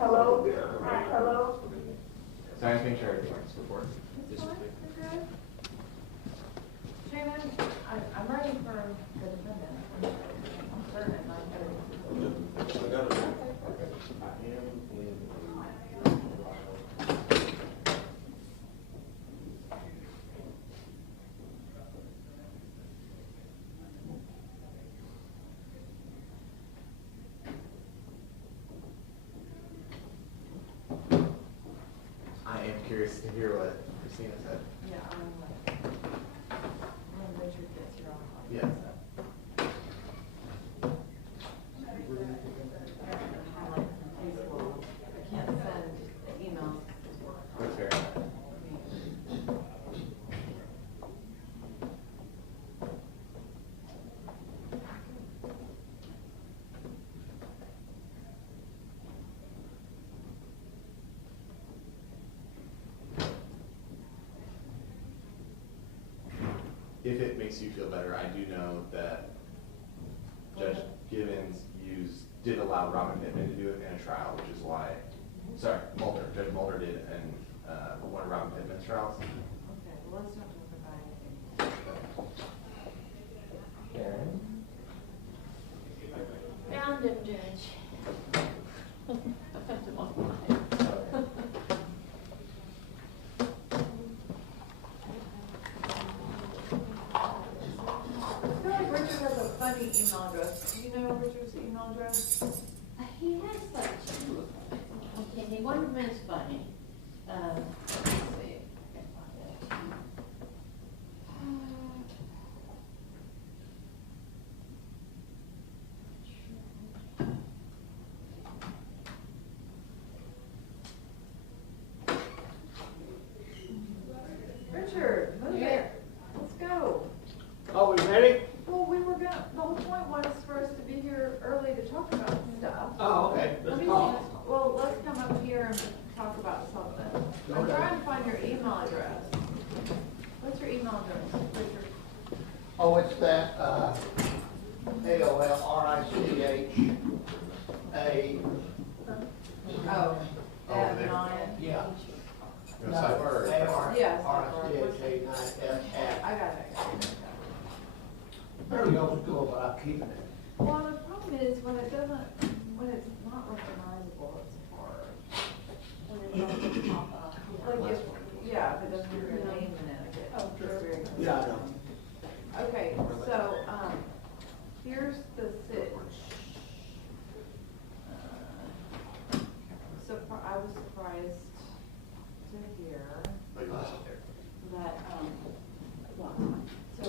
Hello? Hello? So I just make sure everything's recorded. Shannon, I'm ready for the defendant. I'm certain at 9:30. I got it. I am curious to hear what Christina said. Yeah, when Richard gets here, I'll Yeah. I can't send emails. That's fair. If it makes you feel better, I do know that Judge Givens did allow Robin Pittman to do it in a trial, which is why, Judge Mulder did in one of Robin Pittman's trials. Okay, well, let's not talk about anything. Karen? Found him, Judge. I found him online. I feel like Richard has a funny email address. Do you know Richard's email address? He has like two. Okay, one of them is funny. Let's see if I can find it. Richard, move it. Let's go. Oh, we ready? Well, the whole point was for us to be here early to talk about stuff. Oh, okay, let's talk. Well, let's come up here and talk about something. I'm Okay. trying to find your email address. What's your email address, Richard? Oh, it's that, AOLRICHA. Oh, Over there. Yeah. You want to cipher or- Yes. AOLRICHA9 I got it. Fairly old school, but I'm keeping it. Well, the problem is when it's not recognizable, it's hard. When it doesn't pop up. Like if it doesn't have your name in it, it's very confusing. Yeah, I know. Okay, so, here's the sitch. I was surprised to hear Oh, you want to sit there? that, well, so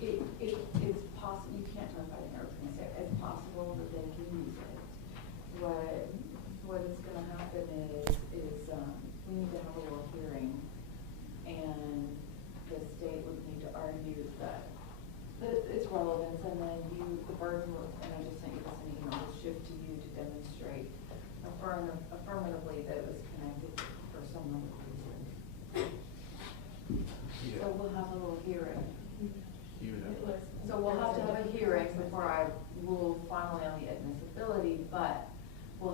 it's possible, you can't talk about it, I was gonna say, it's possible that they can use it. What is gonna happen is we need to have a little hearing, and the state would need to argue that its relevance, and then the burden, and I just sent you this in email, will shift to you to demonstrate affirmatively that it was connected for some other reason. So we'll have a little hearing. You know. So we'll have to have a hearing before I rule finally on the admissibility, but you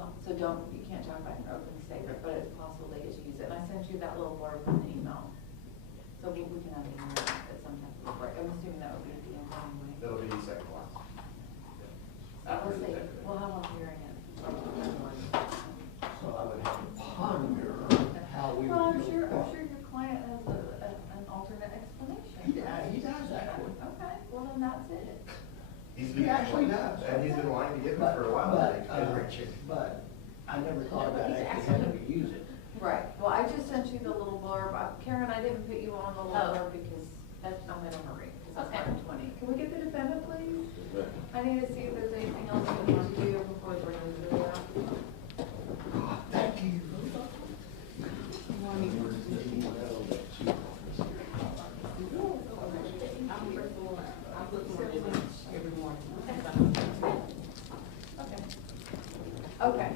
can't talk about an open statement, but it's possible they get to use it. And I sent you that little blurb in the email. So we can have a hearing at some time before. I'm assuming that would be at the end anyway. That'll be second one. We'll see. We'll have a hearing at. So I would have to ponder how we Well, would I'm do sure it. your client has an alternate explanation. Yeah, he does actually. Okay, well then that's it. He actually does. And he's been wanting to get it for a while. But I never thought about actually having to use it. Right, well, I just sent you the little blurb. Karen, I didn't put you on the little blurb because I'm in a hurry, because it's 9:20. Can we get the defendant, please? I need to see if there's anything else we want to do before we bring this video out. Thank you. Okay.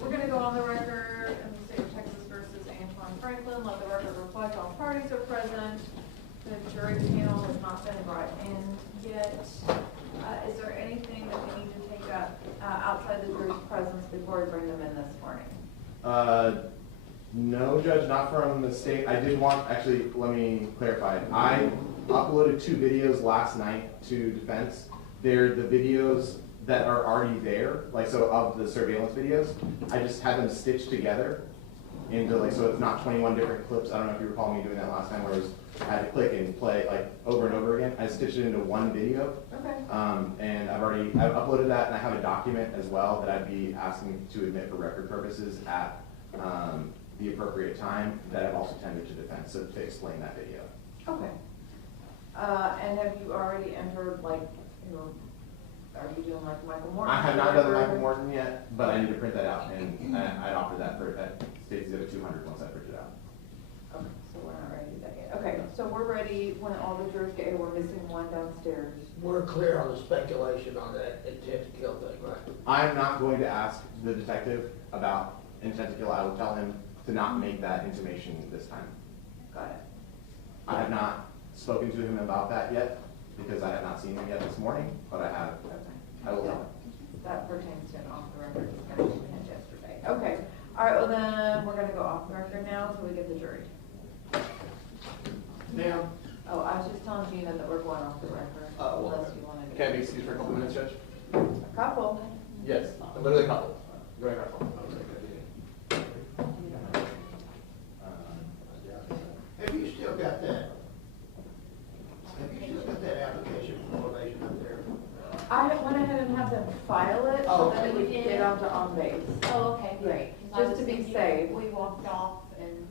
We're gonna go on the record in the state of Texas versus Antwan Franklin. Let the record reflect all parties are present. The jury panel has not been brought in yet. Is there anything that we need to take up outside the jury board bring them in this morning? No, Judge, not from the state. I did want, actually, let me clarify. I uploaded 2 videos last night to defense. They're the videos that are already there, like, so of the surveillance videos. I just had them stitched together into, like, so it's not 21 different clips. I don't know if you recall me doing that last time, where it was, I had to click and play, like, over and over again. I stitched it into one video. Okay. And I've uploaded that, and I have a document as well that I'd be asking to admit for record purposes at the appropriate time, that I've also tended to defense, so to explain that video. Okay. And have you already entered, like, are you doing like Michael Morton? I have not done the Michael Morton yet, but I need to print that out, and I'd offer that for, at State's Exhibit 200 once I print it out. Okay, so we're not ready to do that yet. Okay, so we're ready when all the jurors get here. We're missing one downstairs. We're clear on the speculation on that intent to kill thing, right? I'm not going to ask the detective about intent to kill. I will tell him to not make that intimation this time. Got it. I have not spoken to him about that yet, because I have not seen him yet this morning, but I have. Okay. I will tell him. That pertains to an off-the-record discussion we had yesterday. Okay, all right, well then, we're gonna go off the record now until we get the jury. Ma'am, Oh, I was just telling Gina that we're going off the record, unless you wanted to. can I be excused for a couple minutes, Judge? A couple. Yes, literally a couple. Go ahead, Russell. Have you still got that? Have you still got that application for probation up there? I went ahead and had them file it so Oh, that it would get onto on base. Oh, okay, great. 'Cause I Just was to be thinking safe. We walked off and,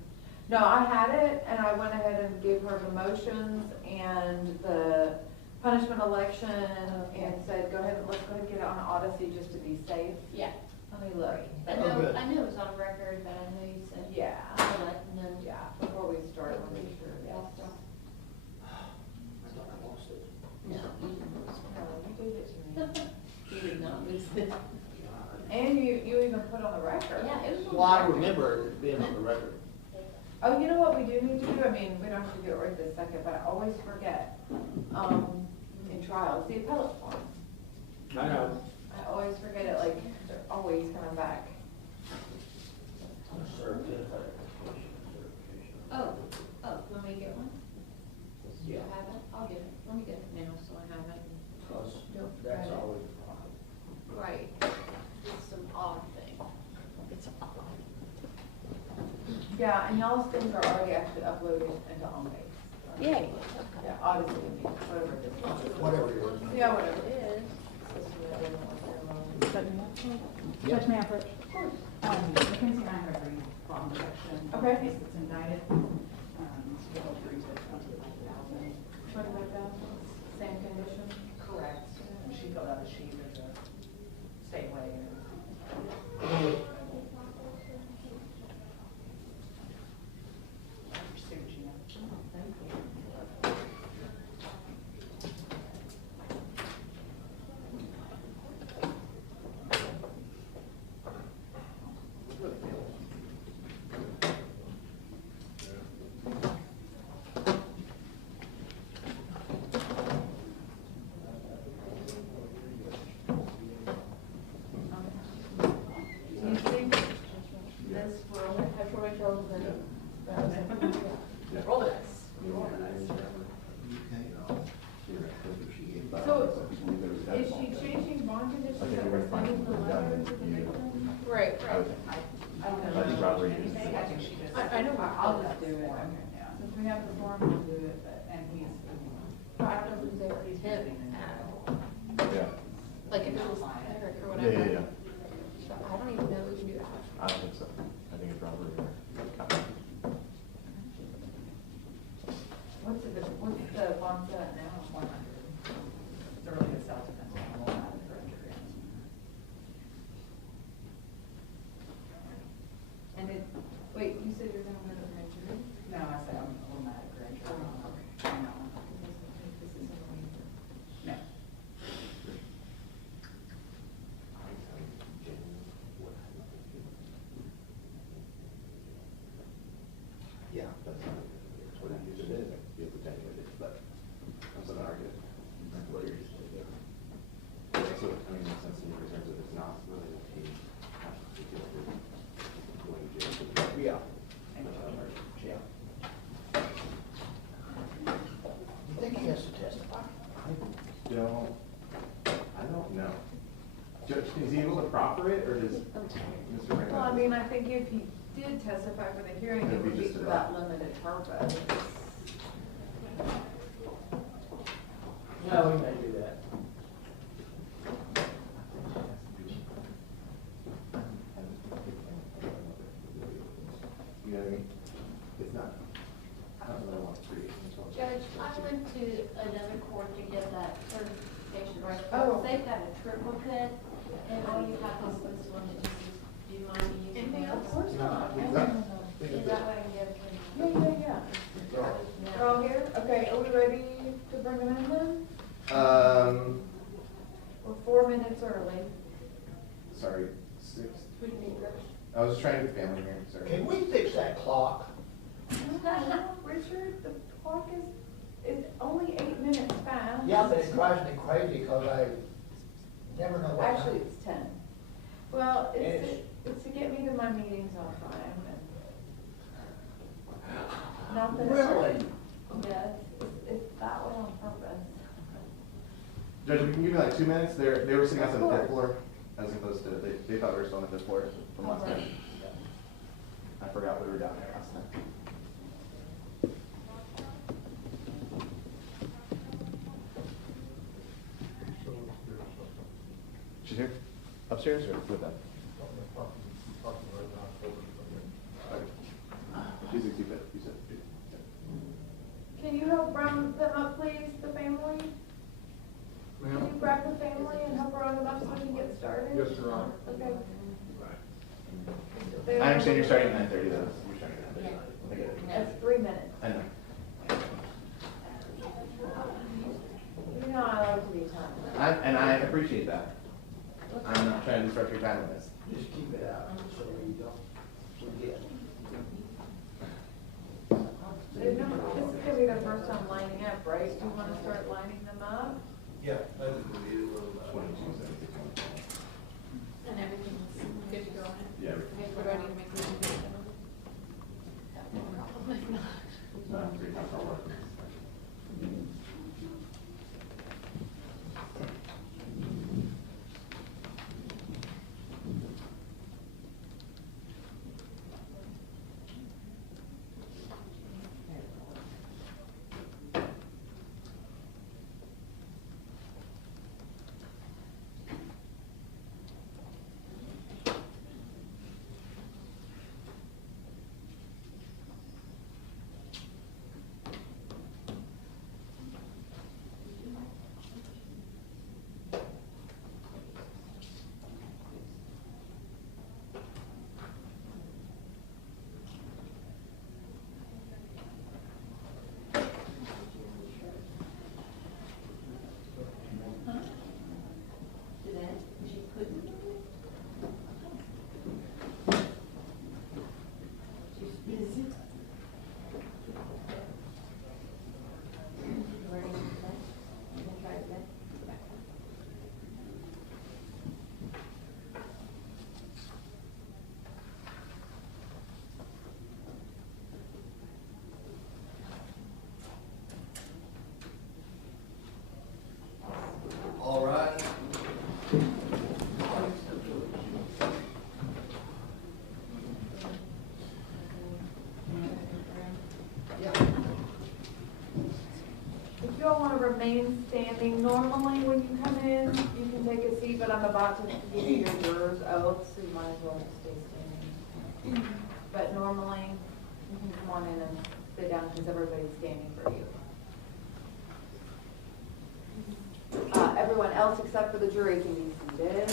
No, I had it, and I went ahead and gave her the motions and the punishment election, and said, go ahead, let's go ahead and get it on Odyssey just to be safe. yeah. Let me look. I Oh, know, good. I knew it was on record, but I know you said. Yeah. I'll let them know. Yeah, before we start, I'll make sure, yes. I thought I lost it. No, you didn't. No, you did it to me. You did not lose it. And you even put on the record. Yeah, it was on Well, I record. remember it being on the record. Oh, you know what we do need to do? I mean, we don't have to do it right this second, but I always forget, in trials, the appellate form. I know. I always forget it, like, they're always coming back. Oh, you want me to get one? Do you have it? I'll get it. Let me get it now, so I have it. Because Don't that's forget it. always a problem. Right. It's some odd thing. It's odd. Yeah, and y'all's things are already actually uploaded into OnBase. Yay. Yeah, Odyssey, whatever it is. Whatever it is. Yeah, whatever It it is. is. Judge Manfred. Mackenzie and I have agreed on protection. Okay. Case that's indicted. We'll agree to 25,000. 25,000, same condition? Correct. She filled out a sheet as a state way. Thank you. Do you think this will have for my children? Roll the dice. Roll the dice. So, is she changing bond conditions that we're sending the letter to the victim? Right, right. I don't know. I think robbery is- I think she just. I know, I'll just do it. Yeah. Since we have the form, we'll do it, but, And he's. I don't know who's there. Him at all. Yeah. Like if it was Eric or Yeah, whatever. yeah, yeah. So I don't even know who you have. I don't think so. I think it's robbery or. What's the bond set now? 100. It's a really good self-defense. I will not encourage your hands. And it, wait, you said you're gonna go to the grand jury? No, I said I'm a little mad at grand jury. No. This is a waiver. No. Judge, is he able to proffer it, or does Mr. Franklin? Well, I mean, I think if he did testify for the hearing, it would be for that limited purpose. No, we may do that. You know what I mean? It's not, I don't really want to create. Judge, I went to another court to get that certification right. Oh. They've got a triple pit, and all you have is this one that just, do you mind me using Anything else? those? Of course not. Is that way I can get it? Yeah. They're all here? Okay, are we ready to bring them in then? We're 4 minutes early. Sorry, 6. We need I was just trying to get family here, sorry. Can we fix that clock? Richard, the clock is only 8 minutes fast. Yeah, but it drives me crazy because I never know what. Actually, it's 10. Well, It's- it's to get me to my meetings on time and not that. it Really? hurts. Yes, it's that way on purpose. Judge, we can give you like 2 minutes. They were sitting outside the Of fifth course. floor, as opposed to, they thought we were still on the 5th floor from last Okay. time. I forgot we were down there last time. She's here? Upstairs or with them? She's a cupid, you said. Can you help round them up, please, the family? Can you grab the family and help round them up so we can get started? Yes, Your Honor. Okay. I understand you're starting at 9:30 though. You're starting at 9:30. I get it. That's 3 minutes. I know. You know I like to be timely. And I appreciate that. I'm not trying to disrupt your time with this. Just keep it out so we don't forget. This is gonna be their first time lining up, right? Do you wanna start lining them up? Yeah, that is the deal. 22 seconds. And everything's good to go on it? Yeah. Okay, we're ready to make the decision. Great, that's all right. She couldn't. She's busy. Ready to play? You can try again. All right. If you all wanna remain standing, normally when you come in, you can take a seat, but I'm about to give you your juror's oath, so you might as well stay standing. But normally, you can come on in and sit down, because everybody's standing for you. Everyone else except for the jury can be seated.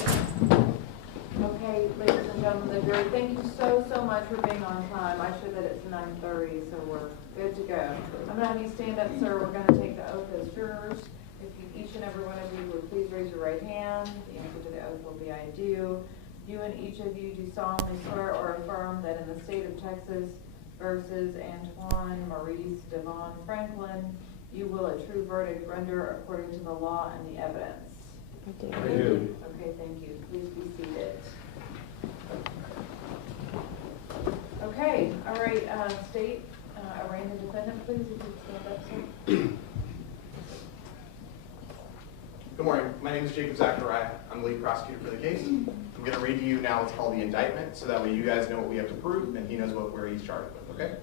Okay, ladies and gentlemen, the jury, thank you so much for being on time. I showed that it's 9:30, so we're good to go. I'm gonna have you stand up, sir. We're gonna take the oath as jurors. If you, each and every one of you would please raise your right hand. The answer to the oath will be I do. You and each of you do solemnly swear or affirm that in the state of Texas versus Antwan Franklin, you will a true verdict render according to the law and the evidence. I do. Okay, thank you. Please be seated. Okay, all right, state, arraign the defendant, please, if you could stand up, sir. Good morning. My name is Jacob Zachariah. I'm the lead prosecutor for the case. I'm going to read to you now what's called the indictment, so that way you guys know what we have to prove, and he knows where he's charged with, okay?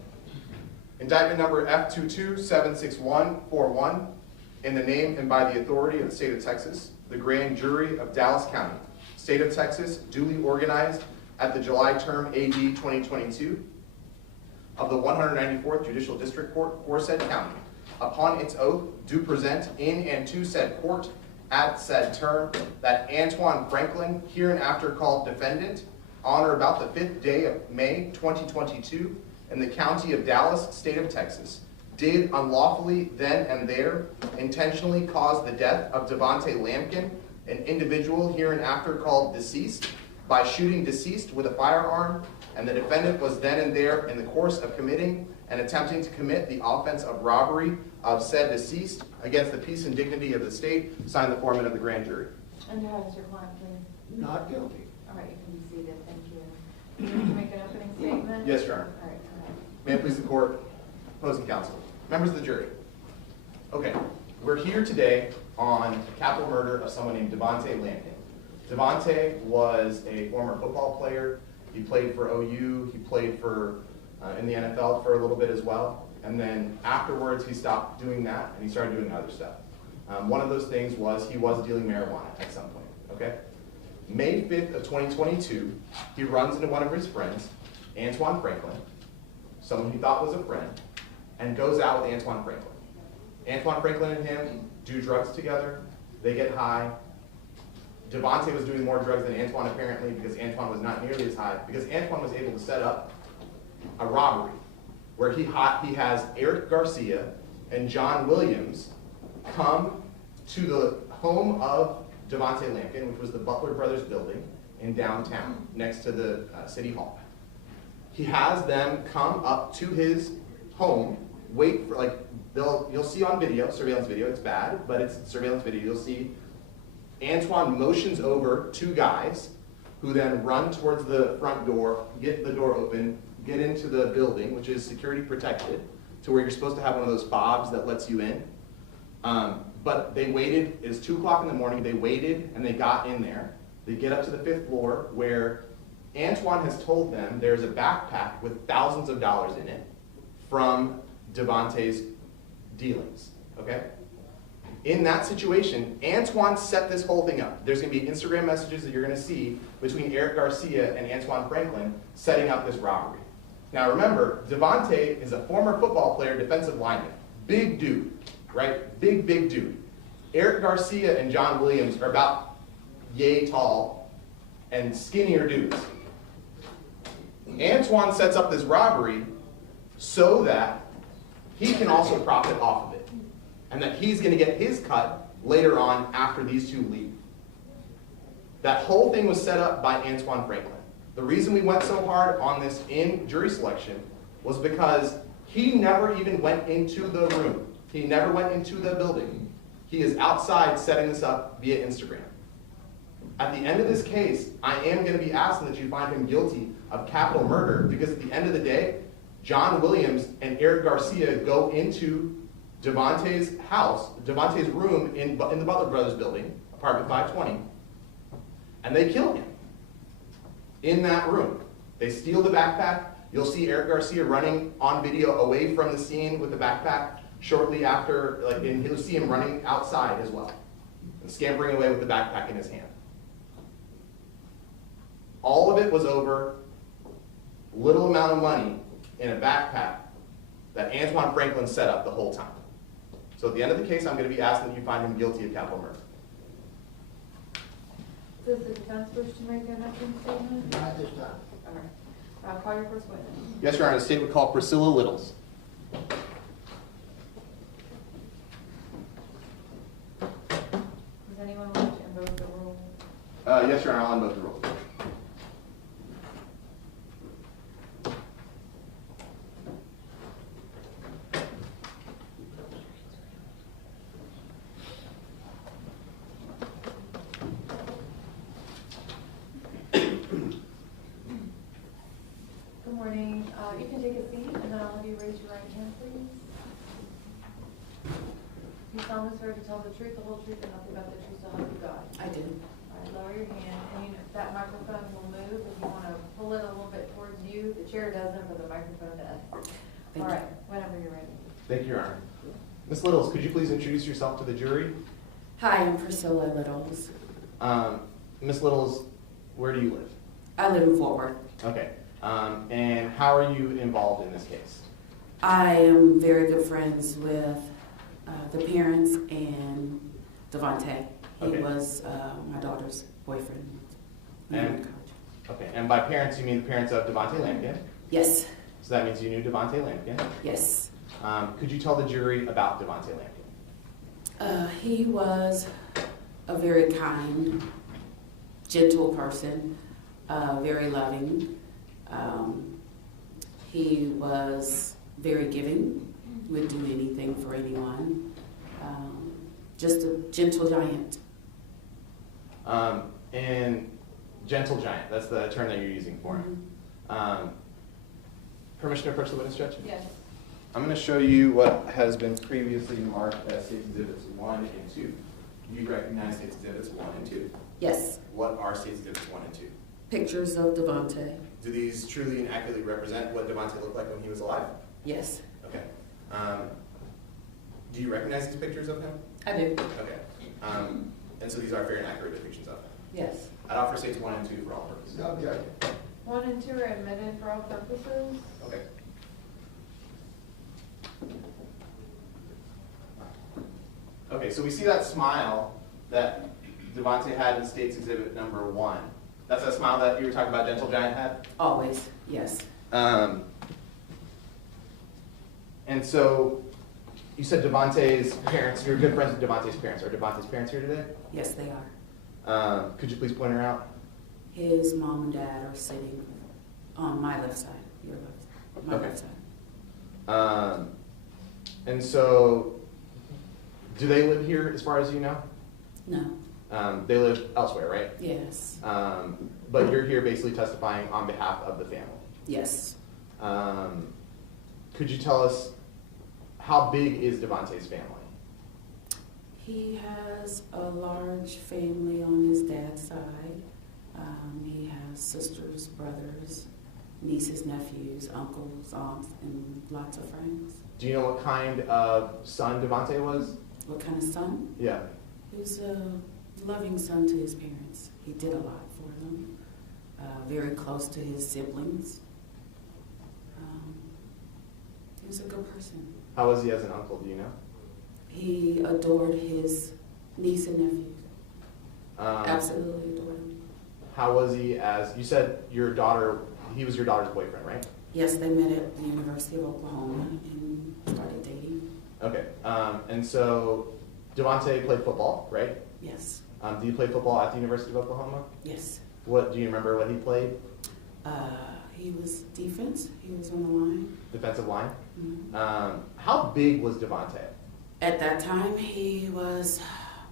Indictment number F2276141, in the name and by the authority of the state of Texas, the grand jury of Dallas County, state of Texas, duly organized at the July term AD 2022 of the 194th Judicial District Court for said county, upon its oath, do present in and to said court at said term that Antwan Franklin, hereinafter called defendant, on or about the 5th day of May 2022 in the county of Dallas, state of Texas, did unlawfully then and there intentionally cause the death of Du'Vonta Lampkin, an individual hereinafter called deceased, by shooting deceased with a firearm, and the defendant was then and there in the course of committing and attempting to commit the offense of robbery of said deceased against the peace and dignity of the state, signed the foreman of the grand jury. And how does your client plead? Not guilty. All right, you can be seated, thank you. You need to make an opening statement? Yes, Your Honor. All right, go ahead. May it please the court, opposing counsel, members of the jury. Okay, we're here today on the capital murder of someone named Du'Vonta Lampkin. Du'Vonta was a former football player. He played for OU. He played for in the NFL for a little bit as well. And then afterwards, he stopped doing that and he started doing other stuff. One of those things was he was dealing marijuana at some point. Okay. May 5th of 2022, he runs into one of his friends, Antwan Franklin, someone he thought was a friend, and goes out with Antwan Franklin. Antwan Franklin and him do drugs together. They get high. Du'Vonta was doing more drugs than Antwan apparently, because Antwan was not nearly as high, because Antwan was able to set up a robbery where he has Erik Garcia and John Williams come to the home of Du'Vonta Lampkin, which was the Butler Brothers building in downtown next to the city hall. He has them come up to his home, wait for, like, you'll see on video, surveillance video, it's bad, but it's surveillance video, you'll see Antwan motions over two guys who then run towards the front door, get the door open, get into the building, which is security protected, to where you're supposed to have one of those fobs that lets you in. But they waited, it was 2 o'clock in the morning, they waited and they got in there. They get up to the 5th floor where Antwan has told them there's a backpack with thousands of dollars in it from Du'Vonta's dealings, okay? In that situation, Antwan set this whole thing up. There's going to be Instagram messages that you're going to see between Erik Garcia and Antwan Franklin setting up this robbery. Now remember, Du'Vonta is a former football player, defensive lineman. Big dude, right? Big dude. Erik Garcia and John Williams are about yay tall and skinnier dudes. Antwan sets up this robbery so that he can also profit off of it, and that he's going to get his cut later on after these two leave. That whole thing was set up by Antwan Franklin. The reason we went so hard on this in jury selection was because he never even went into the room. He never went into the building. He is outside setting this up via Instagram. At the end of this case, I am going to be asking that you find him guilty of capital murder, because at the end of the day, John Williams and Erik Garcia go into Du'Vonta's house, Du'Vonta's room in the Butler Brothers building, apartment 520, and they kill him in that room. They steal the backpack. You'll see Erik Garcia running on video away from the scene with the backpack shortly after, and you'll see him running outside as well, and scampering away with the backpack in his hand. All of it was over little amount of money in a backpack that Antwan Franklin set up the whole time. So at the end of the case, I'm going to be asking that you find him guilty of capital murder. Does the defense wish to make an opening statement? Not this time. All right. I'll call your first witness. Yes, Your Honor. The state would call Priscilla Littles. Does anyone want to invoke the rule? Yes, Your Honor. I'll invoke the rules. Good morning. You can take a seat, and then I'll have you raise your right hand, please. You solemnly swear to tell the truth, the whole truth, and nothing but the truth, so help you God. I did. All right, lower your hand, and you know, that microphone will move if you want to pull it a little bit towards you. The chair doesn't, but the microphone does. All right, whenever you're ready. Thank you, Your Honor. Ms. Littles, could you please introduce yourself to the jury? Hi, I'm Priscilla Littles. Ms. Littles, where do you live? I live in Fort Worth. Okay. And how are you involved in this case? I am very good friends with the parents and Du'Vonta. He Okay. was my daughter's boyfriend. And- Okay, and by parents, you mean the parents of Du'Vonta Lampkin? Yes, So that means you knew Du'Vonta Lampkin. yes. Could you tell the jury about Du'Vonta Lampkin? He was a very kind, gentle person, very loving. He was very giving, would do anything for anyone. Just a gentle giant. And gentle giant, that's the term that you're using for him. Permission to approach the witness, Judge? Yes. I'm going to show you what has been previously marked as State's Exhibits 1 and 2. Do you recognize State's Exhibits 1 and 2? Yes, What are State's Exhibits 1 and 2? pictures of Du'Vonta. Do these truly and accurately represent what Du'Vonta looked like when he was alive? Yes, Okay. Do you recognize these pictures of him? I do. Okay. And so these are fair and accurate depictions of him. Yes. I'd offer States 1 and 2 for all purposes. No objection. 1 and 2 are admitted for all purposes. Okay. Okay, so we see that smile that Du'Vonta had in State's Exhibit number 1. That's that smile that you were talking about Gentle Giant had? Always, yes. And so you said Devontae's parents, you're good friends with Devontae's parents. Are Devontae's parents here today? Yes, they are. Could you please point her out? His mom and dad are sitting on my left side, your left, my Okay. left side. And so, do they live here as far as you know? No, They live elsewhere, right? yes, But you're here basically testifying on behalf of the family. yes. Could you tell us, how big is Devontae's family? He has a large family on his dad's side. He has sisters, brothers, nieces, nephews, uncles, aunts, and lots of friends. Do you know what kind of son Du'Vonta was? What kind of son? Yeah. He was a loving son to his parents. He did a lot for them. Very close to his siblings. He was a good person. How was he as an uncle, do you know? He adored his niece and nephews. Um, Absolutely adored him. How was he as, you said your daughter, he was your daughter's boyfriend, right? Yes, they met at the University of Oklahoma and started dating. Okay, and so Du'Vonta played football, right? Yes, Do you play football at the University of Oklahoma? yes. What, do you remember what he played? He was defense. He was on the line. Defensive line? Mhm. How big was Du'Vonta? At that time, he was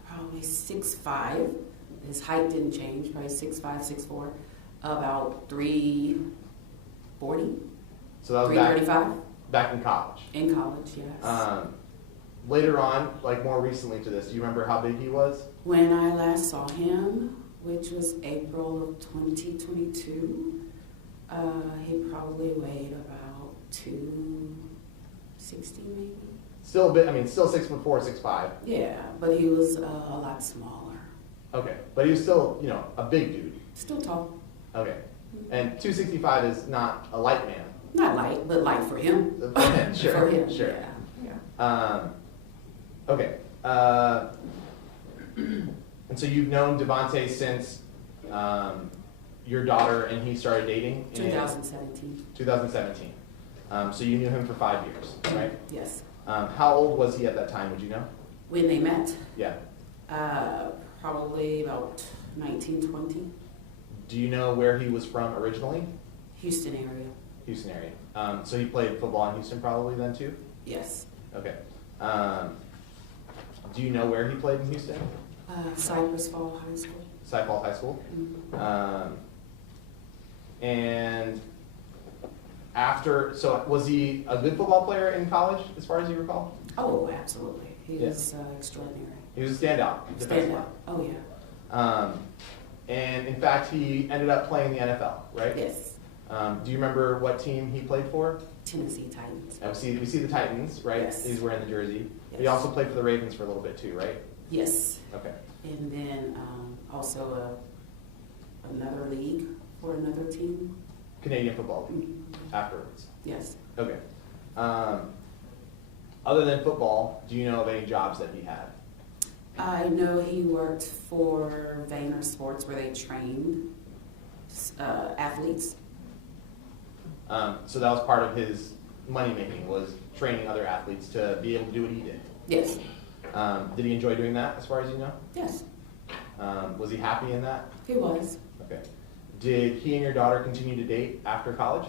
probably 6'5". His height didn't change, probably 6'5", 6'4", about 340, So that was 335 back in college. in college, yes. Later on, like more recently to this, do you remember how big he was? When I last saw him, which was April of 2022, he probably weighed about 260 maybe. Still a bit, I mean, still 6'4", 6'5". Yeah, but he was a lot smaller. Okay, but he was still, you know, a big dude. Still tall. Okay, and 265 is not a light man. Not light, but light for him. For him, sure, For him, sure. yeah. Okay, and so you've known Du'Vonta since your daughter and he started dating in 2017. 2017. So you knew him for 5 years, right? Yes. How old was he at that time, would you know? When they met, Yeah. probably about 19, 20. Do you know where he was from originally? Houston area. Houston area. So he played football in Houston probably then too? Yes. Okay. Do you know where he played in Houston? Cypress Fall High School. Cy Falls High School? Mhm. And after, so was he a good football player in college, as far as you recall? Oh, absolutely. He Yeah. was extraordinary. He was a standout. defensive Stand up. Oh, yeah. line. And in fact, he ended up playing the NFL, right? Yes. Do you remember what team he played for? Tennessee Titans. We see the Titans, right? Yes. He's wearing the jersey. Yes. He also played for the Ravens for a little bit too, right? Yes. Okay. And then also another league for another team. Canadian football league Mhm. afterwards. Yes. Okay. Other than football, do you know of any jobs that he had? I know he worked for Vayner Sports where they trained athletes. So that was part of his money making, was training other athletes to be able to do what he did. Yes. Did he enjoy doing that, as far as you know? Yes. Was he happy in that? He was. Okay. Did he and your daughter continue to date after college?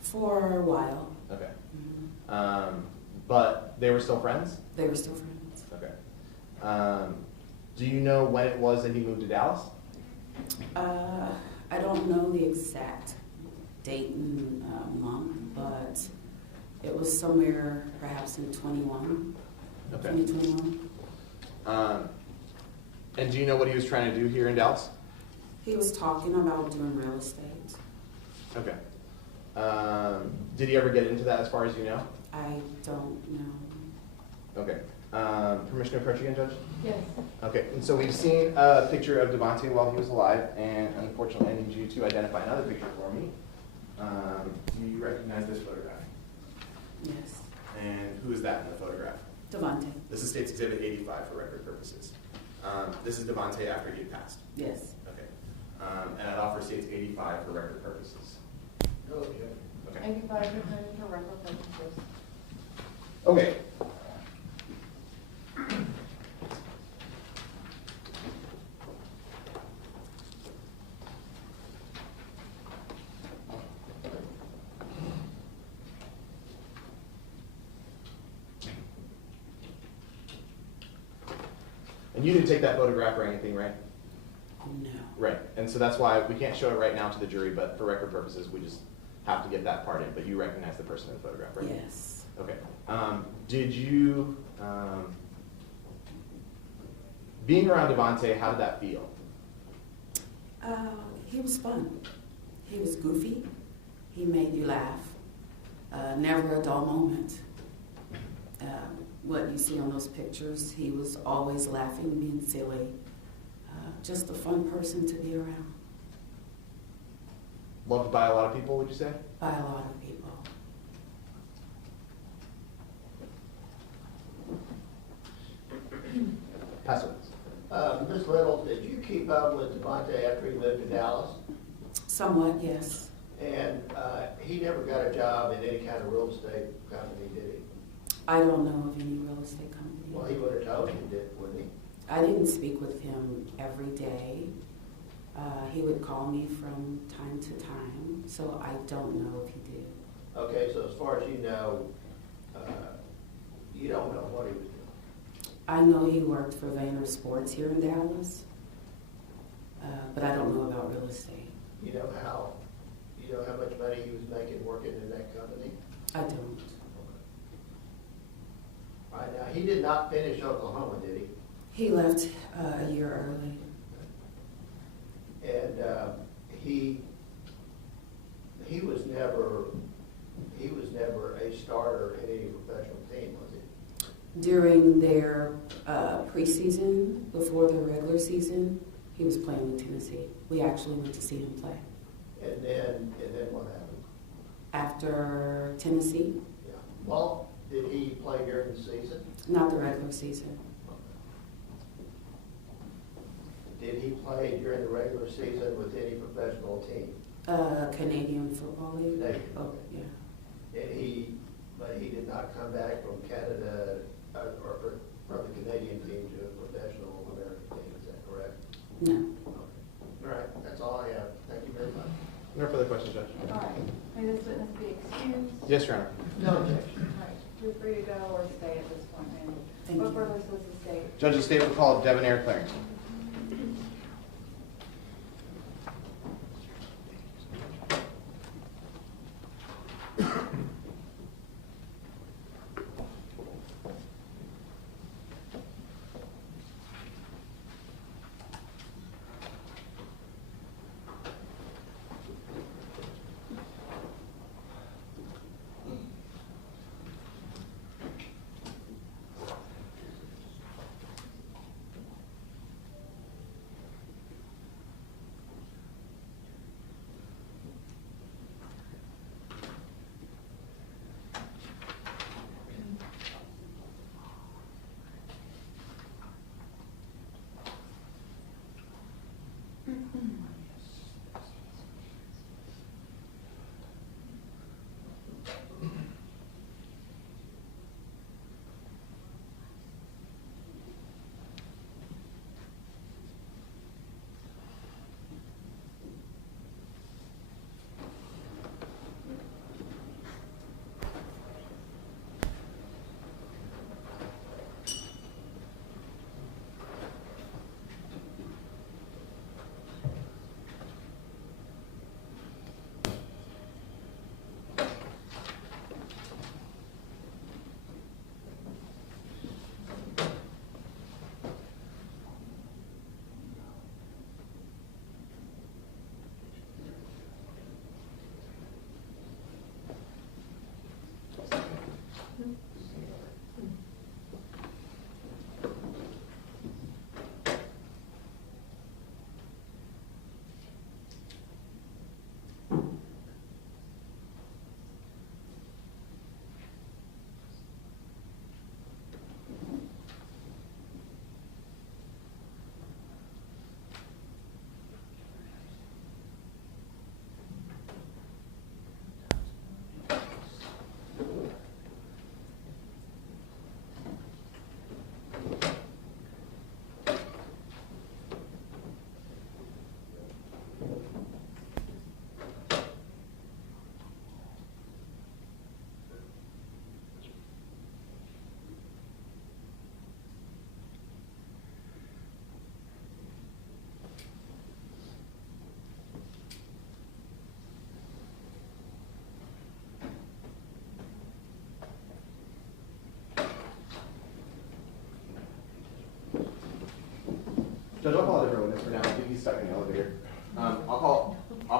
For a while. Okay. Mhm. But they were still friends? They were still friends. Okay. Do you know when it was that he moved to Dallas? I don't know the exact date and month, but it was somewhere perhaps in 2021. And do you know what he was trying to do here in Dallas? He was talking about doing real estate. Okay. Did he ever get into that as far as you know? I don't know. Okay. Permission to approach again, Judge? Yes. Okay, and so we've seen a picture of Du'Vonta while he was alive, and unfortunately I need you to identify another picture for me. Do you recognize this photograph? Yes. And who is that in the photograph? Du'Vonta. This is State's Exhibit 85 for record purposes. This is Du'Vonta after he had passed. Yes. Okay. And I'd offer State's 85 for record purposes. Okay. Okay. 85 for record purposes. Okay. And you didn't take that photograph or anything, right? No. Right. And so that's why we can't show it right now to the jury, but for record purposes, we just have to get that part in. But you recognize the person in the photograph, right? Yes. Okay. Did you, being around Du'Vonta, how did that feel? He was fun. He was goofy. He made you laugh. Never a dull moment. What you see on those pictures, he was always laughing, being silly. Just a fun person to be around. Loved by a lot of people, would you say? By a lot of people. Pass it. Ms. Little, did you keep up with Du'Vonta after he moved to Dallas? Somewhat, yes. And he never got a job in any kind of real estate company, did he? I don't know of any real estate company. Well, he would have told you, wouldn't he? I didn't speak with him every day. He would call me from time to time, so I don't know if he did. Okay, so as far as you know, you don't know what he was doing. I know he worked for Vayner Sports here in Dallas, but I don't know about real estate. You know how much money he was making working in that company? I don't. All right, now, he did not finish Oklahoma, did he? He left a year early. And he was never a starter in any professional team, was he? During their preseason, before the regular season, he was playing with Tennessee. We actually went to see him play. And then what happened? After Tennessee, Yeah. Well, did he play during the season? not the regular season. Did he play during the regular season with any professional team? Canadian Football League. Canadian. Oh, yeah. And but he did not come back from Canada or from the Canadian team to a professional American team. Is that correct? No. Okay. All right. That's all I have. Thank you very much. No further questions, Judge. All right, may this witness be excused? Yes, Your Honor. No objection. All right, you're free to go or stay at this point, Randy. Thank What you. further was the state? Judge, the state will call Debonair Clarence.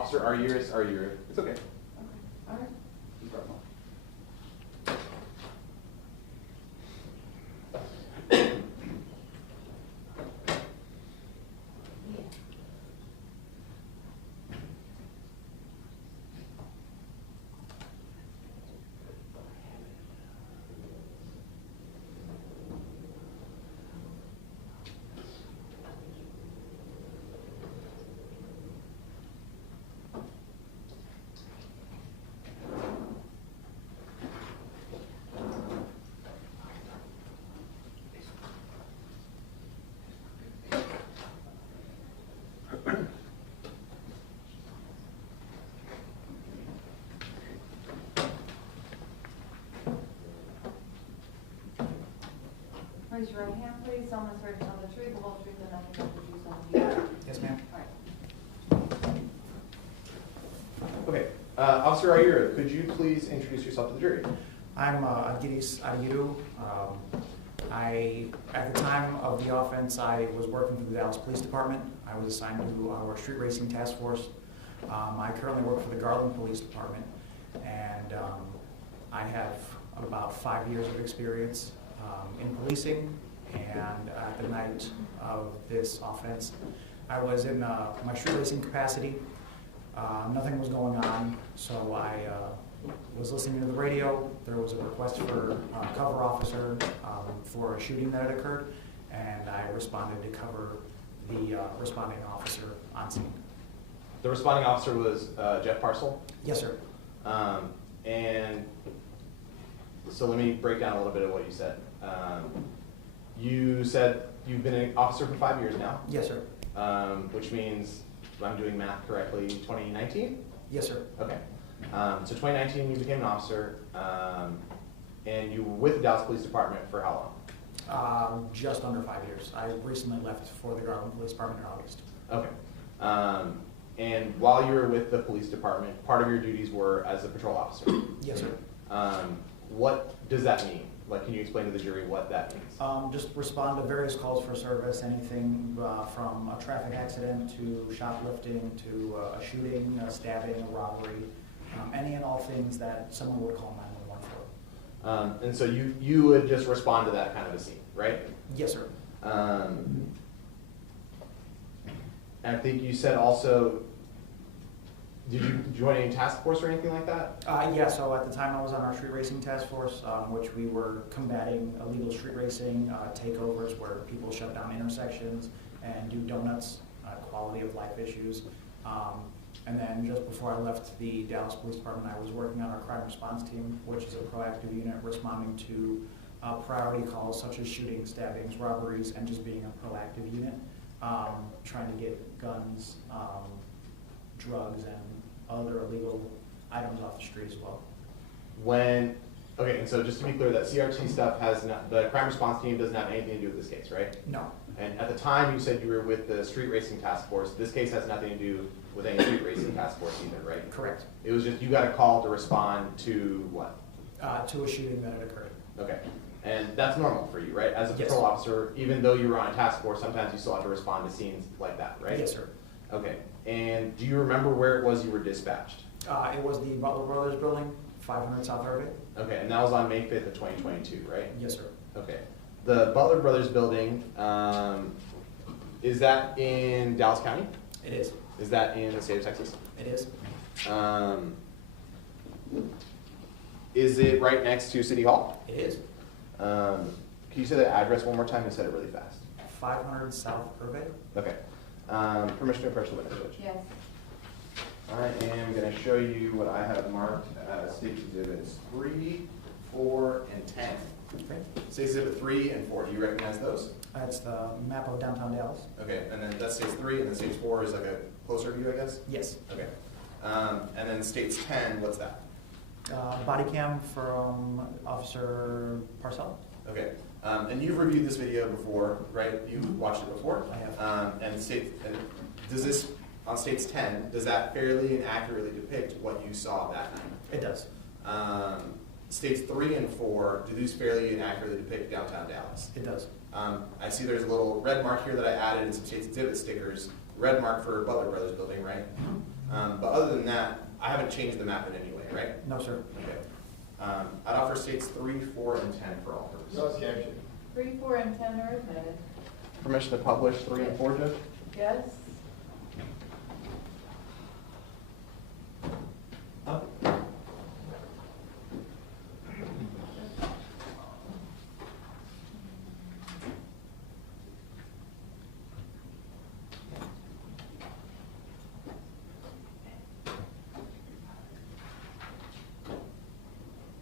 Officer Arguris, it's okay. All right. No problem. Raise your right hand, please. Someone swear to tell the truth, the whole truth, and nothing but the truth, so help you God. Yes, ma'am. All right. Okay, Officer Ayura, could you please introduce yourself to the jury? I'm Agiris Adiru. At the time of the offense, I was working for the Dallas Police Department. I was assigned to our street racing task force. I currently work for the Garland Police Department, and I have about 5 years of experience in policing. And at the night of this offense, I was in my street racing capacity. Nothing was going on, so I was listening to the radio. There was a request for a cover officer for a shooting that had occurred, and I responded to cover the responding officer on scene. The responding officer was Jeff Parcel. Yes, sir. And so let me break down a little bit of what you said. You said you've been an officer for 5 years now. Yes, sir. Which means, if I'm doing math correctly, 2019? Yes, sir. Okay. So 2019 you became an officer, and you were with the Dallas Police Department for how long? Just under 5 years. I recently left for the Garland Police Department in August. Okay. And while you were with the police department, part of your duties were as a patrol officer. Yes, sir. What does that mean? Like, can you explain to the jury what that means? Just respond to various calls for service, anything from a traffic accident to shoplifting to a shooting, a stabbing, a robbery, any and all things that someone would call 911 for. And so you would just respond to that kind of a scene, right? Yes, sir. And I think you said also, did you join any task force or anything like that? Yeah, so at the time I was on our street racing task force, which we were combating illegal street racing, takeovers where people shut down intersections and do donuts, quality of life issues. And then just before I left the Dallas Police Department, I was working on our crime response team, which is a proactive unit responding to priority calls such as shootings, stabbings, robberies, and just being a proactive unit, trying to get guns, drugs, and other illegal items off the street as well. Okay, and so just to be clear, that CRT stuff has not, the crime response team doesn't have anything to do with this case, right? No. And at the time you said you were with the street racing task force. This case has nothing to do with any street racing task force either, right? Correct. It was just you got a call to respond to what? To a shooting that had occurred. Okay. And that's normal for you, right? As a Yes. patrol officer, even though you were on a task force, sometimes you still have to respond to scenes like that, right? Yes, sir. Okay. And do you remember where it was you were dispatched? It was the Butler Brothers building, 500 South Irving. Okay, and that was on May 5th of 2022, right? Yes, sir. Okay. The Butler Brothers building, is that in Dallas County? It is. Is that in the state of Texas? It is. Is it right next to City Hall? It is. Can you say the address one more time? You said it really fast. 500 South Irving. Okay. Permission to approach the witness, Judge. Yes. I am going to show you what I have marked as State Exhibits 3, 4, and 10. Okay. State Exhibit 3 and 4, do you recognize those? That's the map of downtown Dallas. Okay, and then that's Stage 3, and then Stage 4 is like a closer view, I guess? Yes. Okay. And then Stage 10, what's that? Body cam from Officer Parcell. Okay. And you've reviewed this video before, right? You've watched it before? I have. And does this, on Stage 10, does that fairly and accurately depict what you saw that night? It does. Stage 3 and 4, do these fairly and accurately depict downtown Dallas? It does. I see there's a little red mark here that I added in some State's Exhibit stickers. Red mark for Butler Brothers building, right? But other other than that, I haven't changed the map in any way, right? No, sir. Okay. I'd offer states 3, 4, and 10 for all No purposes. objection. 3, 4, and 10 are admitted. Permission to publish 3 and 4, Judge? Yes?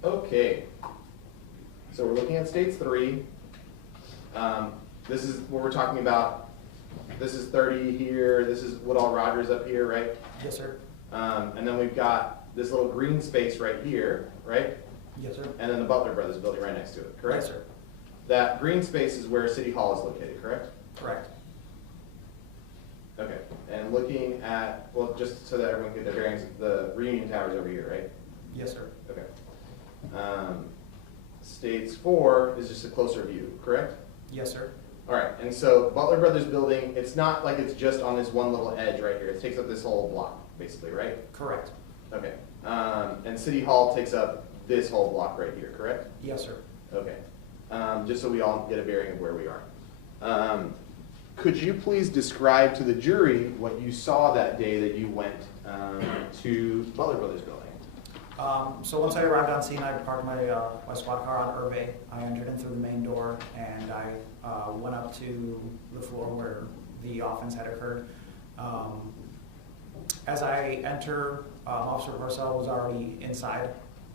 Okay. So we're looking at states 3. This is what we're talking about. This is 30 here. This is Woodall Rogers up here, right? Yes, sir. And then we've got this little green space right here, right? Yes, sir. And then the Butler Brothers building right next to it, correct? Yes, sir. That green space is where City Hall is located, correct? Correct. Okay. And looking at, well, just so that everyone can get their bearings, the Reunion Tower is over here, right? Yes, sir. Okay. States 4 is just a closer view, correct? Yes, sir. All right, and so Butler Brothers building, it's not like it's just on this one little edge right here. It takes up this whole block, basically, right? Correct. Okay. And City Hall takes up this whole block right here, correct? Yes, sir. Okay. Just so we all get a bearing of where we are. Could you please describe to the jury what you saw that day that you went to Butler Brothers building? So once I arrived on scene, I parked my squad car on Hervé. I entered in through the main door, and I went up to the floor where the offense had occurred. As I enter, Officer Parcell was already inside,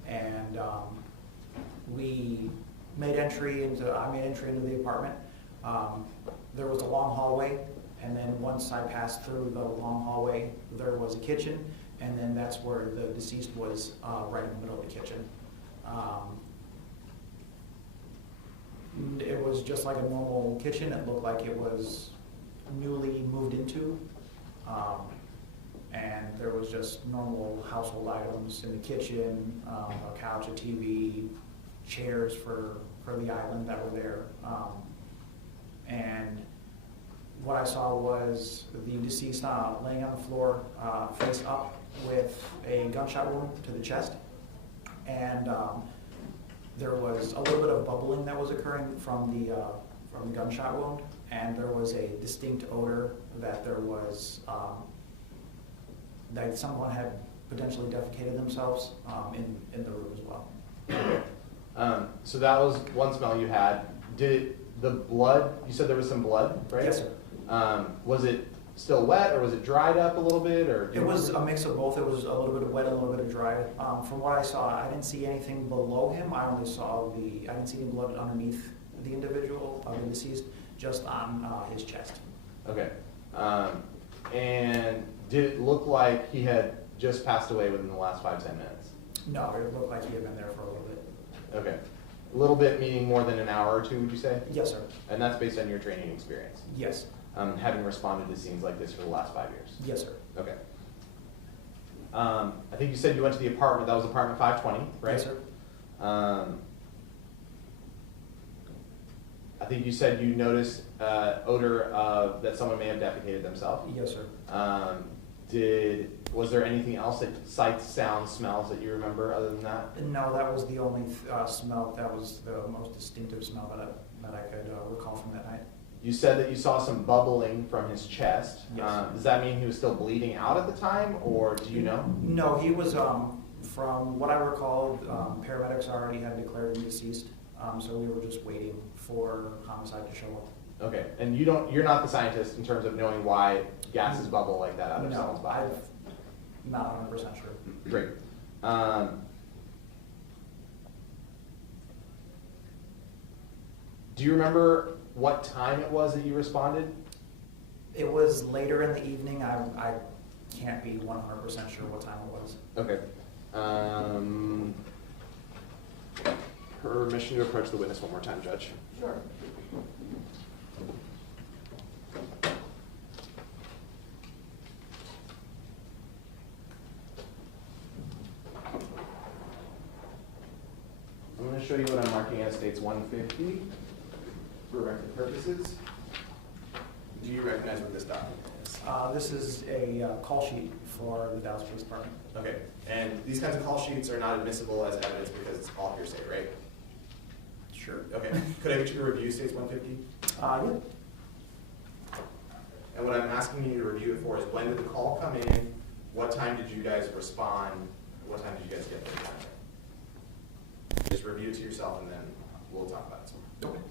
and we made entry into. I made entry into the apartment. There was a long hallway, and then once I passed through the long hallway, there was a kitchen. And then that's where the deceased was, right in the middle of the kitchen. It was just like a normal kitchen. It looked like it was newly moved into. And there was just normal household items in the kitchen, a couch, a TV, chairs for the island that were there. And what I saw was the deceased laying on the floor, face up, with a gunshot wound to the chest, and there was a little bit of bubbling that was occurring from the gunshot wound, and there was a distinct odor that there was that someone had potentially defecated themselves in the room as well. So that was one smell you had. Did the blood? You said there was some blood, right? Yes, sir. Was it still wet, or was it dried up a little bit, or? It was a mix of both. It was a little bit of wet, a little bit of dry. From what I saw, I didn't see anything below him. I only saw I didn't see any blood underneath the individual, the deceased, just on his chest. Okay. And did it look like he had just passed away within the last 5-10 minutes? No, it looked like he had been there for a little bit. Okay. A little bit meaning more than an hour or two, would you say? Yes, sir. And that's based on your training experience? Yes. Having responded to scenes like this for the last 5 years? Yes, sir. Okay. I think you said you went to the apartment, that was apartment 520, right? Yes, sir. I think you said you noticed odor of that someone may have defecated themselves. Yes, sir. Was there anything else, that sights, sounds, smells that you remember other than that? No, that was the only smell. That was the most distinctive smell that I could recall from that night. You said that you saw some bubbling from his chest. Yes. Does that mean he was still bleeding out at the time, or do you know? No, he was, from what I recall, paramedics already had declared him deceased, so we were just waiting for homicide to show up. Okay, and you're not the scientist in terms of knowing why gases bubble like that out of someone's body? I'm not 100% sure. Great. Do you remember what time it was that you responded? It was later in the evening. I can't be 100% sure what time it was. Okay. Permission to approach the witness one more time, Judge. Sure. I'm going to show you what I'm marking as states 150 for record purposes. Do you recognize what this document is? This is a call sheet for the Dallas Police Department. Okay, and these kinds of call sheets are not admissible as evidence because it's all hearsay, right? Sure. Okay, could I get you to review states 150? Yeah. And what I'm asking you to review it for is when did the call come in? What time did you guys respond? What time did you guys get there? Just review it to yourself and then we'll talk about it some more. Okay.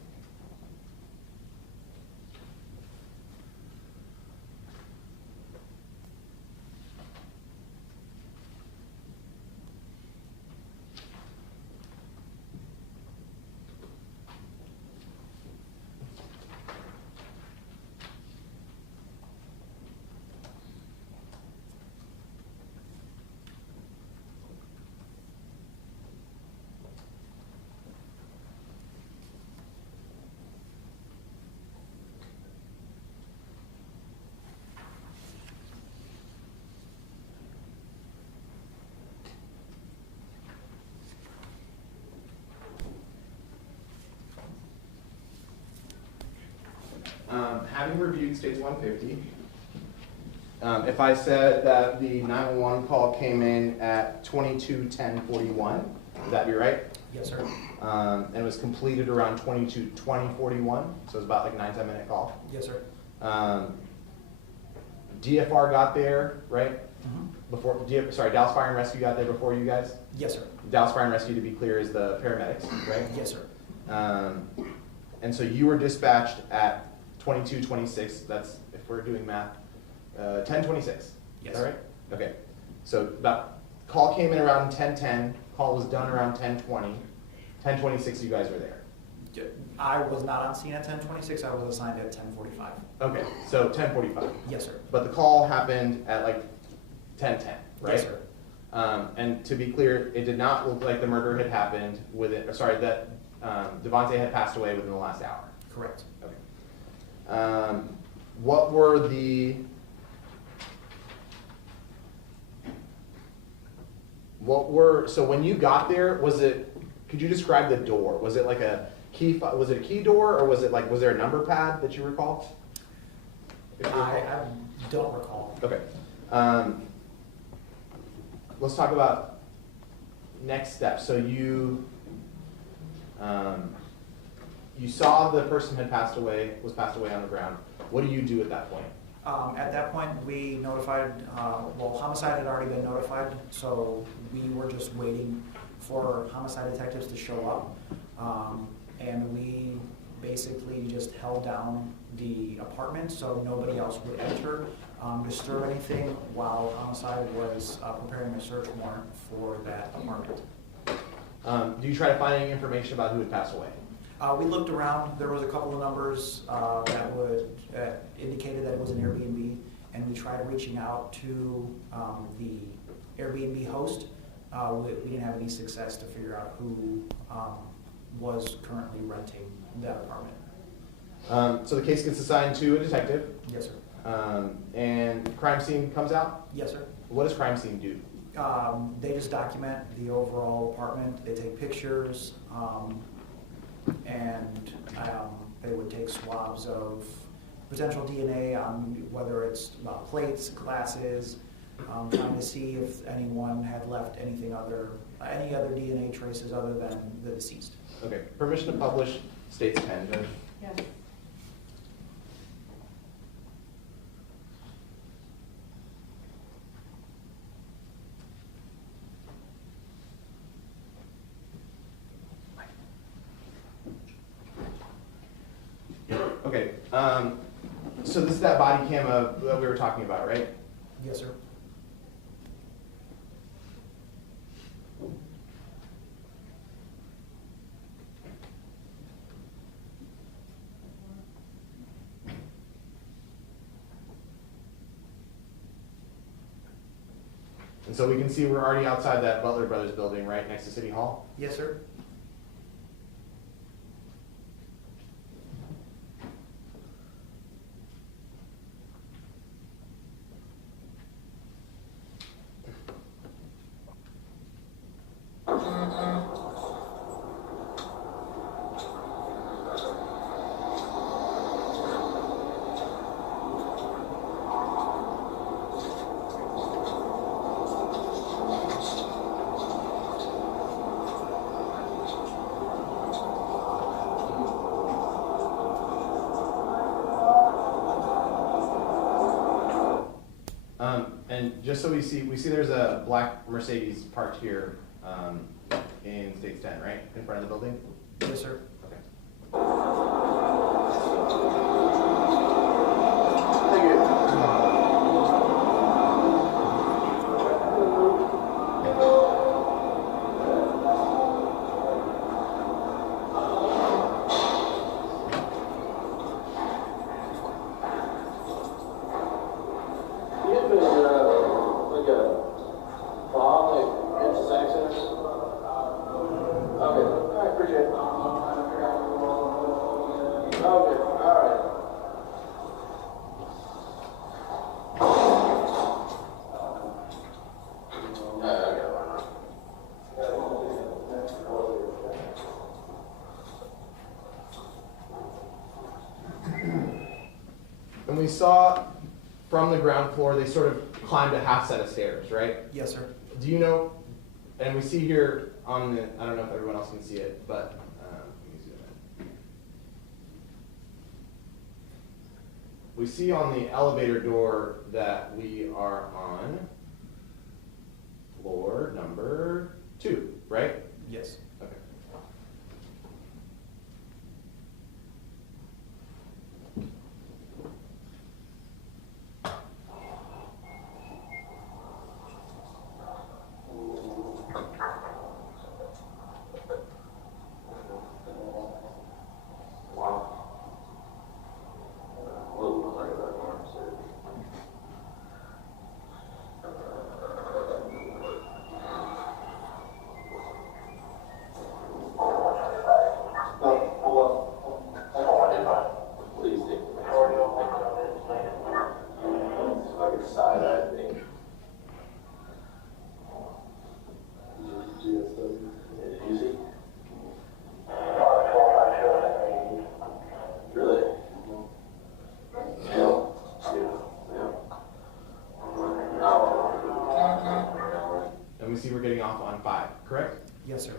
Having reviewed states 150, if I said that the 911 call came in at 22:10:41, would that be right? Yes, sir. And it was completed around 22:20:41, so it's about like a 9-10 minute call. Yes, sir. DFR got there, right? Mm-hmm. Dallas Fire and Rescue got there before you guys? Yes, sir. Dallas Fire and Rescue, to be clear, is the paramedics, right? Yes, sir. And so you were dispatched at 22:26, that's, if we're doing math, 10:26. Yes. Is that right? Okay. So about, call came in around 10:10, call was done around 10:20, 10:26 you guys were there. I was not on scene at 10:26, I was assigned at 10:45. Okay, so 10:45. Yes, sir. But the call happened at like 10:10, right? Yes, sir. And to be clear, it did not look like the murder had happened that Du'Vonta had passed away within the last hour. Correct. Okay. What were the so when you got there, could you describe the door? Was it like was it a key door, or was there a number pad that you recall? I don't recall. Okay. Let's talk about next steps. So you saw the person was passed away on the ground. What do you do at that point? At that point, we notified, homicide had already been notified, so we were just waiting for homicide detectives to show up. And we basically just held down the apartment so nobody else would enter, disturb anything while homicide was preparing a search warrant for that apartment. Do you try to find any information about who had passed away? We looked around. There was a couple of numbers that would indicated that it was an Airbnb, and we tried reaching out to the Airbnb host. We didn't have any success to figure out who was currently renting that apartment. So the case gets assigned to a detective. Yes, sir. And crime scene comes out? Yes, sir. What does crime scene do? They just document the overall apartment. They take pictures, and they would take swabs of potential DNA on whether it's plates, glasses, trying to see if anyone had left any other DNA traces other than the deceased. Okay. Permission to publish state's pen, Judge? Yes. Okay. So this is that body cam that we were talking about, right? Yes, sir. And so we can see we're already outside that Butler Brothers building, right next to City Hall. Yes, sir. just so we see there's a black Mercedes parked here in States 10, right? In front of the building? Yes, sir. Okay. Thank you. And we saw from the ground floor, they sort of climbed a half set of stairs, right? Yes, sir. Do you know, and we see here on the, I don't know if everyone else can see it, but let me zoom in. We see on the elevator door that we are on floor number 2, right? Yes. Okay. And we see we're getting off on 5, correct? Yes, sir.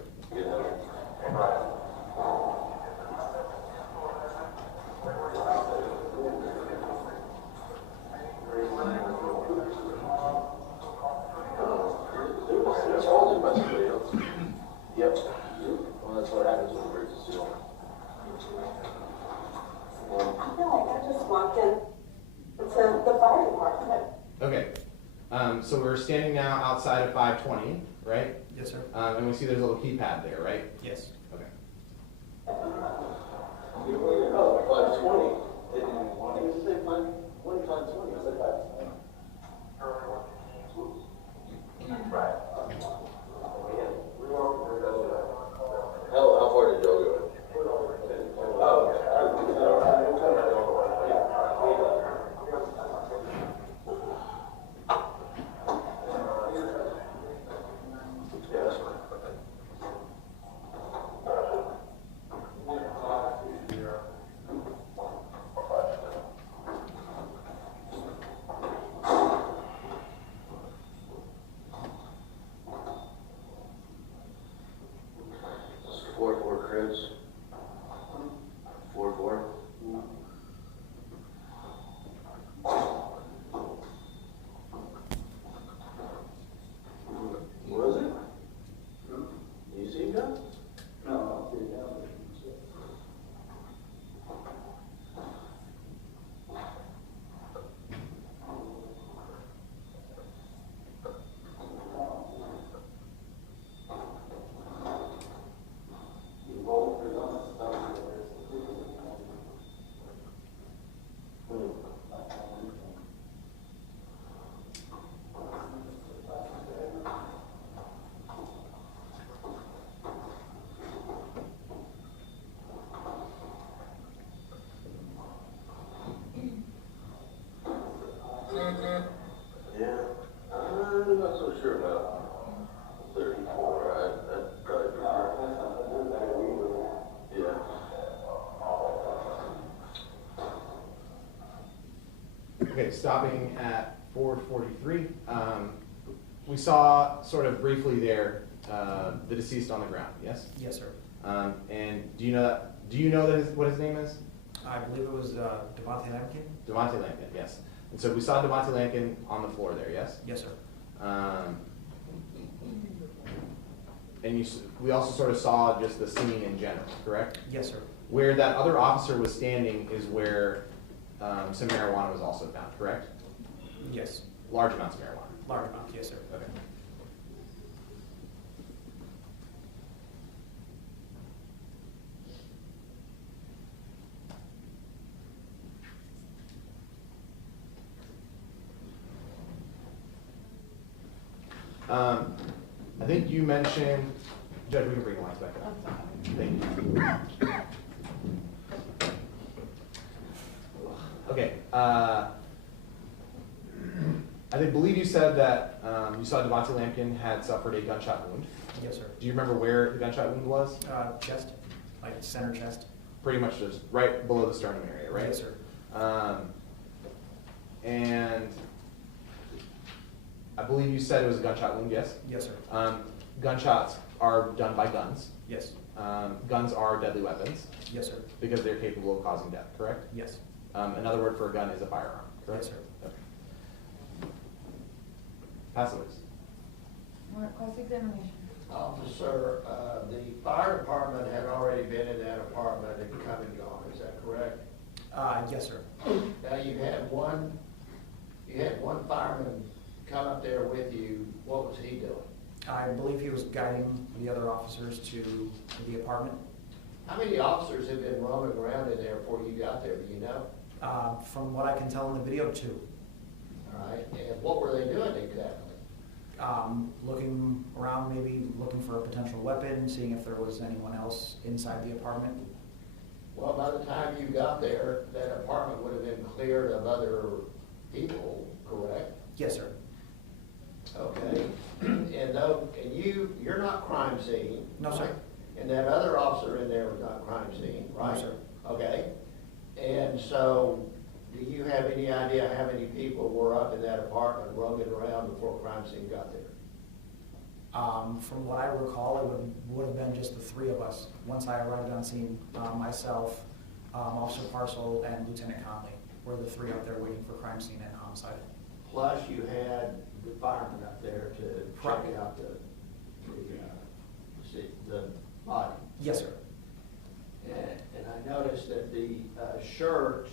Yep. Well, that's what happens with emergency. I feel like I just walked in to the fire department. Okay. So we're standing now outside of 520, right? Yes, sir. And we see there's a little keypad there, right? Yes. Okay. Oh, 520. Did you say 520, 520? I said 520. Right. How far did y'all go? Okay, stopping at 443. We saw sort of briefly there the deceased on the ground. Yes. Yes, sir. And do you know that? Do you know that what his name is? I believe it was Du'Vonta Lampkin. Du'Vonta Lampkin. Yes. And so we saw Du'Vonta Lampkin on the floor there. Yes. Yes, sir. And we also sort of saw just the scene in general, correct? Yes, sir. Where that other officer was standing is where some marijuana was also found, correct? Yes. Large amounts of marijuana. Large amount, yes, sir. Okay. I think you mentioned, Judge, we can bring the lights back up. Thank you. Okay. I believe you said that you saw Du'Vonta Lampkin had suffered a gunshot wound. Yes, sir. Do you remember where the gunshot wound was? Chest, like center chest. Pretty much just right below the sternum area, right? Yes, sir. And I believe you said it was a gunshot wound, yes? Yes, sir. Gunshots are done by guns. Yes. Guns are deadly weapons Yes, sir. because they're capable of causing death, correct? Yes. Another word for a gun is a firearm, correct? Yes, sir. Okay. Pass it, please. All right, cross-examination. Officer, the fire department had already been in that apartment and come and gone, is that correct? Yes, sir. Now, you had one fireman come up there with you, what was he doing? I believe he was guiding the other officers to the apartment. How many officers have been roaming around in there before you got there, do you know? From what I can tell in the video, 2. All right, and what were they doing exactly? Looking around, maybe looking for a potential weapon, seeing if there was anyone else inside the apartment. Well, by the time you got there, that apartment would have been cleared of other people, correct? Yes, sir. Okay, and you're not crime scene. No, sir. right? And that other officer in there was not crime scene, right? No, sir. Okay, and so, do you have any idea how many people were up in that apartment roaming around before crime scene got there? From what I recall, it would have been just the 3 of us. Once I arrived on scene, myself, Officer Parcel, and Lieutenant Conley were the 3 up there waiting for crime scene and homicide. Plus, you had the fireman up there to check out the body. Yes, sir. And I noticed that the shirt,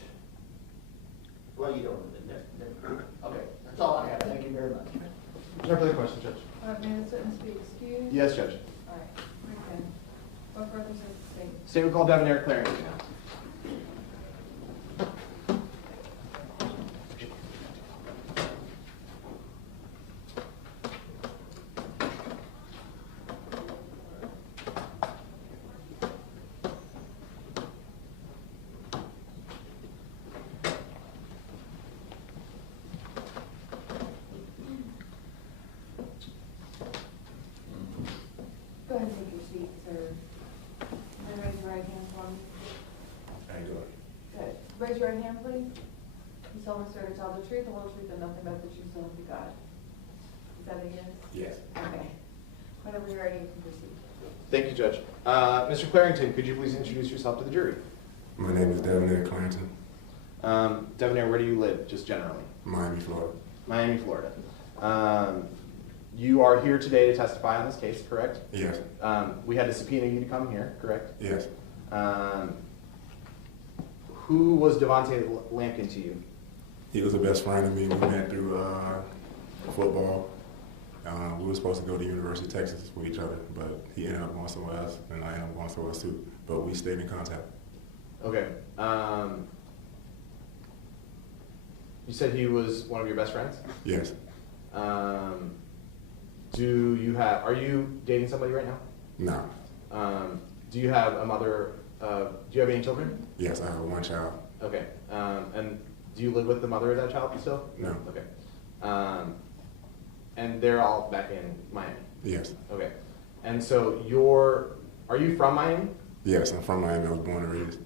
well, you don't, okay, that's all I have, thank you very much. No further questions, Judge? All right, may the witness be excused? Yes, Judge. All right, okay. What further says the state? State will call Devin Erik Garcia now. Go ahead and take your seat, sir. Then raise your right hand for me. How you doing? Good. Raise your right hand, please. You solemnly swear to tell the truth, the whole truth, and nothing but the truth, so help you God. Is that a yes? Yes. Okay. Whenever you're ready, you can proceed. Thank you, Judge. Mr. Clarington, could you please introduce yourself to the jury? My name is Erik Garcia, Devin, where do you live, just generally? Miami, Florida. Miami, Florida. You are here today to testify on this case, correct? Yes. We had to subpoena you to come here, correct? Yes. Who was Du'Vonta Lampkin to you? He was a best friend of me. We met through football. We were supposed to go to University of Texas with each other, but he ended up going somewhere else, and I ended up going somewhere else too. But we stayed in contact. Okay. You said he was one of your best friends? Yes. Are you dating somebody right now? No. Do you have a mother, do you have any children? Yes, I have one child. Okay. And do you live with the mother of that child still? No. Okay. And they're all back in Miami? Yes. Okay. And so are you from Miami? Yes, I'm from Miami. I was born and raised.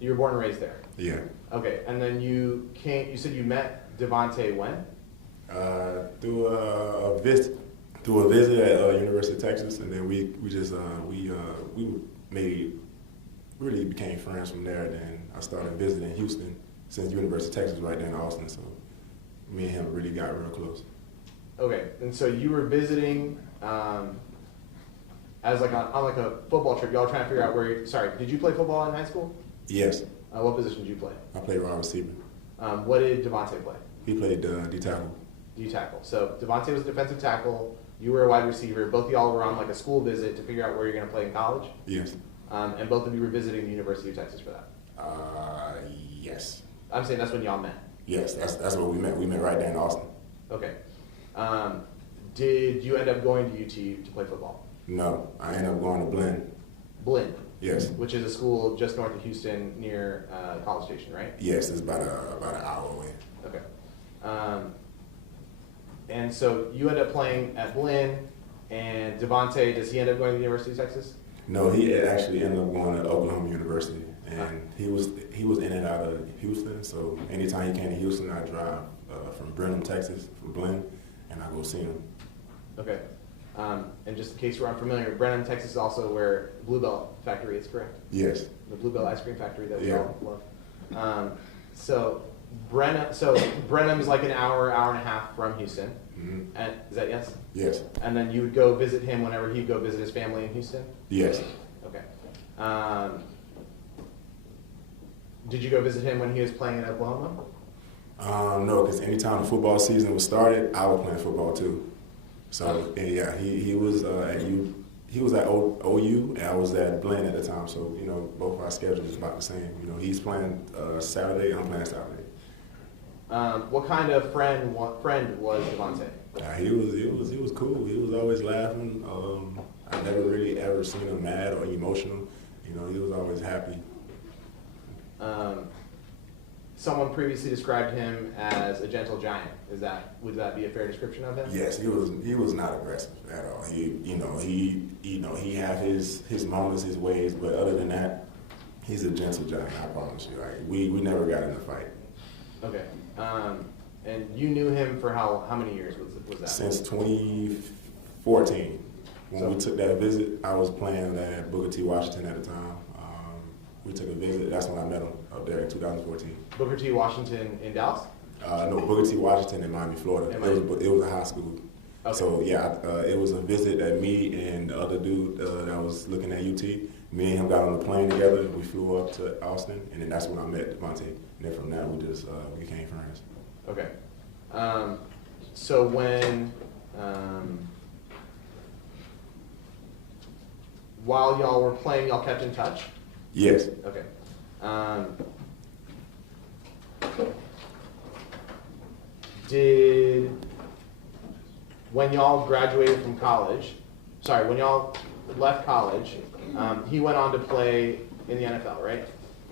You were born and raised there? Yeah. Okay. And then you said you met Du'Vonta when? Through a visit at University of Texas, and then we really became friends from there. Then I started visiting Houston since University of Texas right there in Austin, so me and him really got real close. Okay, and so you were visiting as like on like a football trip. Y'all trying to figure out where. Sorry, did you play football in high school? Yes, What position did you play? I played wide receiver. What did Du'Vonta play? He played D tackle. D tackle. So Du'Vonta was a defensive tackle. You were a wide receiver. Both of y'all were on like a school visit to figure out where you're going to play in college. Yes. And both of you were visiting the University of Texas for that. Yes. I'm saying that's when y'all met. Yes, that's where we met. We met right there in Austin. Okay. Did you end up going to UT to play football? No, I ended up going to Blinn. Blinn. Yes. Which is a school just north of Houston near College Station, right? Yes, it's about an hour away. Okay. And so you end up playing at Blinn, and Du'Vonta, does he end up going to the University of Texas? No, he actually ended up going to Oklahoma University, and he was in and out of Houston. So anytime he came to Houston, I drive from Brenham, Texas, from Blinn, and I go see him. Okay. And just in case you're unfamiliar, Brenham, Texas is also where Bluebell Factory is, correct? Yes. The Bluebell ice cream factory that we all love. So Brenham is like an hour and a half from Houston. Mm-hmm. And is that yes? Yes. And then you would go visit him whenever he'd go visit his family in Houston? Yes. Okay. Did you go visit him when he was playing in Oklahoma? No, because anytime the football season was started, I was playing football too. So yeah, he was at OU and I was at Blinn at the time. So both our schedules was about the same. He's playing Saturday, I'm playing Saturday. What kind of friend was Du'Vonta? He was cool. He was always laughing. I never really ever seen him mad or emotional. He was always happy. Someone previously described him as a gentle giant. Would that be a fair description of him? Yes, he was not aggressive at all. He had his moments, his ways, but other than that, he's a gentle giant. I promise you. We never got in a fight. Okay. And you knew him for how many years was that? Since 2014. When we took that visit, I was playing at Booker T. Washington at the time. We took a visit. That's when I met him up there in 2014. Booker T. Washington in Dallas? No, Booker T. Washington in Miami, Florida. It was a high school. Okay. So yeah, it was a visit that me and the other dude that was looking at UT, me and him got on the plane together. We flew up to Austin, and then that's when I met Du'Vonta. And then from there, we just became friends. Okay. So when while y'all were playing, y'all kept in touch? Yes. Okay. When y'all graduated from college, when y'all left college, he went on to play in the NFL, right?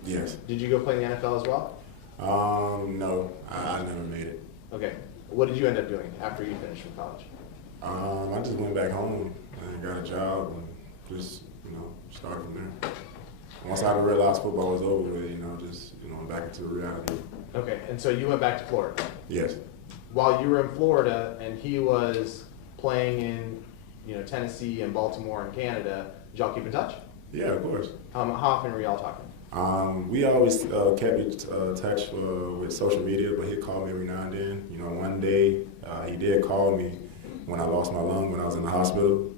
Yes. Did you go play in the NFL as well? No, I never made it. Okay. What did you end up doing after you finished from college? I just went back home and got a job and just, started from there. Once I realized football was over with, just back into reality. Okay, and so you went back to Florida? Yes. While you were in Florida and he was playing in, Tennessee and Baltimore and Canada, did y'all keep in touch? Yeah, of course. How often were y'all talking? We always kept in touch with social media, but he'd call me every now and then. One day he did call me when I lost my lung when I was in the hospital.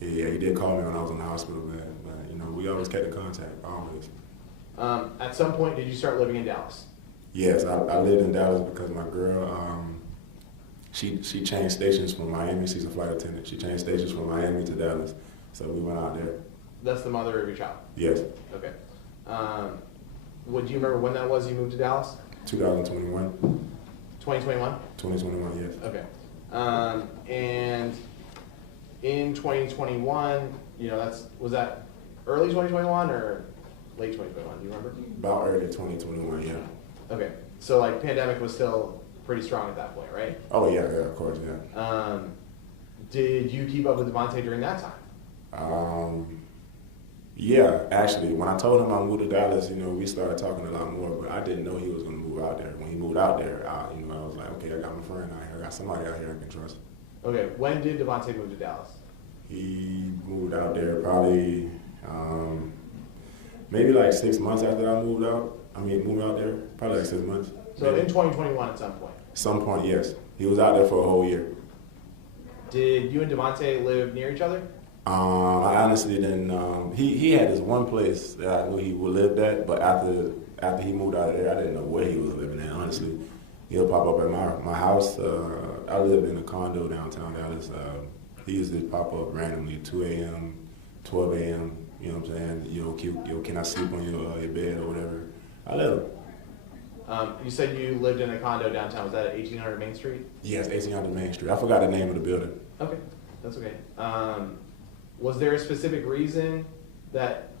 Yeah, he did call me when I was in the hospital, but we always kept in contact, always. At some point, did you start living in Dallas? Yes, I lived in Dallas because my girl, she changed stations from Miami. She's a flight attendant. She changed stations from Miami to Dallas, so we went out there. That's the mother of your child? Yes. Okay. Do you remember when that was you moved to Dallas? 2021. 2021? 2021, yes. Okay. And in 2021, was that early 2021 or late 2021? Do you remember? About early 2021, yeah. Okay. So pandemic was still pretty strong at that point, right? Oh yeah, of course, yeah. Did you keep up with Du'Vonta during that time? Yeah, actually, when I told him I moved to Dallas, we started talking a lot more, but I didn't know he was going to move out there. When he moved out there, I was like, okay, I got my friend out here. I got somebody out here I can trust. Okay, when did Du'Vonta move to Dallas? He moved out there probably maybe like 6 months after I moved out. Moved out there, probably like 6 months. So maybe. In 2021 at some point? Some point, yes. He was out there for a whole year. Did you and Du'Vonta live near each other? I honestly didn't. He had this one place that I knew he would live at, but after he moved out of there, I didn't know where he was living at. Honestly, he'll pop up at my house. I lived in a condo downtown Dallas. He used to pop up randomly at 2 a.m., 12 a.m. You know what I'm saying? Yo, can I sleep on your bed or whatever? I let him. You said you lived in a condo downtown. Was that at 1800 Main Street? Yes, 1800 Main Street. I forgot the name of the building. Okay, that's okay. Was there a specific reason that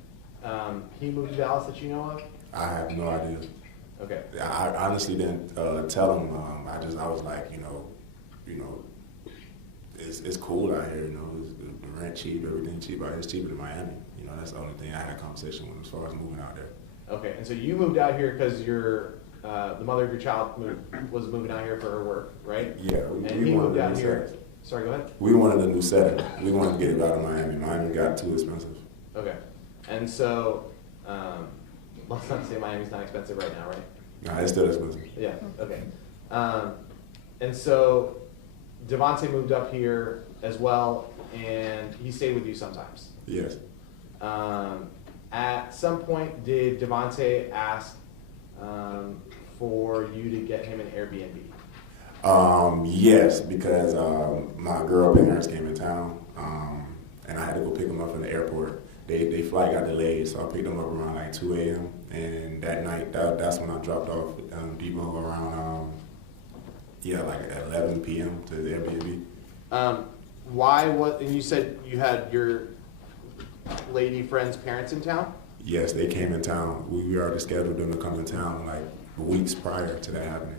he moved to Dallas that you know of? I have no idea. Okay. I honestly didn't tell him. I was like, it's cool out here. The rent cheap, everything cheap out here. It's cheaper than Miami. That's the only thing I had a conversation with him as far as moving out there. Okay, and so you moved out here because the mother of your child was moving out here for her work, right? Yeah, and he moved out here. Sorry, go ahead. We wanted a new setting. We wanted to get it out of Miami. Miami got too expensive. Okay, and so let's not say Miami's not expensive right now, right? No, it's still expensive. Yeah. Okay. And so Du'Vonta moved up here as well, and he stayed with you sometimes. Yes. At some point, did Du'Vonta ask for you to get him an Airbnb? Yes, because my girl parents came in town, and I had to go pick them up from the airport. They flight got delayed, so I picked them up around like 2 a.m. And that night, that's when I dropped off Debo around like 11 p.m. to the Airbnb. And you said you had your lady friend's parents in town? Yes, they came in town. We already scheduled them to come in town like weeks prior to that happening.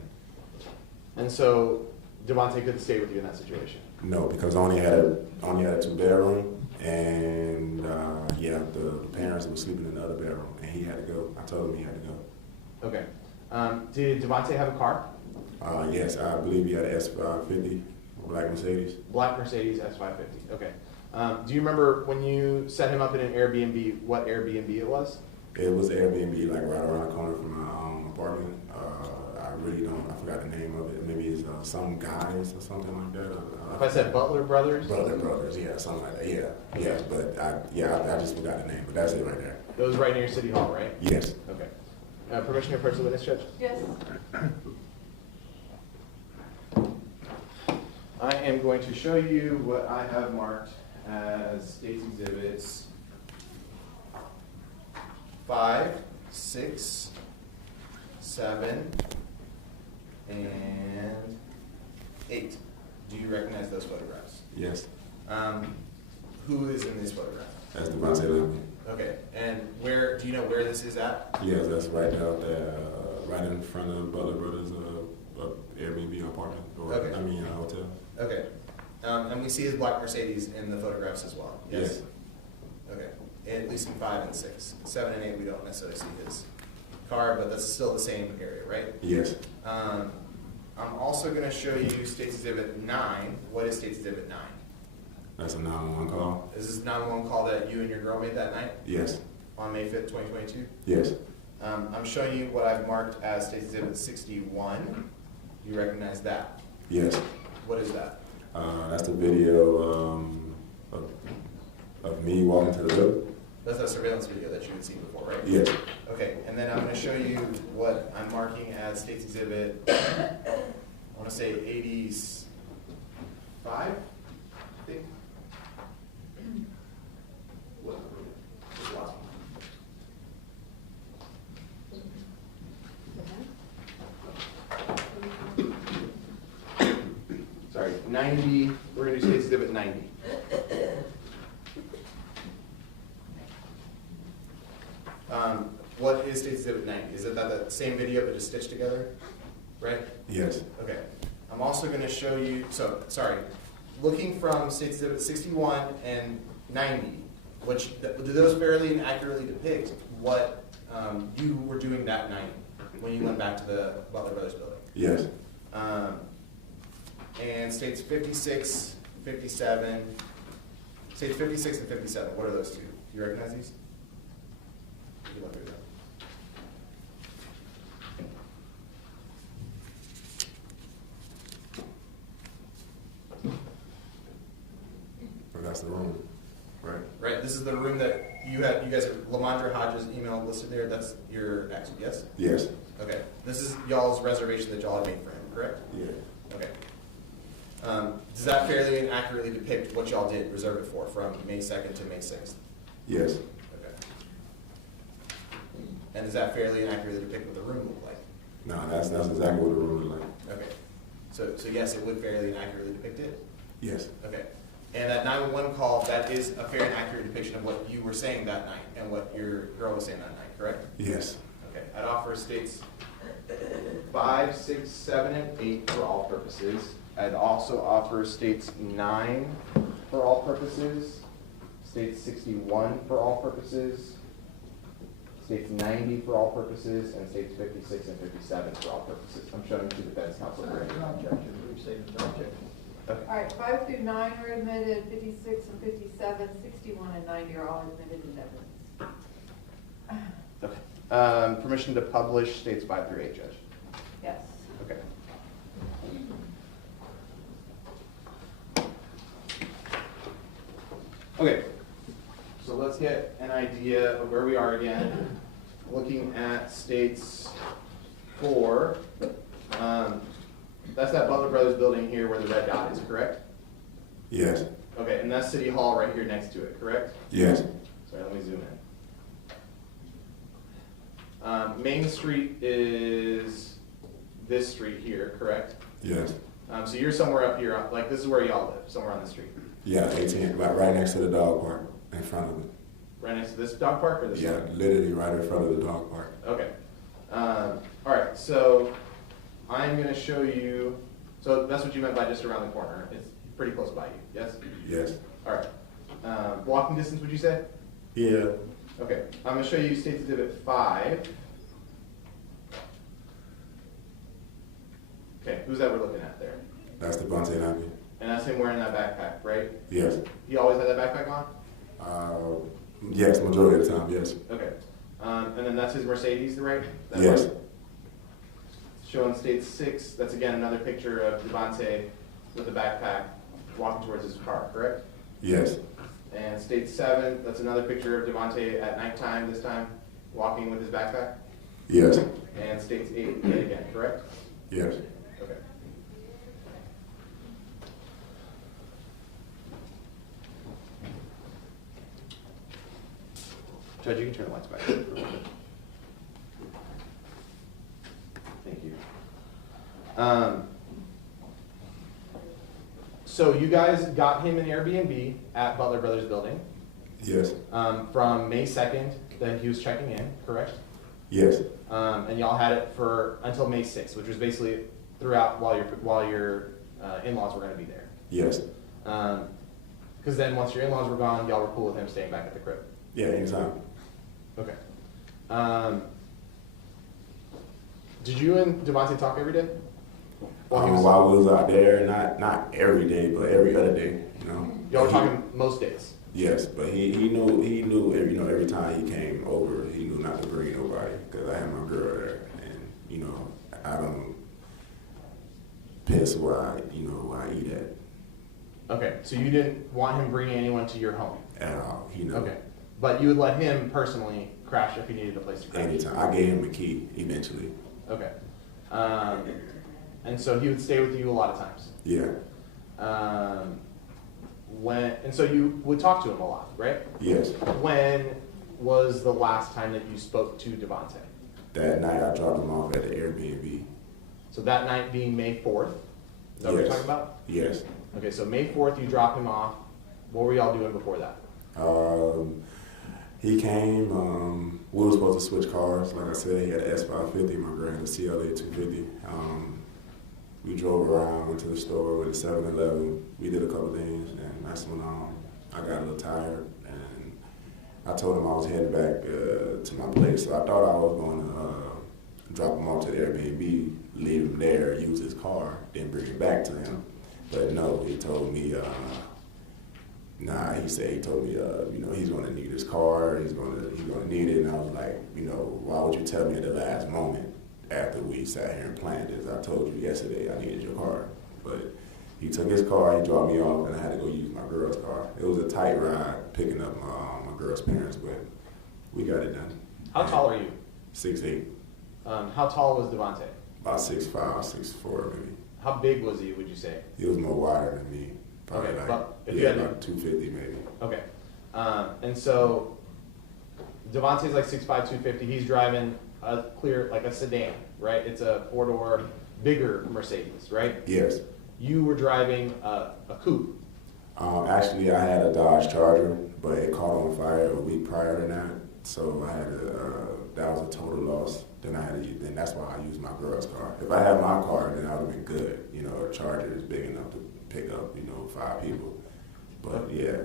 And so Du'Vonta couldn't stay with you in that situation? No, because I only had a 2-bedroom, and the parents were sleeping in the other bedroom, and he had to go. I told him he had to go. Okay. Did Du'Vonta have a car? Yes, I believe he had an S550, black Mercedes. Black Mercedes S550. Okay. Do you remember when you set him up in an Airbnb, what Airbnb it was? It was Airbnb, like right around the corner from my apartment. I forgot the name of it. Maybe it's Some Guys or something like that. If I said Butler Brothers? Butler Brothers, yeah, something like that. Yeah, but I just forgot the name, but that's it right there. It was right near City Hall, right? Yes. Okay. Permission to approach the witness, Judge? Yes. I am going to show you what I have marked as State's Exhibits 5, 6, 7, and 8. Do you recognize those photographs? Yes. Who is in these photographs? That's Du'Vonta Lampkin. Okay, and do you know where this is at? Yes, that's right out there, right in front of Butler Brothers' Airbnb apartment, hotel. Okay, and we see his black Mercedes in the photographs as well? Yes. Okay, at least in 5 and 6. 7 and 8, we don't necessarily see his car, but that's still the same area, right? Yes. I'm also going to show you State's Exhibit 9. What is State's Exhibit 9? That's a 911 call. Is this a 911 call that you and your girl made that night? Yes. On May 5th, 2022? Yes. I'm showing you what I've marked as State's Exhibit 61. You recognize that? Yes. What is that? That's the video of me walking to the lift. That's a surveillance video that you had seen before, right? Yes. Okay, and then I'm going to show you what I'm marking as State's Exhibit, I want to say 85, I think. What? Just lost one. Sorry, 90, we're going to do State's Exhibit 90. What is State's Exhibit 90? Is it that same video but just stitched together? Right? Yes. Okay. I'm also going to show you, looking from State's Exhibit 61 and 90, do those fairly and accurately depict what you were doing that night when you went back to the Butler Brothers building? Yes. And States 56, 57, States 56 and 57, what are those two? Do you recognize these? You went through them. That's the room, right? Right, this is the room that you guys have, Lamondra Hodges' email listed there, that's your ex, yes? Yes. Okay, this is y'all's reservation that y'all had made for him, correct? Yeah. Okay. Does that fairly and accurately depict what y'all did, reserve it for, from May 2nd to May 6th? Yes. Okay. And does that fairly and accurately depict what the room looked like? No, that's exactly what the room looked like. Okay. So yes, it would fairly and accurately depict it? Yes. Okay. And that 911 call, that is a fair and accurate depiction of what you were saying that night and what your girl was saying that night, correct? Yes. Okay. I'd offer states 5, 6, 7, and 8 for all purposes. I'd also offer states 9 for all purposes, states 61 for all purposes, states 90 for all purposes, and states 56 and 57 for all purposes. I'm showing to defense counsel. No objection, we say no objection. Okay. All right, 5 through 9 are admitted, 56 and 57, 61 and 90 are all admitted as evidence. Okay. Permission to publish states 5 through 8, Judge. Yes. Okay. Okay, so let's get an idea of where we are again. Looking at states 4. That's that Butler Brothers building here where the red dot is, correct? Yes. Okay, and that's City Hall right here next to it, correct? Yes. Sorry, let me zoom in. Main Street is this street here, correct? Yes. So you're somewhere up here, like this is where y'all live, somewhere on the street. Yeah, 18, right next to the dog park, in front of it. Right next to this dog park or this Yeah, one? literally right in front of the dog park. Okay. All right, so I'm going to show you, so that's what you meant by just around the corner. It's pretty close by you, yes? Yes. All right. Walking distance, would you say? Yeah. Okay, I'm going to show you States Exhibit 5. Okay, who's that we're looking at there? That's Du'Vonta Lampkin. And that's him wearing that backpack, right? Yes. He always had that backpack on? Yes, majority of the time, yes. Okay. And then that's his Mercedes, right? That Yes. one? Showing State 6, that's again another picture of Du'Vonta with the backpack walking towards his car, correct? Yes. And State 7, that's another picture of Du'Vonta at nighttime this time, walking with his backpack? Yes. And State 8 yet again, correct? Yes. Okay. Judge, you can turn the lights back. Thank you. So you guys got him an Airbnb at Butler Brothers building Yes. from May 2nd that he was checking in, correct? Yes. And y'all had it for until May 6th, which was basically throughout while your in-laws were going to be there. Yes. Because then once your in-laws were gone, y'all were cool with him staying back at the crib. Yeah, anytime. Okay. Did you and Du'Vonta talk every day? While we was out there, not every day, but every other day, you know. Y'all were talking most days? Yes, but he knew every time he came over, he knew not to bring nobody because I had my girl there, and I don't piss where I eat at Okay, so you didn't want him bringing anyone to your home? at all. Okay, but you would let him personally crash if he needed a place to crash? Anytime. I gave him a key eventually. Okay. And so he would stay with you a lot of times? Yeah. And so you would talk to him a lot, right? Yes. When was the last time that you spoke to Du'Vonta? That night I dropped him off at the Airbnb. So that night being May 4th? Is that what you're talking about? Yes. Okay, so May 4th you dropped him off. What were y'all doing before that? He came, we were supposed to switch cars. Like I said, he had an S550, my girl had a CLA 250. We drove around, went to the store, went to 7-Eleven. We did a couple things, and that's when I got a little tired. And I told him I was heading back to my place. So I thought I was going to drop him off to the Airbnb, leave him there, use his car, then bring it back to him. But no, he told me, he told me, he's going to need his car, he's going to need it. And I was like, why would you tell me at the last moment after we sat here and planned this? I told you yesterday I needed your car. But he took his car, he dropped me off, and I had to go use my girl's car. car. It was a tight ride picking up my girl's parents, but we got it done. How tall are you? 6'8". How tall was Du'Vonta? About 6'5", 6'4", maybe. How big was he, would you say? He was more wider than me. Probably Okay, like, but if you yeah, had to- about 250 maybe. Okay. And so Du'Vonta's like 6'5", 250. He's driving a clear, like a sedan, right? It's a 4-door, bigger Mercedes, right? Yes. You were driving a coupe. Actually, I had a Dodge Charger, but it caught on fire a week prior to that. So I had that was a total loss. Then then that's why I used my girl's car. If I had my car, then I would have been good. You know, a Charger is big enough to pick up, 5 people. But yeah.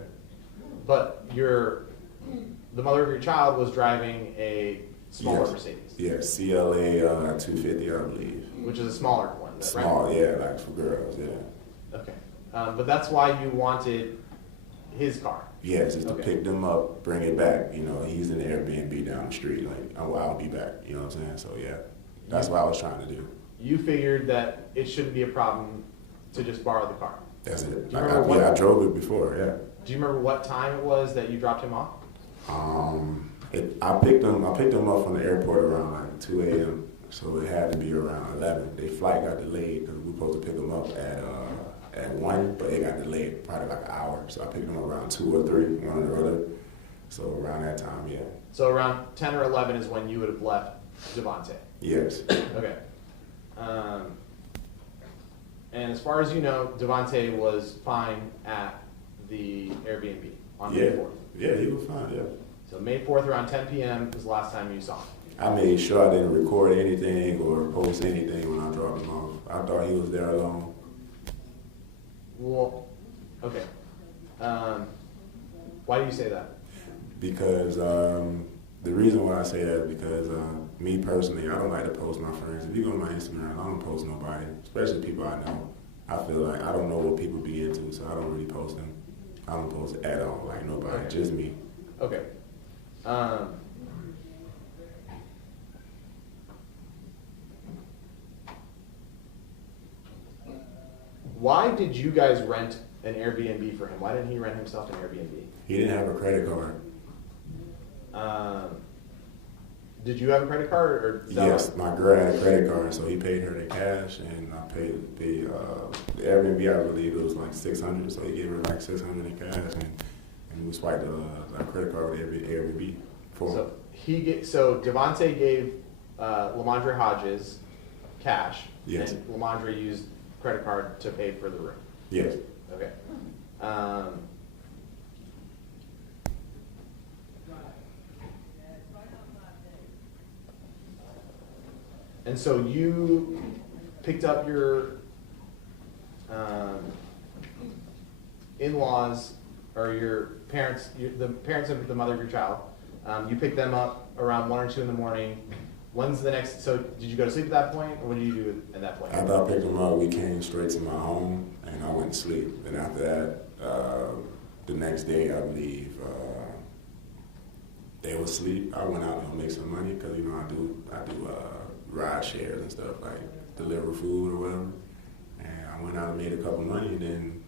But the mother of your child was driving a smaller Yes. Mercedes. Yeah, CLA 250, I believe. Which is a smaller one, right? Small, yeah, like for girls, yeah. Okay. But that's why you wanted his car. Yes, just to Okay. pick them up, bring it back. He's in the Airbnb down the street. Like, I'll be back. You know what I'm saying? So yeah, that's what I was trying to do. You figured that it shouldn't be a problem to just borrow the car. That's it. Do you Like, remember I drove it before. Yeah. Do you remember what time it was that you dropped him off? I picked him up from the airport around like 2 a.m. So it had to be around 11. The flight got delayed because we were supposed to pick him up at 1, but it got delayed probably like an hour. So I picked him up around 2 or 3, one or the other. So around that time, yeah. So around 10 or 11 is when you would have left Du'Vonta. Yes. Okay. And as far as you know, Du'Vonta was fine at the Airbnb on May 4th. Yeah, he was fine, yeah. So May 4th around 10 p.m. was the last time you saw him. I made sure I didn't record anything or post anything when I dropped him off. I thought he was there alone. Well, okay. Why do you say that? Because the reason why I say that is because me personally, I don't like to post my friends. If you go on my Instagram, I don't post nobody, especially people I know. I feel like I don't know what people be into, so I don't really post them. I don't post at all, like nobody, Okay. just me. Okay. Why did you guys rent an Airbnb for him? Why didn't he rent himself an Airbnb? He didn't have a credit card. Did you have a credit card or? Yes, my girl had a credit card, so he paid her the cash, and I paid the Airbnb. I believe it was like $600, so he gave her like $600 in cash, and we swiped the credit card with Airbnb for. So Du'Vonta gave Lamondre Hodges cash, Yes. and Lamondre used credit card to pay for the room. Yes. Okay. And so you picked up your in-laws or your parents, the parents of the mother of your child. You picked them up around 1 or 2 in the morning. When's the next? So did you go to sleep at that point, or what did you do at that point? After I picked them up, we came straight to my home, and I went to sleep. And after that, the next day, I believe they were asleep. I went out and make some money because I do ride shares and stuff, like deliver food or whatever. And I went out and made a couple money. And then,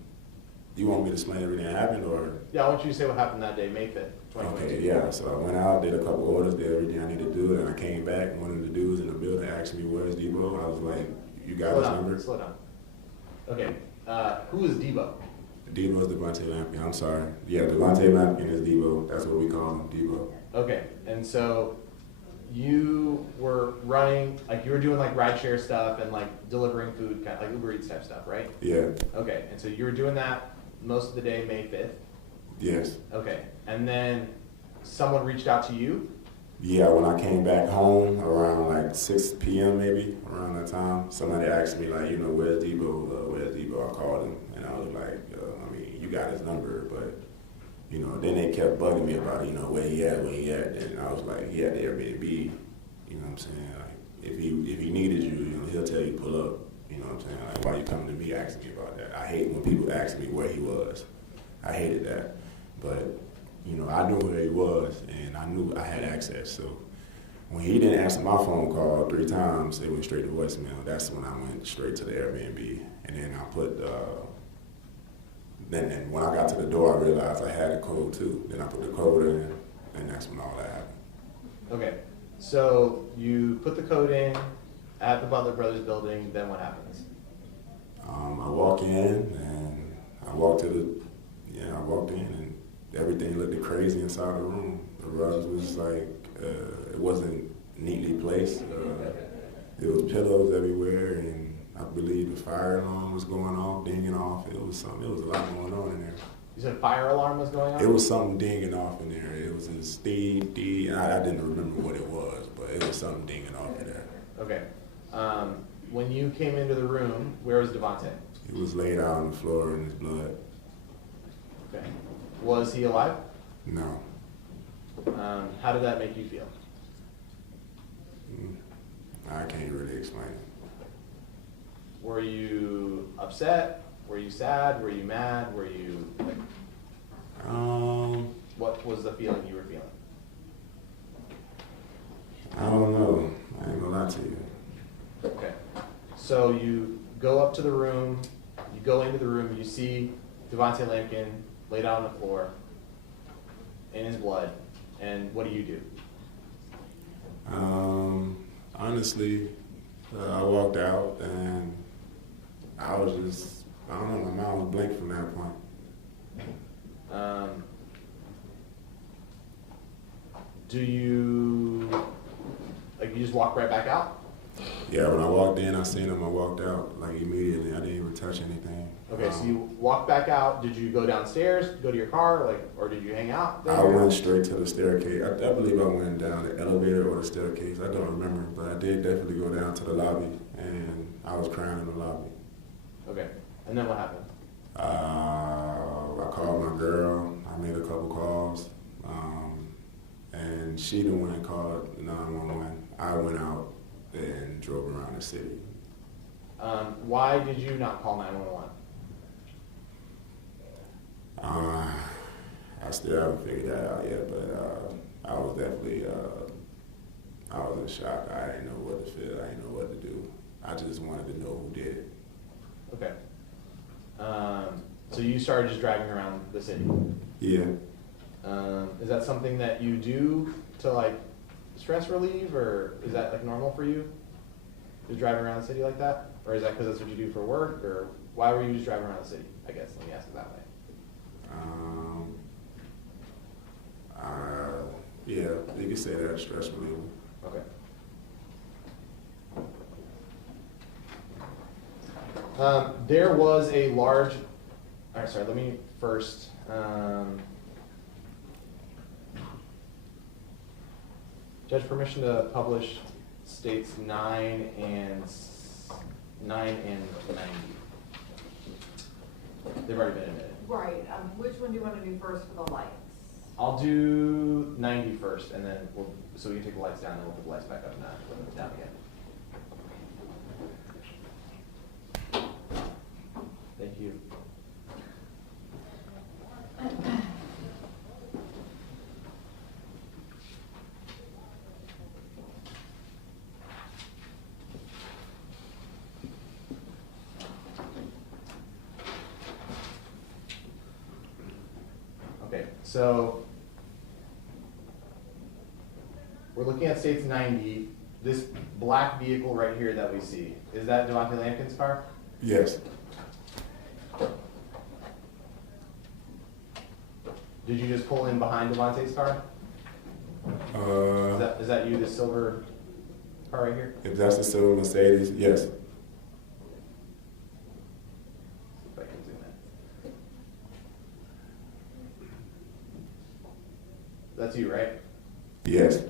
you want me to explain everything that happened, or? Yeah, I want you to say what happened that day, May 5th, 2022. Okay, yeah. So I went out, did a couple orders, did everything I needed to do, and I came back. One of the dudes in the building asked me, "Where's Debo?" I was like, "You got his number?" Slow down. Okay. Who is Debo? Debo is Du'Vonta Lampkin. I'm sorry. Yeah, Du'Vonta Lampkin is Debo. That's what we call him, Debo. Okay, and so you were running, like you were doing like rideshare stuff and like delivering food, kind of like Uber Eats type stuff, right? Yeah. Okay, and so you were doing that most of the day, May 5th? Yes. Okay, and then someone reached out to you? Yeah, when I came back home around like 6 p.m. maybe, around that time, somebody asked me like, where's Debo? Where's Debo? I called him, and I was like, you got his number, but, then they kept bugging me about, where he at, and I was like, he at the Airbnb, you know what I'm saying? Like, if he needed you, he'll tell you pull up, you know what I'm saying? Like, why you coming to me asking me about that? I hate when people ask me where he was. I hated that, but, I knew where he was, and I knew I had access, so when he didn't answer my phone call 3 times, it went straight to voicemail. That's when I went straight to the Airbnb, and then I put then when I got to the door, I realized I had a code too. Then I put the code in, and that's when all that happened. Okay, so you put the code in at the Butler Brothers building, then what happens? I walk in, and I walked in, and everything looked crazy inside the room. The rugs was like, it wasn't neatly placed. There was pillows everywhere, and I believe the fire alarm was going off, dinging off. It was a lot going on in there. You said fire alarm was going on? It was something dinging off in there. It was this dee. I didn't remember what it was, but it was something dinging off in there. Okay. When you came into the room, where was Du'Vonta? He was laid out on the floor in his blood. Okay. Was he alive? No. How did that make you feel? I can't really explain it. Were you upset? Were you sad? Were you mad? Were you like? What was the feeling you were feeling? I don't know. I ain't gonna lie to you. Okay. So you go up to the room, you go into the room, you see Du'Vonta Lampkin laid out on the floor in his blood, and what do you do? Honestly, I walked out and I was just, I don't know, my mind was blank from that point. Do you, like, you just walk right back out? Yeah, when I walked in, I seen him, I walked out, like, immediately. I didn't even touch anything. Okay, so you walk back out. Did you go downstairs, go to your car, like, or did you hang out there? I went straight to the staircase. I believe I went down the elevator or the staircase. I don't remember, but I did definitely go down to the lobby, and I was crying in the lobby. Okay, and then what happened? I called my girl. I made a couple calls, and she the one that called 911. I went out and drove around the city. Why did you not call 911? I still haven't figured that out yet, but I was definitely, I was in shock. I didn't know what to feel. I didn't know what to do. I just wanted to know who did it. Okay. So you started just driving around the city? Yeah. Is that something that you do to, like, stress relieve, or is that, like, normal for you? Just driving around the city like that? Or is that because that's what you do for work, or why were you just driving around the city? I guess, let me ask it that way. Yeah, you could say that, stress reliever. Okay. There was a large, all right, sorry, let me first, judge, permission to publish states 9 and 90. They've already been admitted. Right, which one do you want to do first for the lights? I'll do 90 first, and then so we can take the lights down, and we'll put the lights back up and put them down again. Thank you. Okay, so we're looking at states 90. This black vehicle right here that we see, is that Du'Vonta Lampkin's car? Yes. Did you just pull in behind Du'Vonta's car? Is that you, the silver car right here? If that's the silver Mercedes, yes. If I can zoom in. That's you, right? Yes.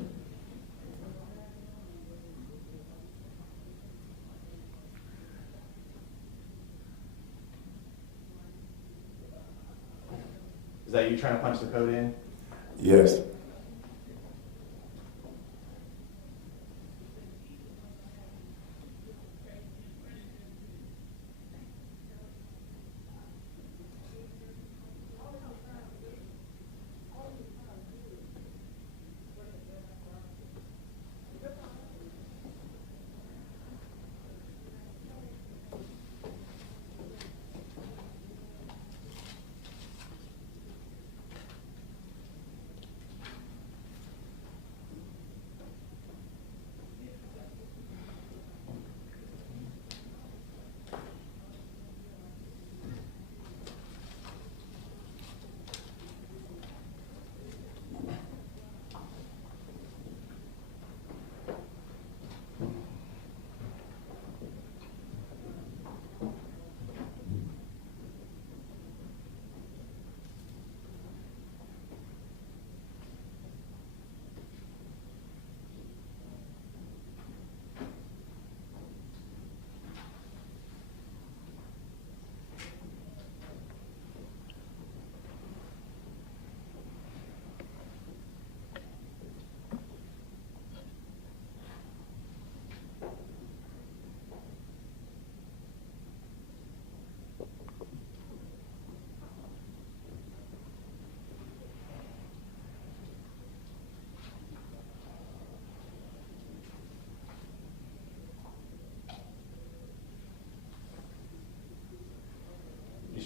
Is that you trying to punch the code in? Yes.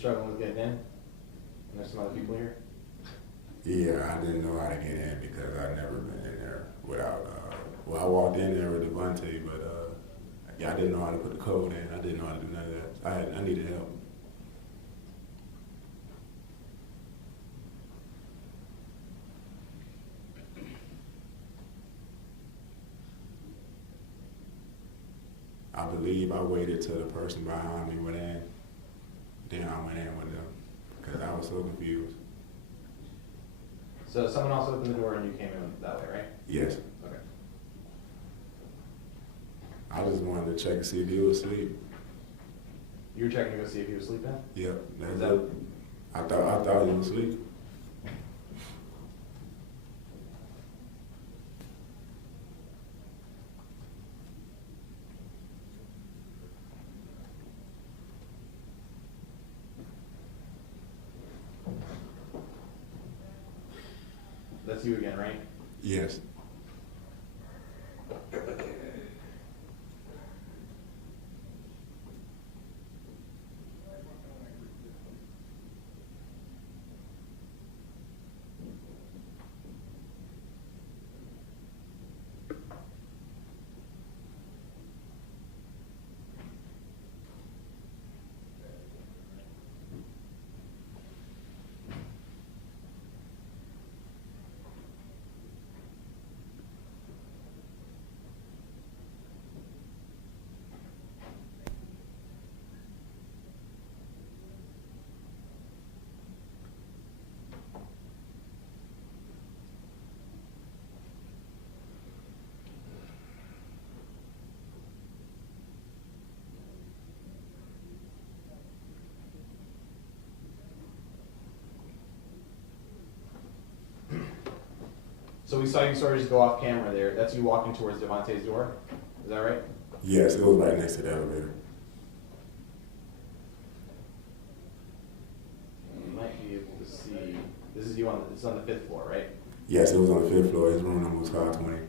struggling with getting in? And there's some other people here? Yeah, I didn't know how to get in because I'd never been in there without, well, I walked in there with Du'Vonta, but yeah, I didn't know how to put the code in. I didn't know how to do none of that. I needed help. I believe I waited till the person behind me went in. Then I went in with them because I was so confused. So someone else opened the door and you came in that way, right? Yes. Okay. I just wanted to check and see if he was asleep. You were checking to go see if he was sleeping? Yep, that's Is that- it. I thought he was asleep. That's you again, right? Yes. So we saw you sort of just go off camera there. That's you walking towards Du'Vonta's door? Is that right? Yes, it was right next to the elevator. You might be able to see. This is you on. It's on the 5th floor, right? Yes, it was on the 5th floor. His room number was 520.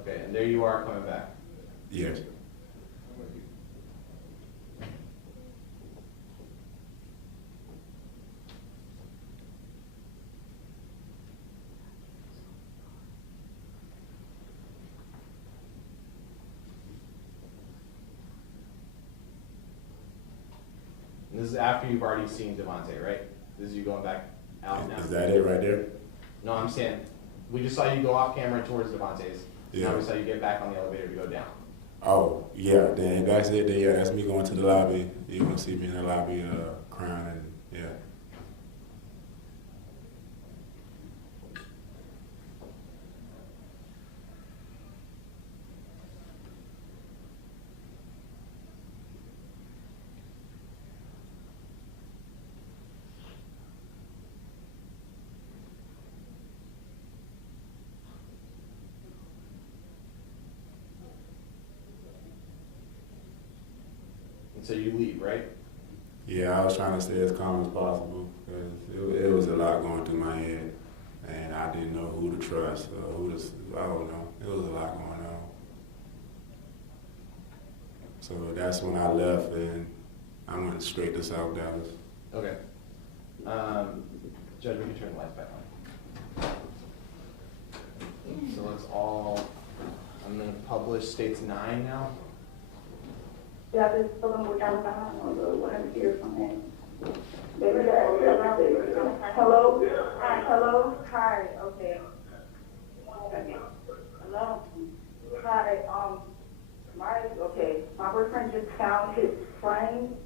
Okay, and there you are coming back. Yes. And this is after you've already seen Du'Vonta, right? This is you going back out now. Is that it right there? No, I'm saying, we just saw you go off camera towards Du'Vonta's. Yeah. Now we saw you get back on the elevator to go down. Oh, yeah. Then if that's it, then yeah, that's me going to the lobby. You're going to see me in the lobby crying and yeah. And so you leave, right? Yeah, I was trying to stay as calm as possible because it was a lot going through my head, and I didn't know who to trust or who to. I don't know. It was a lot going on. So that's when I left, and I went straight to South Dallas. Okay. Judge, we can turn the lights back on. So let's all, I'm going to publish states 9 now. Yeah, this is the one we're down behind on the whatever here from him. Hello? Hi, hello? Hi, okay. 1 second. Hello? Hi, my boyfriend just found his friend.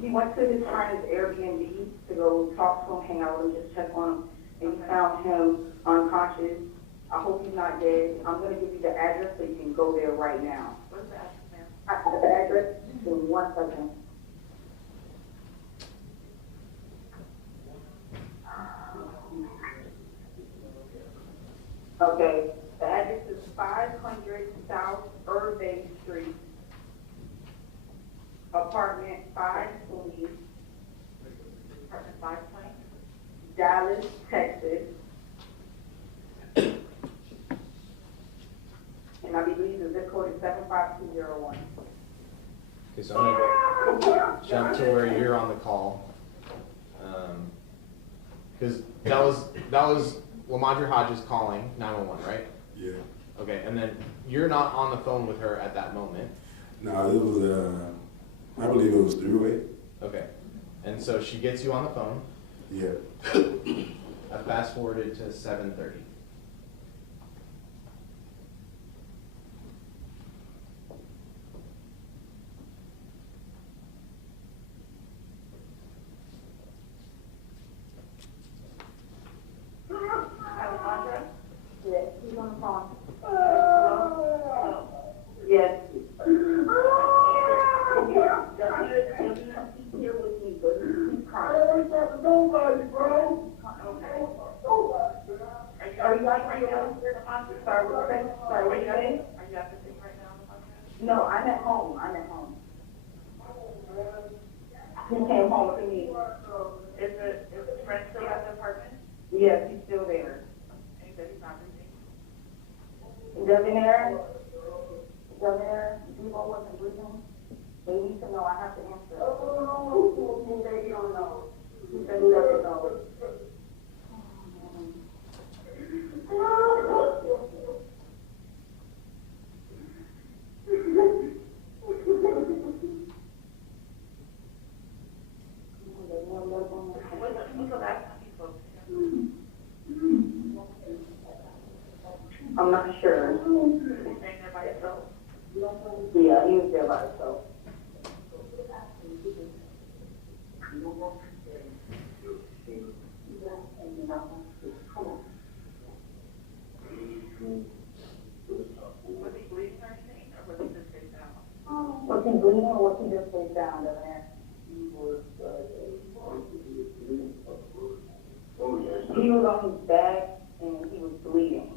He went to his friend's Airbnb to go talk to him, hang out with him, just check on him, and he found him unconscious. I hope he's not dead. I'm gonna give you the address so you can go there right now. What's the address, ma'am? The address, in 1 second. Okay, the address is 500 South Irving Street, apartment 520, Apartment 520? Dallas, Texas. And I believe the zip code is 75201. Okay, so I'm going to jump to where you're on the call. Because that was Lamondre Hodges calling 911, right? Yeah. Okay, and then you're not on the phone with her at that moment. No, it was, I believe it was three-way. Okay, and so she gets you on the phone. Yeah. I fast forwarded to 7:30. Alejandra? Yes, he's on the phone. Yes. He's here with me, but he's crying. Nobody, bro. Okay. Are you guys right now? Sorry, what are you saying? Are you at the thing right now on the podcast? No, I'm at home. He came home to me. Is the friend still at the apartment? Yes, he's still there. And he said he's not breathing? Debonair, Devo wasn't breathing. They need to know. I have to answer. They don't know. He said he doesn't know. When's the last time you spoke to him? I'm not sure. Is he staying there by himself? Yeah, he was there by himself. Was he bleeding or anything, or was he just face down? Was he bleeding or was he just face down down there? He was on his back and he was bleeding.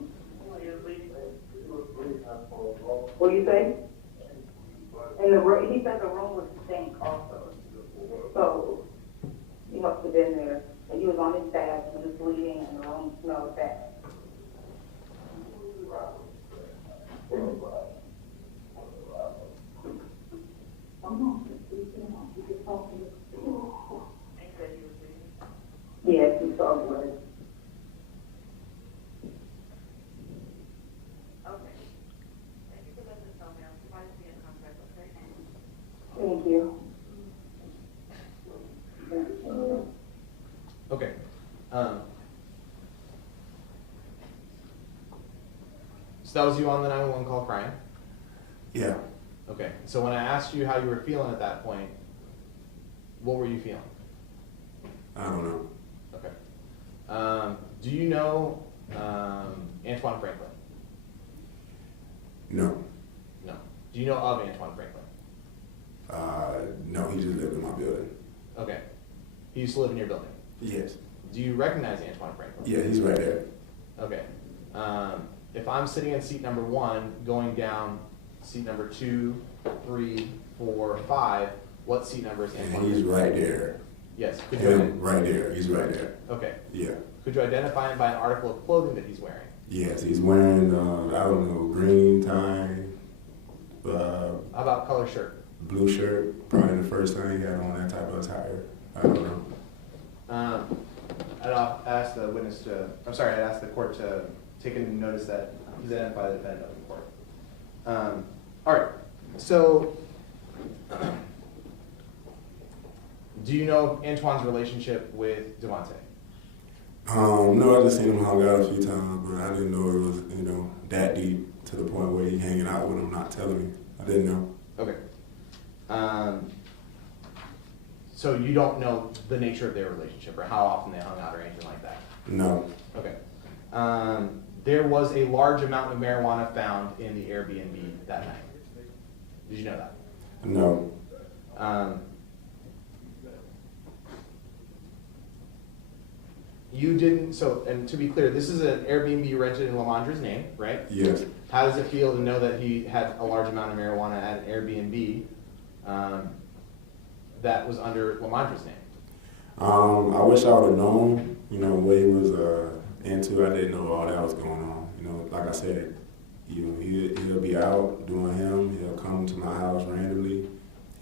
He was bleeding? What do you say? And the room, he said the room was stank also. So he must have been there. And he was on his back, he was bleeding, and the room smelled bad. And he said he was bleeding? Yes, he saw blood. Okay. Thank you for letting us know, ma'am. Somebody be in contact, okay? Thank you. Okay. So that was you on the 911 call crying? Yeah. Okay. So when I asked you how you were feeling at that point, what were you feeling? I don't know. Okay. Do you know Antwan Franklin? No. No. Do you know of Antwan Franklin? No, he just lived in my building. Okay. He used to live in your building? Yes. Do you recognize Antwan Franklin? Yeah, he's right there. Okay. If I'm sitting in seat number 1, going down seat number 2, 3, 4, 5, what seat number is Antwan? And he's right there. Yes. Could Him, right there. He's right there. Okay. Yeah. Could you identify him by an article of clothing that he's wearing? Yes, he's wearing, I don't know, green tie, How about color shirt? blue shirt. Probably the first time he had on that type of attire. I don't know. I'd ask the witness to, I'd ask the court to take into notice that he's identified the defendant of the court. All right, so do you know Antwan's relationship with Du'Vonta? No, I just seen him hung out a few times, but I didn't know it was, that deep to the point where he hanging out with him, not telling me. I didn't know. Okay. So you don't know the nature of their relationship or how often they hung out or anything like that? No. Okay. There was a large amount of marijuana found in the Airbnb that night. Did you know that? No. You didn't, so, and to be clear, this is an Airbnb you rented in Lamondre's name, right? Yes. How does it feel to know that he had a large amount of marijuana at an Airbnb that was under Lamondre's name? I wish I would have known, what he was into. I didn't know all that was going on. Like I said, he'll be out doing him. He'll come to my house randomly.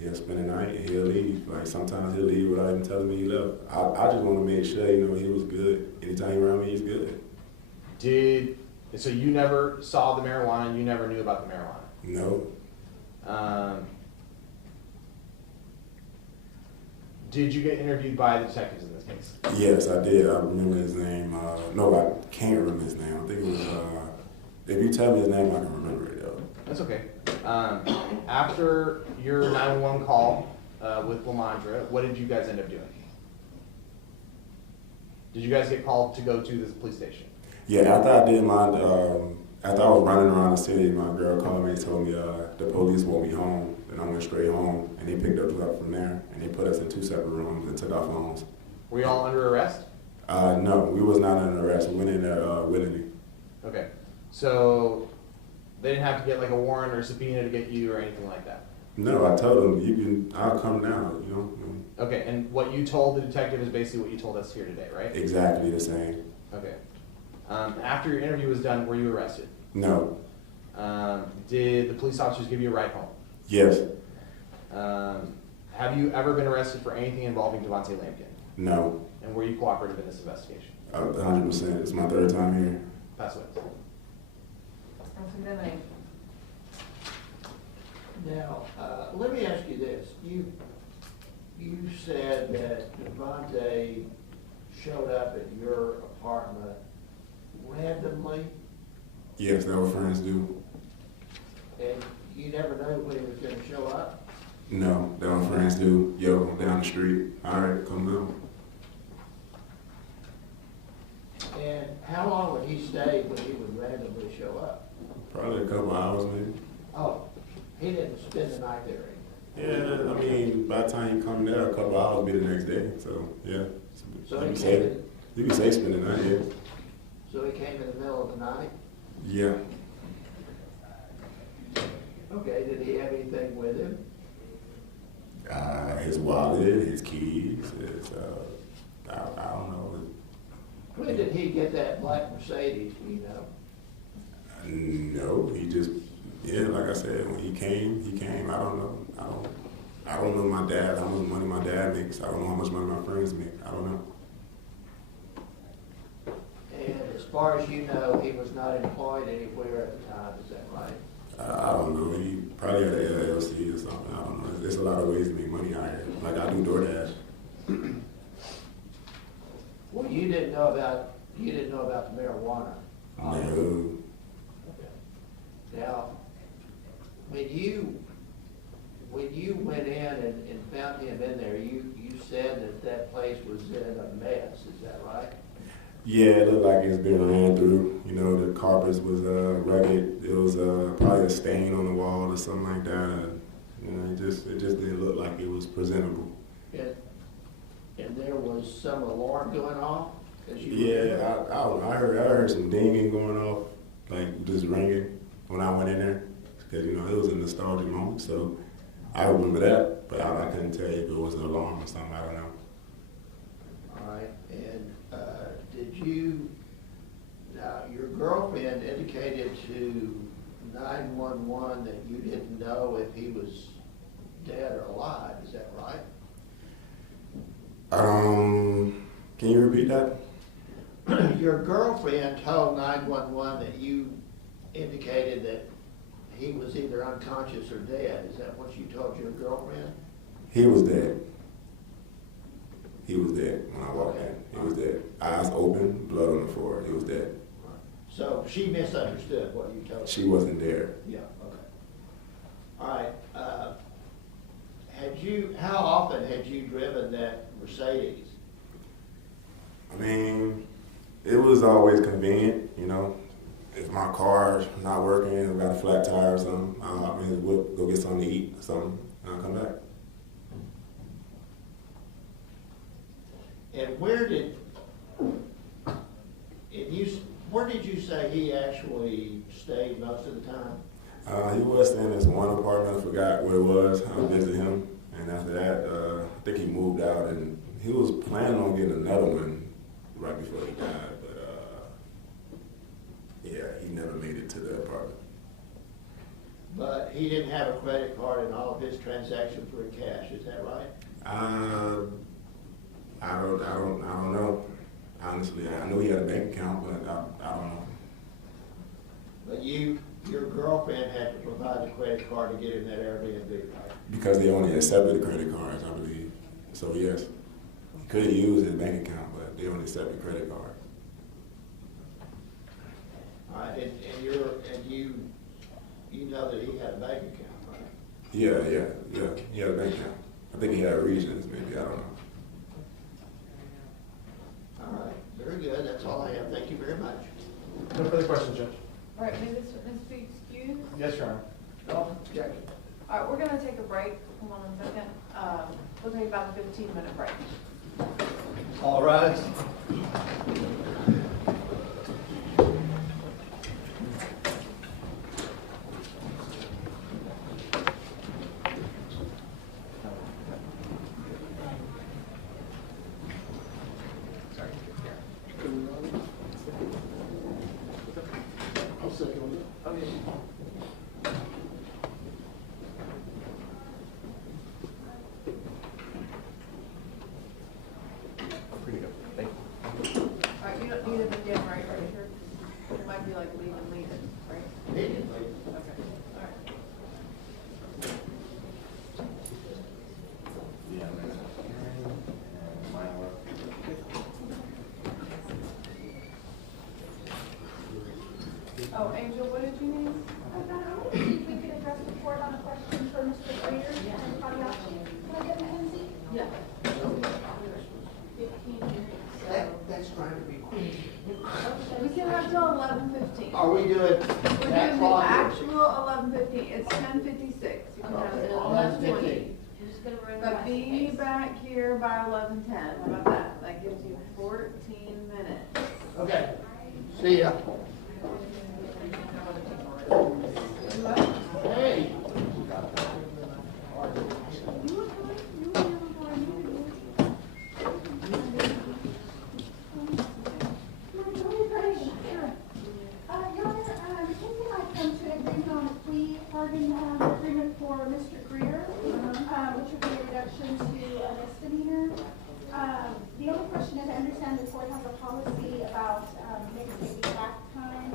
He'll spend the night and he'll leave. Like sometimes he'll leave without even telling me he left. I just want to make sure, you know, he was good. Anytime he's around me, he's good. So you never saw the marijuana and you never knew about the marijuana? No. Did you get interviewed by the detectives in this case? Yes, I did. I remember his name. No, I can't remember his name. I think it was, if you tell me his name, I can remember it, though. That's okay. After your 911 call with Lamondra, what did you guys end up doing? Did you guys get called to go to this police station? Yeah, after I did my, after I was running around the city, my girl called me and told me the police want me home, and I went straight home, and they picked us up from there, and they put us in 2 separate rooms and took our phones. Were you all under arrest? No, we was not under arrest. We went in there willingly. Okay, so they didn't have to get like a warrant or a subpoena to get you or anything like that? No, I told them, I'll come down, you know. Okay, and what you told the detective is basically what you told us here today, right? Exactly the same. Okay. After your interview was done, were you arrested? No. Did the police officers give you a ride home? Yes. Have you ever been arrested for anything involving Du'Vonta Lampkin? No. And were you cooperative in this investigation? 100%. It's my 3rd time here. Pass witness. Now, let me ask you this. You said that Du'Vonta showed up at your apartment randomly, Yes, that's what friends do. and you never knew when he was going to show up? No, that's what friends do. Yo, I'm down the street. All right, come down. And how long would he stay when he would randomly show up? Probably a couple hours, maybe. Oh, he didn't spend the night there either. Yeah, I mean, by the time you come there, a couple hours will be the next day. So, yeah. So you he be came safe. in, You be safe spending the night, yeah. so he came in the middle of the night? Yeah. Okay, did he have anything with him? His wallet, his keys, his, I don't know. When did he get that black Mercedes, do you know? No, he just, yeah, like I said, when he came, I don't know. I don't know my dad, how much money my dad makes. I don't know how much money my friends make. I don't know. And as far as you know, he was not employed anywhere at the time, is that right? I don't know. He probably had an LLC or something. I don't know. There's a lot of ways to make money out here. Like I do DoorDash. Well, you didn't know about the marijuana. No. Now, when you went in and found him in there, you said that place was in a mess, is that right? Yeah, it looked like it's been ran through. You know, the carpets was rugged. It was probably a stain on the wall or something like that. You know, it just didn't look like it was presentable. And there was some alarm going off? Yeah, I heard some dinging going off, like just ringing when I went in there. Because, you know, it was a nostalgic moment. So I remember that, but I couldn't tell you if it was an alarm or something. I don't know. All right, and your girlfriend indicated to 911 that you didn't know if he was dead or alive, is that right? Can you repeat that? Your girlfriend told 911 that you indicated that he was either unconscious or dead. Is that what you told your girlfriend? He was dead. He was dead when I walked in. He was dead. Eyes open, blood on the floor. He was dead. So she misunderstood what you told her? She wasn't there. Yeah, okay. All right. How often had you driven that Mercedes? I mean, it was always convenient, you know. If my car's not working, I've got a flat tire or something, I'll hop in the whip, go get something to eat or something, and I'll come back. And where did you say he actually stayed most of the time? He was staying in this one apartment, I forgot what it was. I visited him, and after that, I think he moved out, and he was planning on getting another one right before he died, but yeah, he never made it to the apartment. But he didn't have a credit card and all of his transactions were in cash, is that right? I don't know. Honestly, I know he had a bank account, but I don't know. But your girlfriend had to provide the credit card to get in that Airbnb, right? Because they only accepted the credit cards, I believe. So yes, he could use his bank account, but they only accept the credit card. All right, and you know that he had a bank account, right? Yeah. He had a bank account. I think he had reasons, maybe, I don't know. All right, very good. That's all I have. Thank you very much. No further questions, Judge? All right, may this witness be excused? Yes, Your Honor. No objection. All right, we're gonna take a break. Hold on a second. We'll take about a 15-minute break. All rise. Pretty good. Thank you. All right, you don't need them again, right? Are you sure? It might be like leave and leave it, right? Immediately. Okay, all right. Yeah, I'm gonna hearing and my work. Oh, Angel, what did you need? I wanted to see if we could address the court on a question for Mr. Greer and Fabiachi. Can I get Mackenzie? Yeah. 15 minutes. That's trying to be quick. We can have till 11:15. Are we doing We're that doing the clock? actual 11:15. It's 10:56. You can have it at 11:20. I'm just gonna run But by be the back here by 11:10. How about that? That gives you 14 minutes. Okay. See ya. Hey. Your Honor, Mackenzie and I come to an agreement on a plea bargain agreement for Mr. Greer, which would be a reduction to a misdemeanor. The only question is, I understand the court has a policy about maybe back time.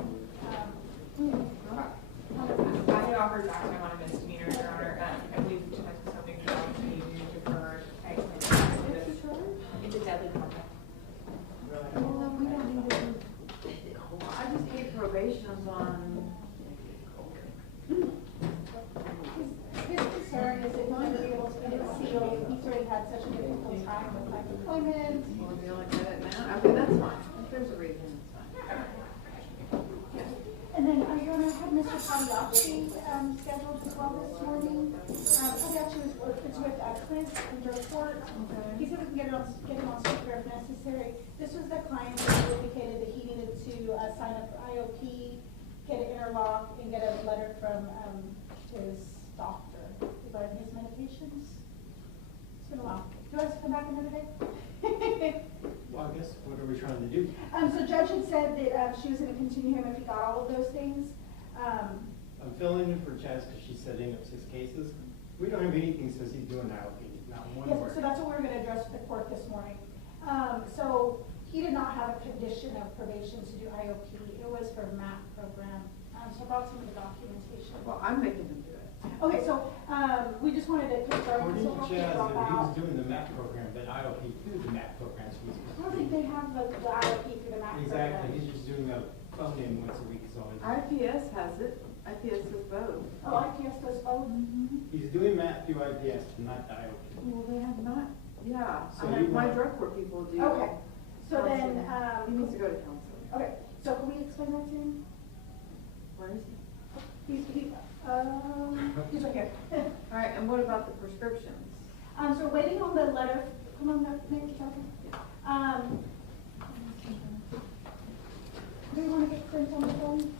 I had offered back time on a misdemeanor, Your Honor, I believe something that we deferred. It's a deadly contact. Well, then we don't need to do. I just hate probations on. His concern is that he might be able to get it sealed. He's already had such a difficult time with like employment. Well, do you want to get it now? Okay, that's fine. If there's a reason, it's fine. And then, Your Honor, I had Mr. Pagliacci scheduled as well this morning. Pagliacci is with Chris in the report. He said we can get him on speaker if necessary. This was the client who indicated that he needed to sign up for IOP, get an interlock, and get a letter from his doctor regarding his medications. It's been a while. Do you want us to come back another day? Well, I guess, what are we trying to do? So Judge had said that she was going to continue him if he got all of those things. I'm filling in for Chaz because she's setting up 6 cases. We don't have anything that says he's doing IOP, not one Yes, word. so that's what we were going to address with the court this morning. So he did not have a condition of probation to do IOP. It was for MAP program. So I brought some of the documentation. Well, I'm making him do it. Okay, so we just wanted to confirm. According So to we'll Chaz, drop that he was out. doing the MAP program, but IOP through the MAP program. So I don't think they have the IOP through the MAP program. exactly, he's just doing a phone in once a week, so IPS has it. IPS does both. Oh, IPS does both? he's doing MAP through IPS, not the IOP. Well, they have not, yeah. So I you have my want- drug court people do. Okay, so then, He needs to go to counseling. okay, so can we explain that to him? Where is he? He's right here. All right, and what about the prescriptions? So we're waiting on the letter. Come on, Nick, second. Do you want to get Clint on the phone?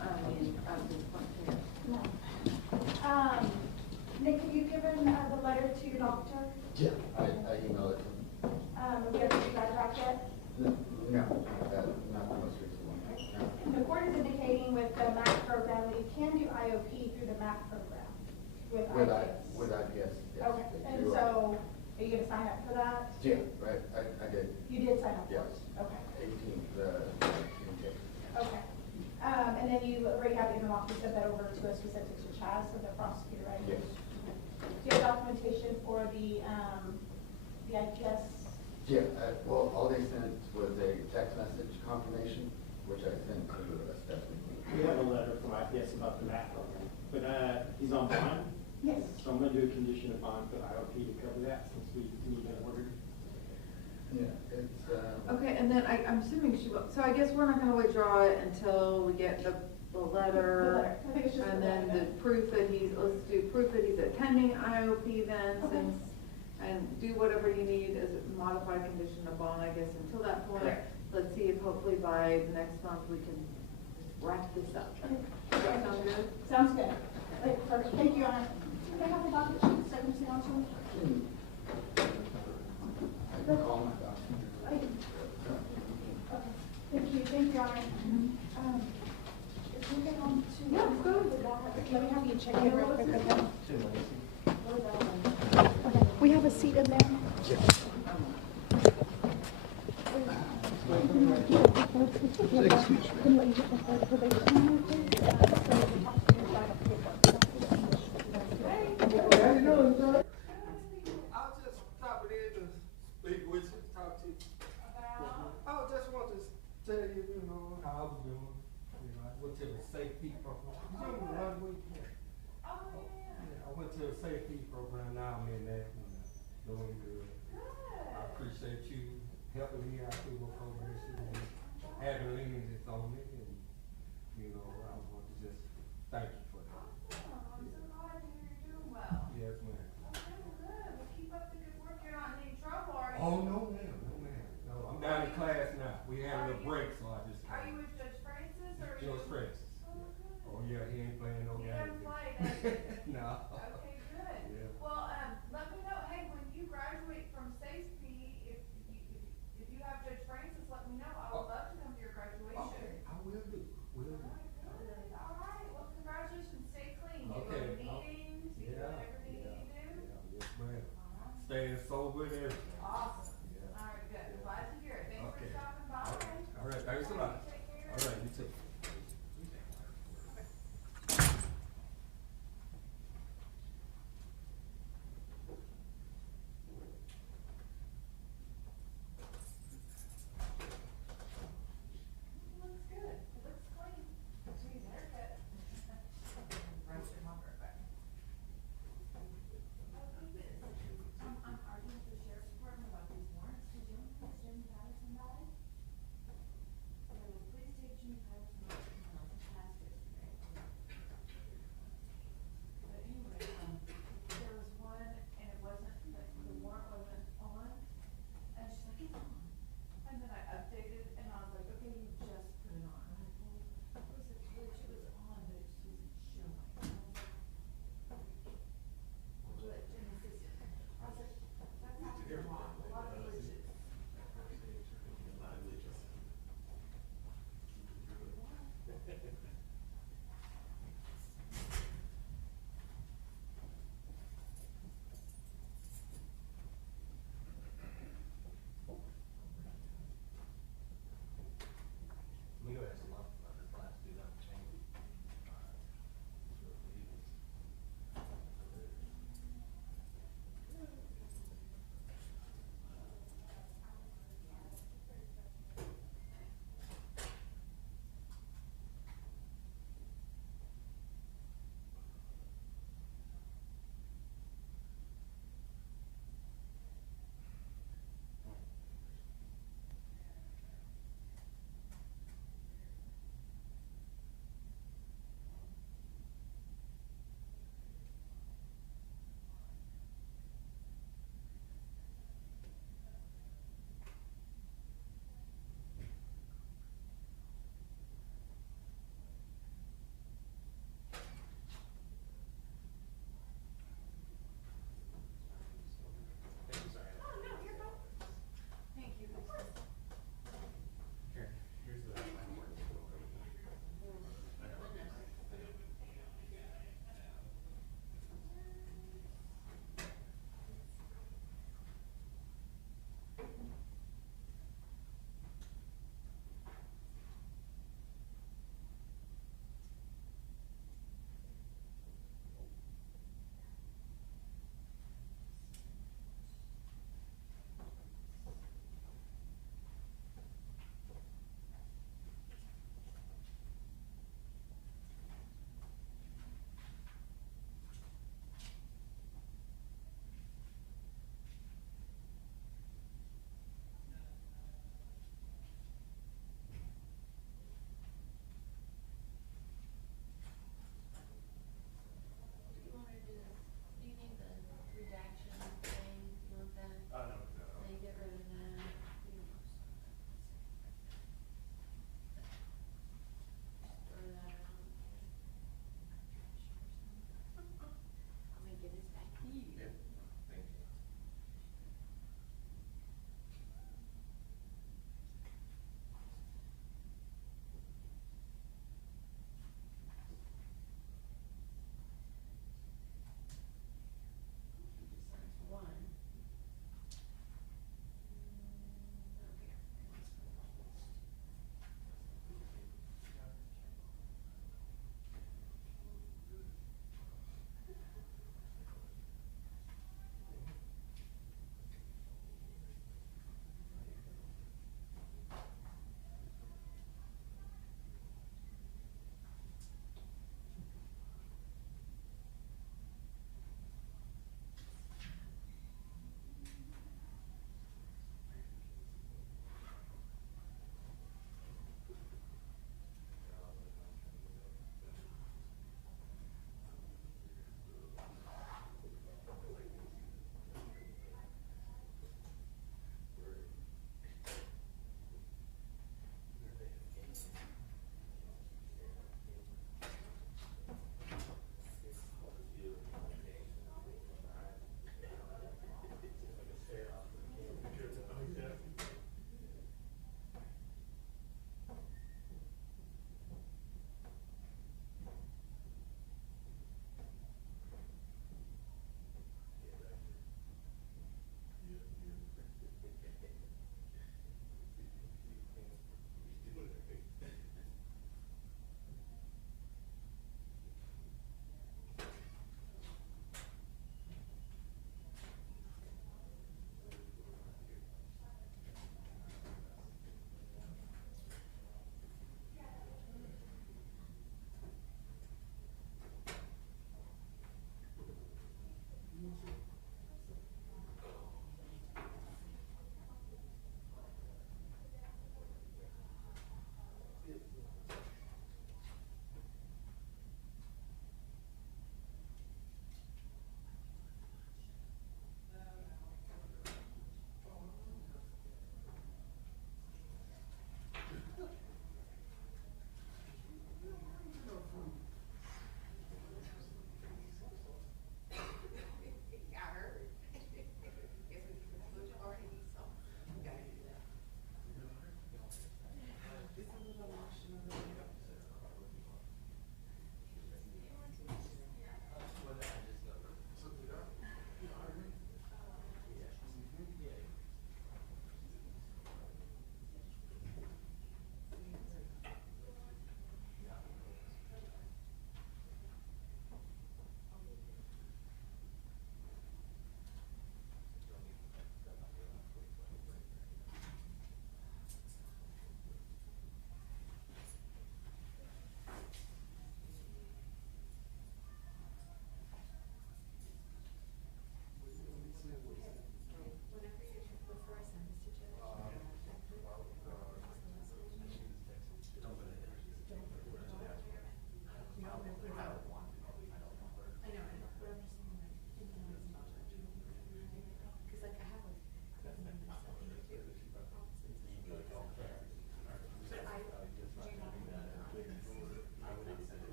At this point here. No. Nick, have you given the letter to your doctor? Yeah, I emailed it to him. Have you ever got it back yet? No, not the most recent one. No. The court is indicating with the MAP program that you can do IOP through the MAP with IPS? With IPS, yes. Okay, and so, are you gonna sign up for that? Yeah, right, I did. You did sign up for Yes. it? Okay. 18th, intake. Okay. And then you already have the interlock, you sent that over to us, we sent it to Chaz, so the prosecutor, right? Yes. Do you have documentation for the IPS? Yeah, well, all they sent was a text message confirmation, which I sent to Stephanie. We have a letter from IPS about the MAP program, but he's on bond. Yes. So I'm gonna do a condition of bond for the IOP to cover that, since we need that ordered. Yeah, it's, Okay, and then I'm assuming she will, so I guess we're not gonna withdraw it until we get the letter. I think it's just And the then letter. the proof that let's do proof that he's attending IOP then, Okay. since, and do whatever you need as a modified condition of bond, I guess, until that point. Correct. Let's see if hopefully by next month we can wrap this up. Does that sound good? Sounds good. Okay, perfect. Thank you, Your Honor. Can I have the docket sheet, second to counsel? I can call my doctor. Okay. Thank you, Your Honor. If we get on to. Yeah, go. Let me have you check in real quick, okay? Okay, we have a seat in there. I was just stopping in to speak with you, talk to you. I just want to tell you, you know, how I was doing. You know, I went to the safety program. You remember the runway? Yeah. I went to a safety program, now I'm in that, and doing good. I appreciate you helping me out through the probation and having leniency on me, and, you know, I want to just thank you for that. I'm so glad to hear you're doing well. Yes, ma'am. Okay, well, good. Well, keep up the good work. You're not in any trouble, are you? Oh, no, ma'am, no, ma'am. No, I'm down in class now. We had a little break, so I just. Are you with Judge Francis or? George Francis. Oh, yeah, he ain't playing no He games. doesn't play, does he? No. Okay, good. Yeah. Well, let me know, hey, when you graduate from safety, if you have Judge Francis, let me know. I would love to come to your graduation. Okay, I will do. Will do. All right, well, congratulations. Stay clean. You Okay, go to meetings, you do everything you need to do. Yes, ma'am. Staying sober and everything. Awesome. Yeah. All right, good. Glad to hear it. Thanks for Okay. stopping by. All right, thanks a lot. Take care. All right, you too. Looks good. It looks clean. Geez, haircut. Right, my back. Are you with the sheriff's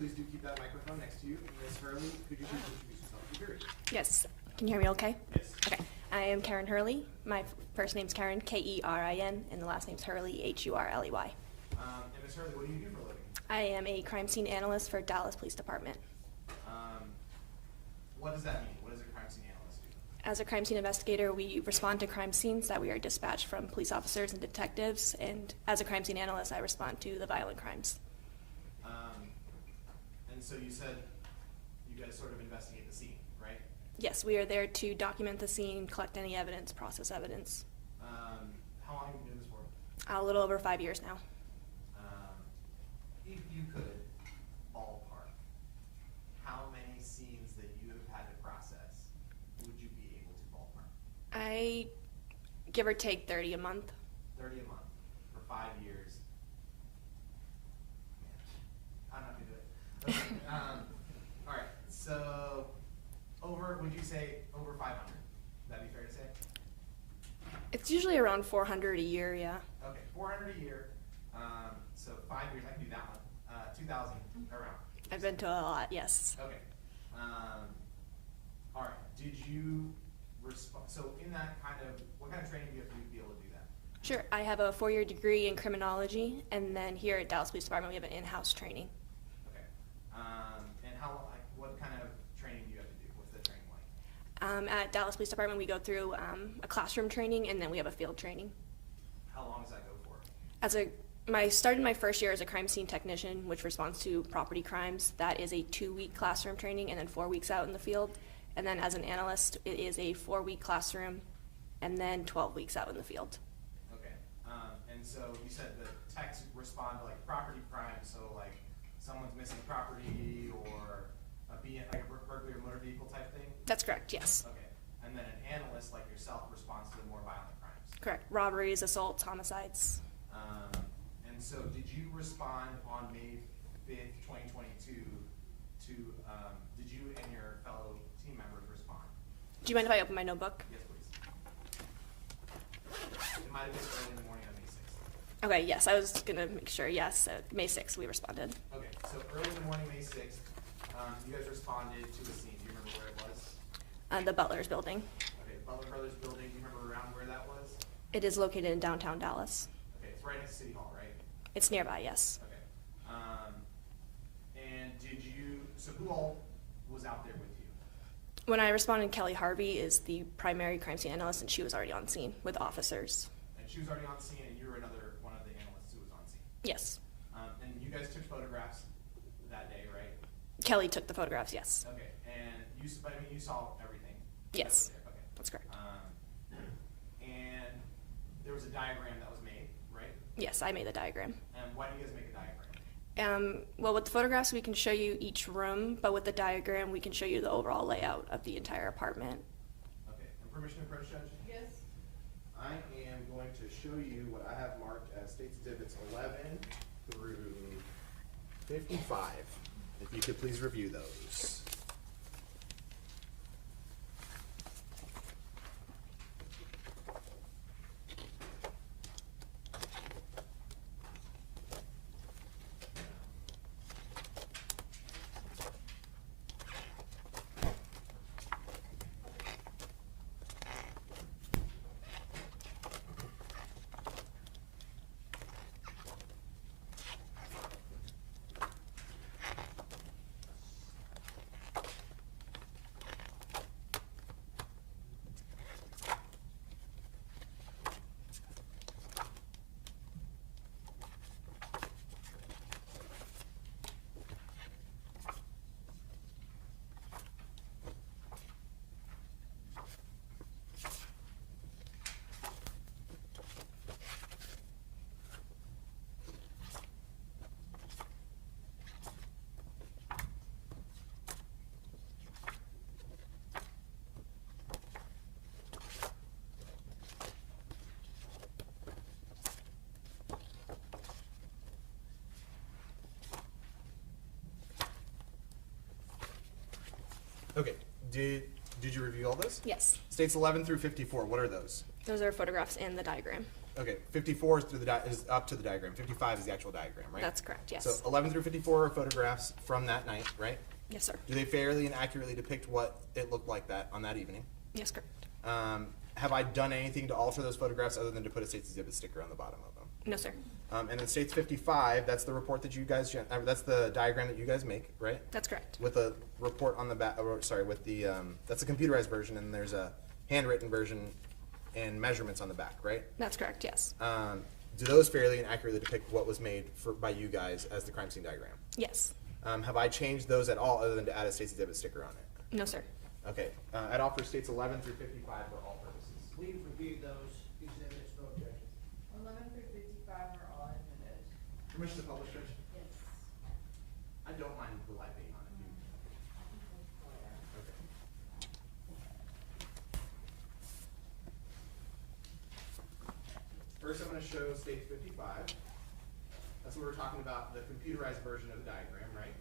please do keep that microphone next to you. Ms. Hurley, could you please introduce yourself to the jury? Yes. Can you hear me okay? Yes. Okay. I am Karen Hurley. My first name's Karen, Kerin, and the last name's Hurley, Hurley. And Ms. Hurley, what do you do for a living? I am a crime scene analyst for Dallas Police Department. What does that mean? What does a crime scene analyst do? As a crime scene investigator, we respond to crime scenes that we are dispatched from police officers and detectives, and as a crime scene analyst, I respond to the violent crimes. And so you said you guys sort of investigate the scene, right? Yes, we are there to document the scene, collect any evidence, process evidence. How long have you been doing this for? A little over 5 years now. If you could ballpark how many scenes that you have had to process, would you be able to ballpark? I give or take 30 a month. 30 a month for 5 years. I'm not gonna do it. Okay. All right. So would you say over 500? That'd be fair to say? It's usually around 400 a year, yeah. Okay, 400 a year. So 5 years, I can do that one. 2,000 around. I've been to a lot, yes. Okay. All right. Did you respond? So in that kind of, what kind of training do you have to do to be able to do that? Sure. I have a 4-year degree in criminology, and then here at Dallas Police Department, we have an in-house training. Okay. And what kind of training do you have to do? What's the training like? At Dallas Police Department, we go through a classroom training, and then we have a field training. How long does that go for? I started my first year as a crime scene technician, which responds to property crimes. That is a 2-week classroom training and then 4 weeks out in the field. And then as an analyst, it is a 4-week classroom and then 12 weeks out in the field. Okay. And so you said the techs respond to like property crimes, so like someone's missing property or like a burglary or motor vehicle type thing? That's correct, yes. Okay. And then an analyst like yourself responds to the more violent crimes? Correct. Robberies, assaults, homicides. And so did you respond on May 5th, 2022 to, did you and your fellow team members respond? Do you mind if I open my notebook? Yes, please. It might have been early in the morning on May 6th. Okay, yes, I was going to make sure, yes. May 6th, we responded. Okay, so early in the morning, May 6th, you guys responded to the scene. Do you remember where it was? The Butler's building. Okay, Butler Brothers building. Do you remember around where that was? It is located in downtown Dallas. Okay, it's right next to City Hall, right? It's nearby, yes. Okay. And so who all was out there with you? When I responded, Kelly Harvey is the primary crime scene analyst, and she was already on scene with officers. And she was already on scene, and you were one of the analysts who was on scene? Yes. And you guys took photographs that day, right? Kelly took the photographs, yes. Okay, and you saw everything? Yes. Okay. That's correct. And there was a diagram that was made, right? Yes, I made the diagram. And why do you guys make a diagram? Well, with the photographs, we can show you each room, but with the diagram, we can show you the overall layout of the entire apartment. Okay, and permission to approach, Judge? Yes. I am going to show you what I have marked as State's Exhibits 11 through 55. If you could please review those. Okay, did you review all those? Yes. States 11 through 54, what are those? Those are photographs and the diagram. Okay, 54 is is up to the diagram. 55 is the actual diagram, right? That's correct, yes. So 11 through 54 are photographs from that night, right? Yes, sir. Do they fairly and accurately depict what it looked like that on that evening? Yes, correct. Have I done anything to alter those photographs other than to put a State's Exhibit sticker on the bottom of them? No, sir. And then States 55, that's the report that you guys, that's the diagram that you guys make, right? That's correct. With a report on the back, sorry, with the, that's a computerized version, and there's a handwritten version and measurements on the back, right? That's correct, yes. Do those fairly and accurately depict what was made by you guys as the crime scene diagram? Yes. Have I changed those at all other than to add a State's Exhibit sticker on it? No, sir. Okay, at all for States 11 through 55 for all purposes. We've reviewed those exhibits, no objection. 11 through 55 are all admitted. Permission to publish, Judge? Yes. I don't mind the live being on it. Okay. First, I'm going to show Stage 55. That's what we're talking about, the computerized version of the diagram, right?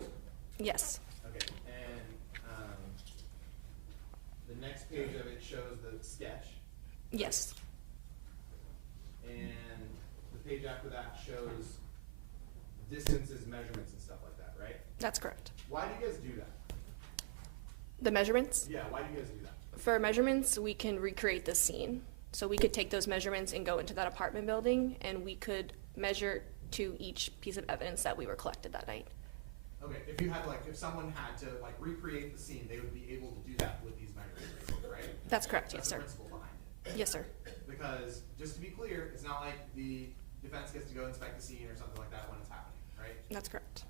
Yes. Okay, and the next page of it shows the sketch. Yes. And the page after that shows distances, measurements, and stuff like that, right? That's correct. Why do you guys do that? The measurements? Yeah, why do you guys do that? For measurements, we can recreate the scene. So we could take those measurements and go into that apartment building, and we could measure to each piece of evidence that we were collected that night. Okay, if you had if someone had to recreate the scene, they would be able to do that with these measurements, right? That's correct, That's yes, sir. the principle behind it. Yes, sir. Because, just to be clear, it's not like the defense gets to go inspect the scene or something like that when it's happening, right? That's correct.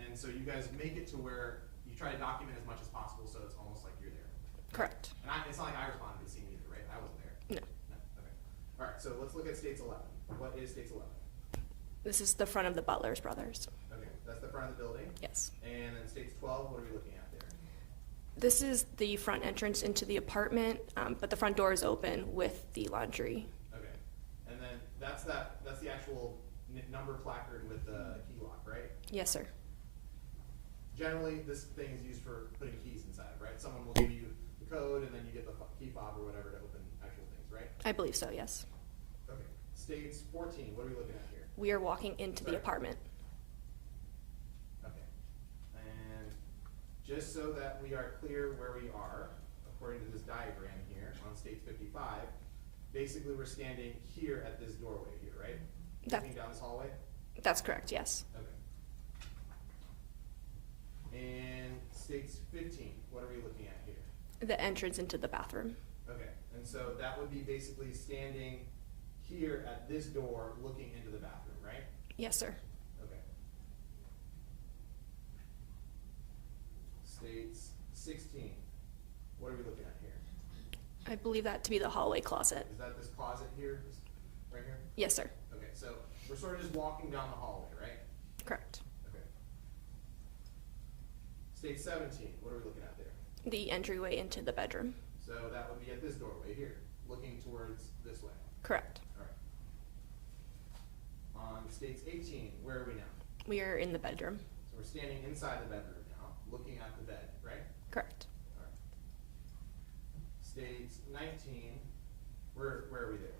And so you guys make it to where you try to document as much as possible so it's almost like you're there. Correct. And it's not like I responded to the scene either, right? I wasn't there. No. No, okay. All right, so let's look at States 11. What is States 11? This is the front of the Butler's Brothers. Okay, that's the front of the building. Yes. And then States 12, what are we looking at there? This is the front entrance into the apartment, but the front door is open with the laundry. Okay, and then that's the actual number placard with the key lock, right? Yes, sir. Generally, this thing is used for putting keys inside, right? Someone will give you the code, and then you get the key fob or whatever to open actual things, right? I believe so, yes. Okay. States 14, what are we looking at here? We are walking into the apartment. Okay. And just so that we are clear where we are, according to this diagram here on States 55, basically we're standing here at this doorway here, right? Looking down this hallway? That's correct, yes. Okay. And States 15, what are we looking at here? The entrance into the bathroom. Okay, and so that would be basically standing here at this door looking into the bathroom, right? Yes, sir. Okay. States 16, what are we looking at here? I believe that to be the hallway closet. Is that this closet here, right here? Yes, sir. Okay, so we're sort of just walking down the hallway, right? Correct. Okay. State 17, what are we looking at there? The entryway into the bedroom. So that would be at this doorway here, looking towards this way. Correct. All right. On States 18, where are we now? We are in the bedroom. So we're standing inside the bedroom now, looking at the bed, right? Correct. All right. States 19, where are we there?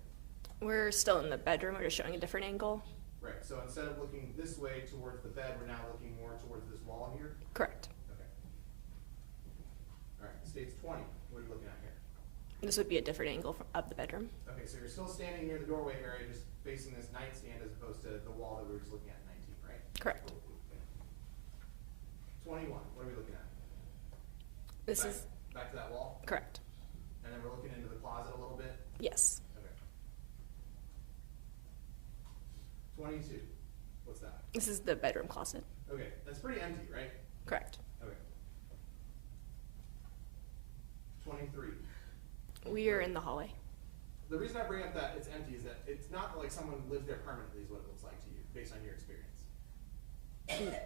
We're still in the bedroom. We're just showing a different angle. Right, so instead of looking this way towards the bed, we're now looking more towards this wall here? Correct. Okay. All right, States 20, what are we looking at here? This would be a different angle of the bedroom. Okay, so you're still standing near the doorway area, just facing this nightstand as opposed to the wall that we were just looking at in 19, right? Correct. Okay. 21, what are we looking at? This is back to that wall? correct. And then we're looking into the closet a little bit? Yes. Okay. 22, what's that? This is the bedroom closet. Okay, that's pretty empty, right? Correct. Okay. 23. We are in the hallway. The reason I bring up that it's empty is that it's not like someone lives there permanently is what it looks like to you, based on your experience.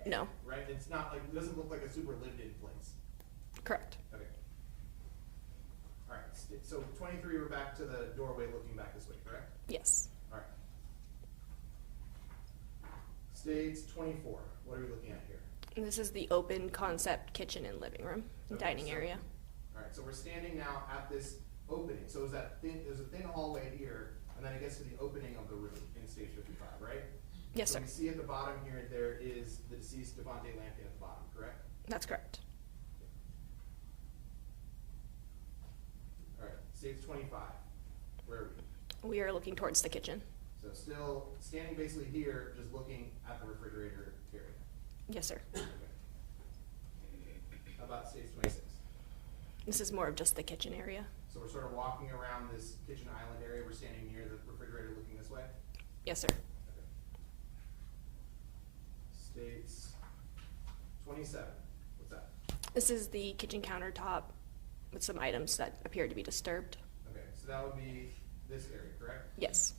No. Right? It's not like, it doesn't look like a super lived in place. Correct. Okay. All right, so 23, we're back to the doorway looking back this way, correct? Yes. All right. States 24, what are we looking at here? This is the open concept kitchen and living room, dining area. All right, so we're standing now at this opening. So there's a thin hallway here and then it gets to the opening of the room in stage 55, right? Yes, So sir. we see at the bottom here, there is the deceased Du'Vonta Lampkin at the bottom, correct? That's correct. All right, stage 25, where are we? We are looking towards the kitchen. So still standing basically here, just looking at the refrigerator area. Yes, sir. Okay. How about stage 26? This is more of just the kitchen area. So we're sort of walking around this kitchen island area. We're standing near the refrigerator looking this way. Yes, sir. Okay. Stage 27. What's that? This is the kitchen countertop with some items that appear to be disturbed. Okay, so that would be this area, correct? Yes.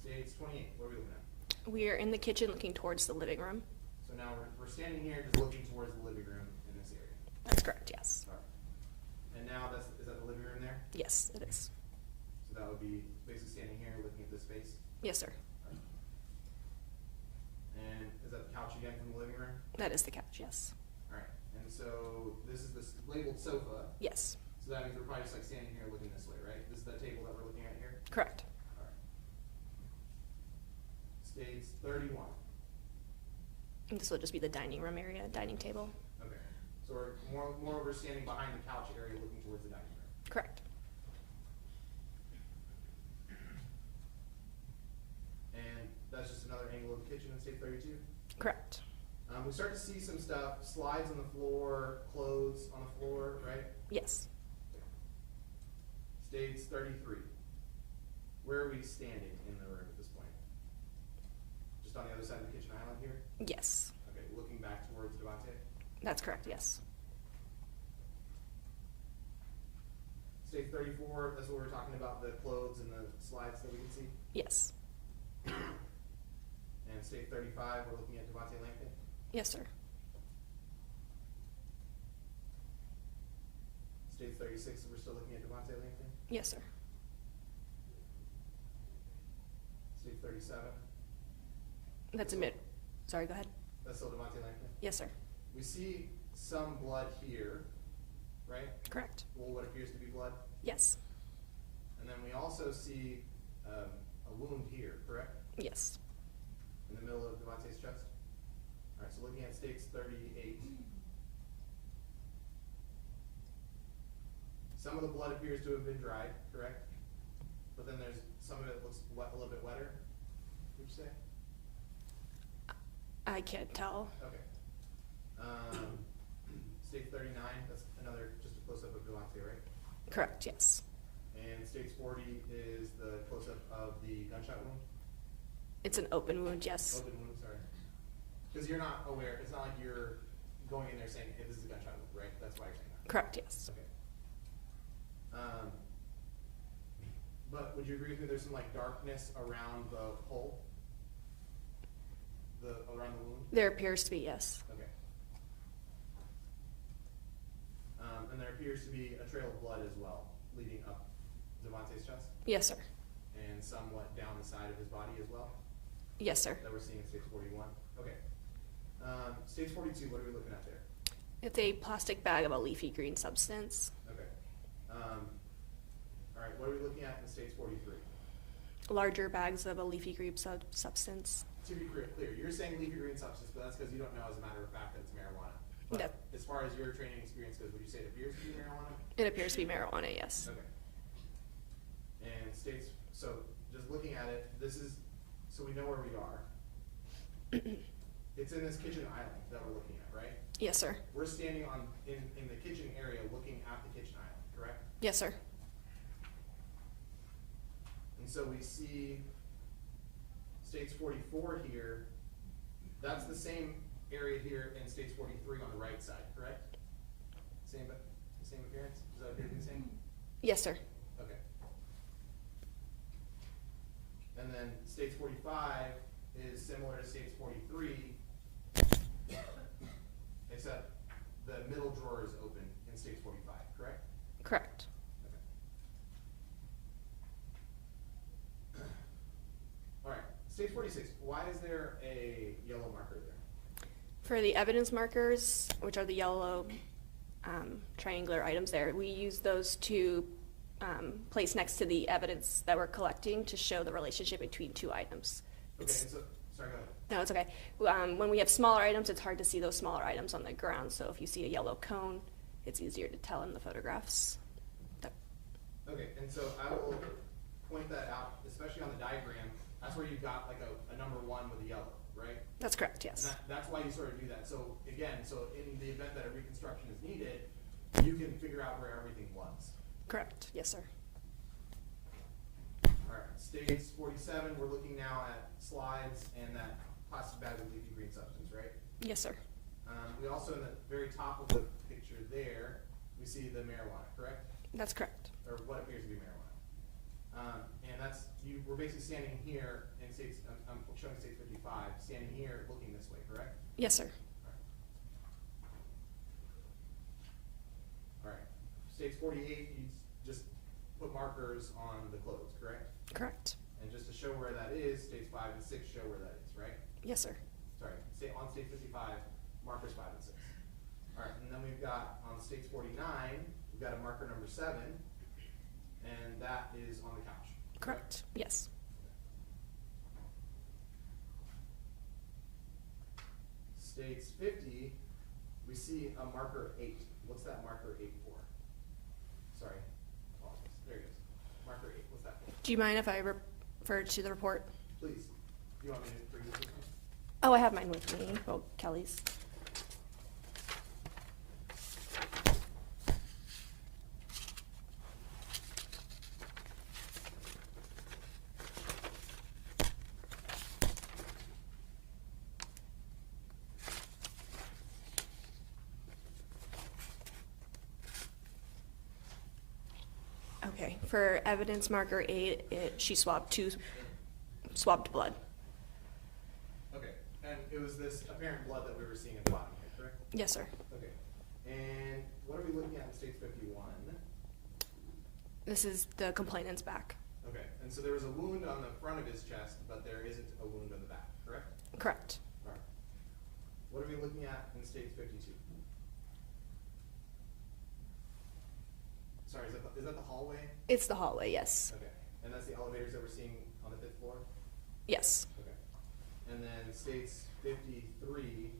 Stage 28. What are we looking at? We are in the kitchen looking towards the living room. So now we're standing here just looking towards the living room in this area. That's correct, yes. All right. And now is that the living room there? Yes, it is. So that would be basically standing here looking at this space. Yes, sir. All right. And is that the couch again from the living room? That is the couch, yes. All right. And so this is this labeled sofa. Yes. So that means we're probably just like standing here looking this way, right? This is the table that we're looking at here? Correct. All right. Stage 31. And this will just be the dining room area, dining table. Okay. So we're we're standing behind the couch area looking towards the dining room. Correct. And that's just another angle of the kitchen in stage 32? Correct. We start to see some stuff, slides on the floor, clothes on the floor, right? Yes. Stage 33. Where are we standing in the room at this point? Just on the other side of the kitchen island here? Yes. Okay, looking back towards Du'Vonta? That's correct, yes. Stage 34, that's what we're talking about, the clothes and the slides that we can see? Yes. And stage 35, we're looking at Du'Vonta Lampkin? Yes, sir. Stage 36, we're still looking at Du'Vonta Lampkin? Yes, sir. Stage 37, That's a mid. Sorry, go ahead. that's still Du'Vonta Lampkin? Yes, sir. We see some blood here, right? Correct. Well, what appears to be blood? Yes. And then we also see a wound here, correct? Yes. In the middle of Du'Vonta's chest? All right, so looking at stage 38. Some of the blood appears to have been dried, correct? But then there's some of it looks wet, a little bit wetter, would you say? I can't tell. Okay. Stage 39, that's another, just a close-up of Du'Vonta, right? Correct, yes. And stage 40 is the close-up of the gunshot wound? It's an open wound, yes. Open wound, sorry. Because you're not aware, it's not like you're going in there saying, hey, this is a gunshot wound, right? That's why you're saying that. Correct, yes. Okay. But would you agree with me there's some like darkness around the hole? Around the wound? There appears to be, yes. Okay. And there appears to be a trail of blood as well, leading up Du'Vonta's chest? Yes, sir. And somewhat down the side of his body as well? Yes, sir. That we're seeing in stage 41? Okay. Stage 42, what are we looking at there? It's a plastic bag of a leafy green substance. Okay. All right, what are we looking at in stage 43? Larger bags of a leafy green substance. To be clear, you're saying leafy green substance, but that's because you don't know as a matter of fact that it's marijuana. But Yep. as far as your training experience goes, would you say it appears to be marijuana? It appears to be marijuana, yes. Okay. And so just looking at it, so we know where we are. It's in this kitchen island that we're looking at, right? Yes, sir. We're standing in the kitchen area looking at the kitchen island, correct? Yes, sir. And so we see stage 44 here. That's the same area here in stage 43 on the right side, correct? Same appearance? Does that appear to be the same? Yes, sir. Okay. And then stage 45 is similar to stage 43, except the middle drawer is open in stage 45, correct? Correct. Okay. All right, stage 46, why is there a yellow marker there? For the evidence markers, which are the yellow triangular items there, we use those to placed next to the evidence that we're collecting to show the relationship between two items. Okay, and so, sorry, go ahead. No, it's okay. When we have smaller items, it's hard to see those smaller items on the ground. So if you see a yellow cone, it's easier to tell in the photographs. Okay, and so I will point that out, especially on the diagram. That's where you've got like a number 1 with a yellow, right? That's correct, yes. And that's why you sort of do that. So again, so in the event that a reconstruction is needed, you can figure out where everything was. Correct, yes, sir. All right, States 47, we're looking now at slides and that plastic bag with leafy green substance, right? Yes, sir. We also, in the very top of the picture there, we see the marijuana, correct? That's correct. Or what appears to be marijuana. And that's, we're basically standing here in states, I'm showing States 55, standing here looking this way, correct? Yes, sir. All right. States 48, you just put markers on the clothes, correct? Correct. And just to show where that is, States 5 and 6 show where that is, right? Yes, sir. Sorry, on State 55, markers 5 and 6. All right, and then we've got on States 49, we've got a marker number 7, and that is on the couch. Correct, yes. States 50, we see a marker 8. What's that marker 8 for? Sorry, apologies. There it is. Marker 8, what's that for? Do you mind if I refer to the report? Please. Do you want me to bring this with me? Oh, I have mine with me. Oh, Kelly's. Okay, for evidence marker 8, she swabbed blood. Okay, and it was this apparent blood that we were seeing at the bottom here, correct? Yes, sir. Okay, and what are we looking at in States 51? This is the complainant's back. Okay, and so there was a wound on the front of his chest, but there isn't a wound on the back, correct? Correct. All right. What are we looking at in States 52? Sorry, is that the hallway? It's the hallway, yes. Okay, and that's the elevators that we're seeing on the 5th floor? Yes. Okay. And then States 53,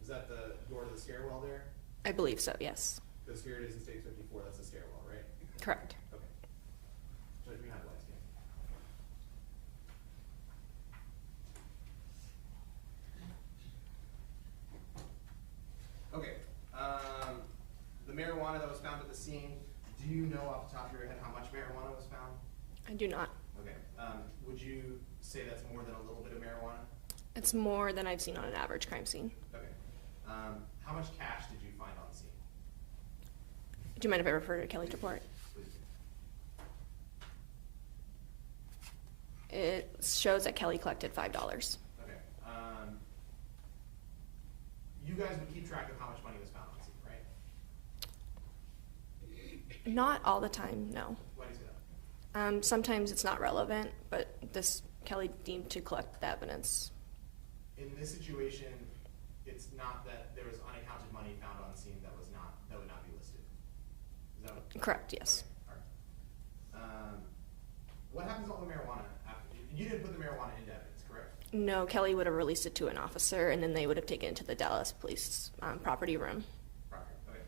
is that the door to the stairwell there? I believe so, yes. Because here it is in States 54, that's the stairwell, right? Correct. Okay. Judge behind the lights again. Okay, the marijuana that was found at the scene, do you know off the top of your head how much marijuana was found? I do not. Okay, would you say that's more than a little bit of marijuana? It's more than I've seen on an average crime scene. Okay, how much cash did you find on the scene? Do you mind if I refer to Kelly's report? Please. It shows that Kelly collected $5. Okay, you guys would keep track of how much money was found on the scene, right? Not all the time, no. Why do you say that? Sometimes it's not relevant, but this Kelly deemed to collect the evidence. In this situation, it's not that there was unaccounted money found on the scene that would not be listed. Is that what? Correct, yes. Okay. All right. What happens to all the marijuana after? You didn't put the marijuana into evidence, correct? No, Kelly would have released it to an officer, and then they would have taken it to the Dallas Police property room. Property, okay.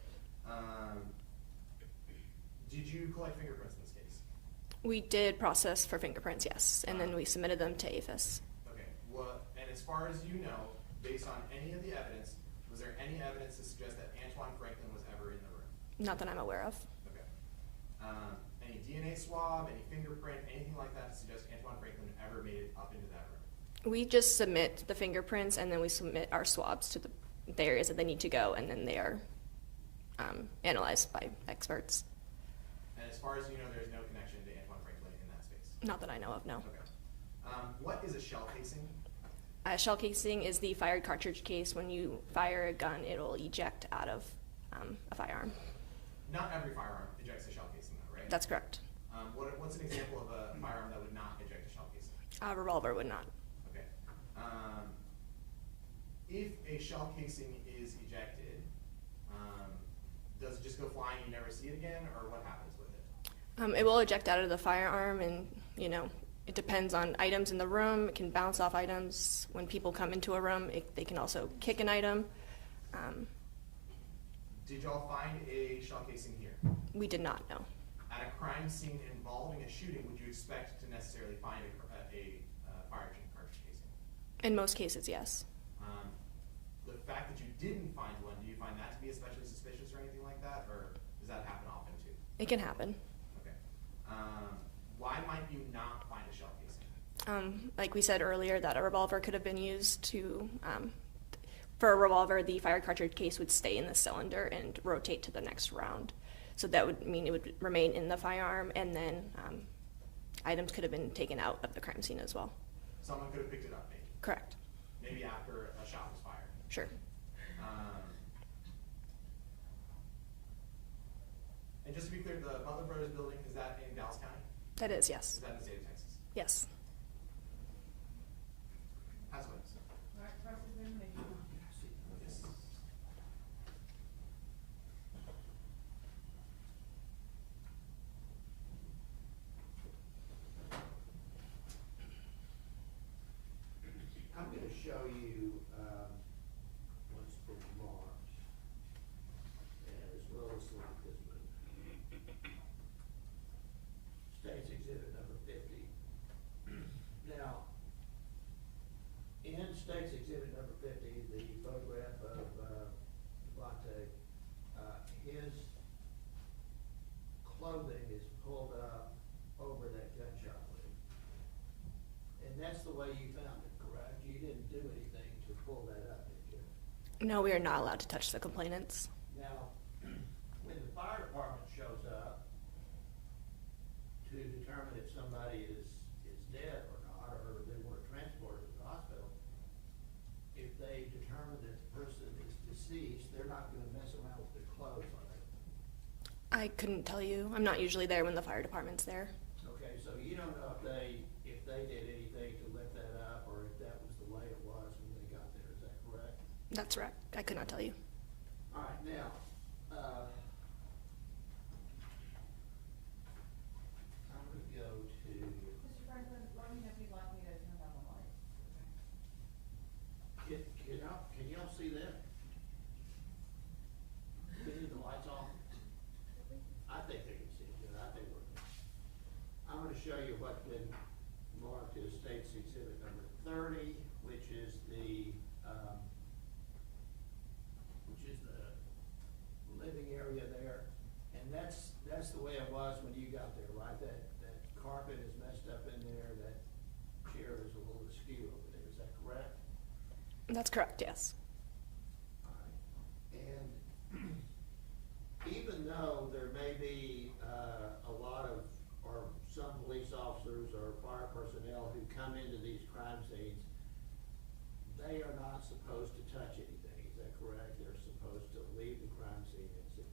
Did you collect fingerprints in this case? We did process for fingerprints, yes, and then we submitted them to APHIS. Okay. And as far as you know, based on any of the evidence, was there any evidence to suggest that Antwan Franklin was ever in the room? Not that I'm aware of. Okay. Any DNA swab, any fingerprint, anything like that to suggest Antwan Franklin ever made it up into that room? We just submit the fingerprints, and then we submit our swabs to the areas that they need to go, and then they are analyzed by experts. And as far as you know, there's no connection to Antwan Franklin in that space? Not that I know of, no. Okay. What is a shell casing? A shell casing is the fired cartridge case. When you fire a gun, it'll eject out of a firearm. Not every firearm ejects a shell casing, though, right? That's correct. What's an example of a firearm that would not eject a shell casing? A revolver would not. Okay. If a shell casing is ejected, does it just go flying and you never see it again, or what happens with It will eject out of the firearm, and, you know, it depends on items in the room. It can bounce off items. When people come into a room, they can also kick an item. Did y'all find a shell casing here? We did not know. At a crime scene involving a shooting, would you expect to necessarily find a fire cartridge casing? In most cases, yes. The fact that you didn't find one, do you find that to be especially suspicious or anything like that, or does that happen often too? It can happen. Okay. Why might you not find a shell casing? Like we said earlier, that a revolver could have been used to, for a revolver, the fire cartridge case would stay in the cylinder and rotate to the next round. So that would mean it would remain in the firearm, and then items could have been taken out of the crime scene as well. Someone could have picked it up, maybe? Correct. Maybe after a shot was fired? Sure. And just to be clear, the Butler Brothers building, is that in Dallas County? That is, yes. Is that in the state of Texas? Yes. How's it? Right, cross-examination. Yes. I'm gonna show you, what's been marked, as well as like this one. State's Exhibit number 50. Now, in State's Exhibit number 50, the photograph of Du'Vonta, his clothing is pulled up over that gunshot wound. And that's the way you found it, correct? You didn't do anything to pull that up, did you? No, we are not allowed to touch the complainants. Now, when the fire department shows up to determine if somebody is dead or not, or they want to transport it to the hospital, if they determine that the person is deceased, they're not going to mess around with their clothes, are they? I couldn't tell you. I'm not usually there when the fire department's there. Okay, so you don't know if they did anything to lift that up, or if that was the way it was when they got there, is that correct? That's right. I could not tell you. All right, now, I'm gonna go to, Mr. Franklin, let me know if you'd like me to turn down the lights. can y'all see that? Is the lights on? I think they can see it, I think we're good. I'm gonna show you what's been marked as State's Exhibit number 30, which is the living area there. And that's the way it was when you got there, right? That carpet is messed up in there, that chair is a little askew over there, is that correct? That's correct, yes. All right. And even though there may be a lot of, or some police officers or fire personnel who come into these crime scenes, they are not supposed to touch anything, is that correct? They're supposed to leave the crime scene as is.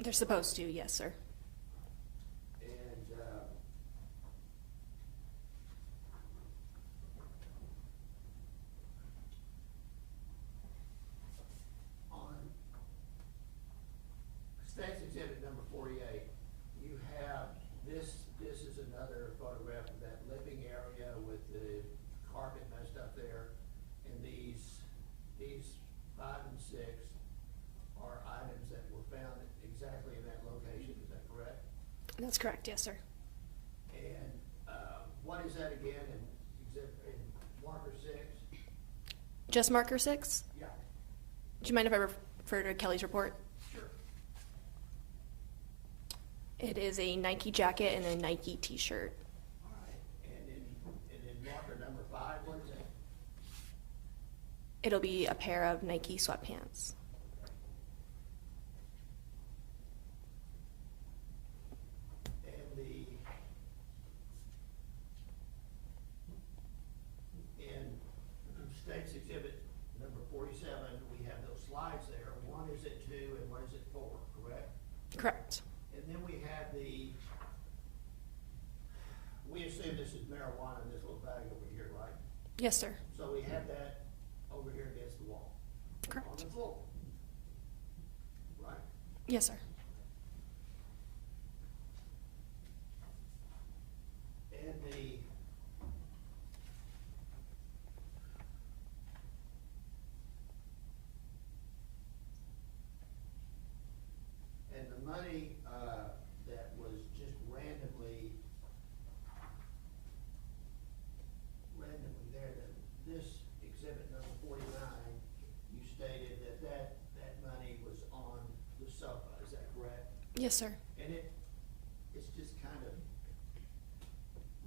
They're supposed to, yes, sir. And on State's Exhibit number 48, you have this is another photograph of that living area with the carpet messed up there. And these 5 and 6 are items that were found exactly in that location, is that correct? That's correct, yes, sir. And what is that again in marker 6? Just marker 6? Yeah. Do you mind if I refer to Kelly's report? Sure. It is a Nike jacket and a Nike t-shirt. All right. And in marker number 5, what is that? It'll be a pair of Nike sweatpants. And in State's Exhibit number 47, we have those slides there. One is at 2 and one is at 4, correct? Correct. And then we have we assume this is marijuana in this little bag over here, right? Yes, sir. So we have that over here against the wall. Correct. On the floor. Right? Yes, sir. sofa, is that correct? Yes, sir. And it's just kind of,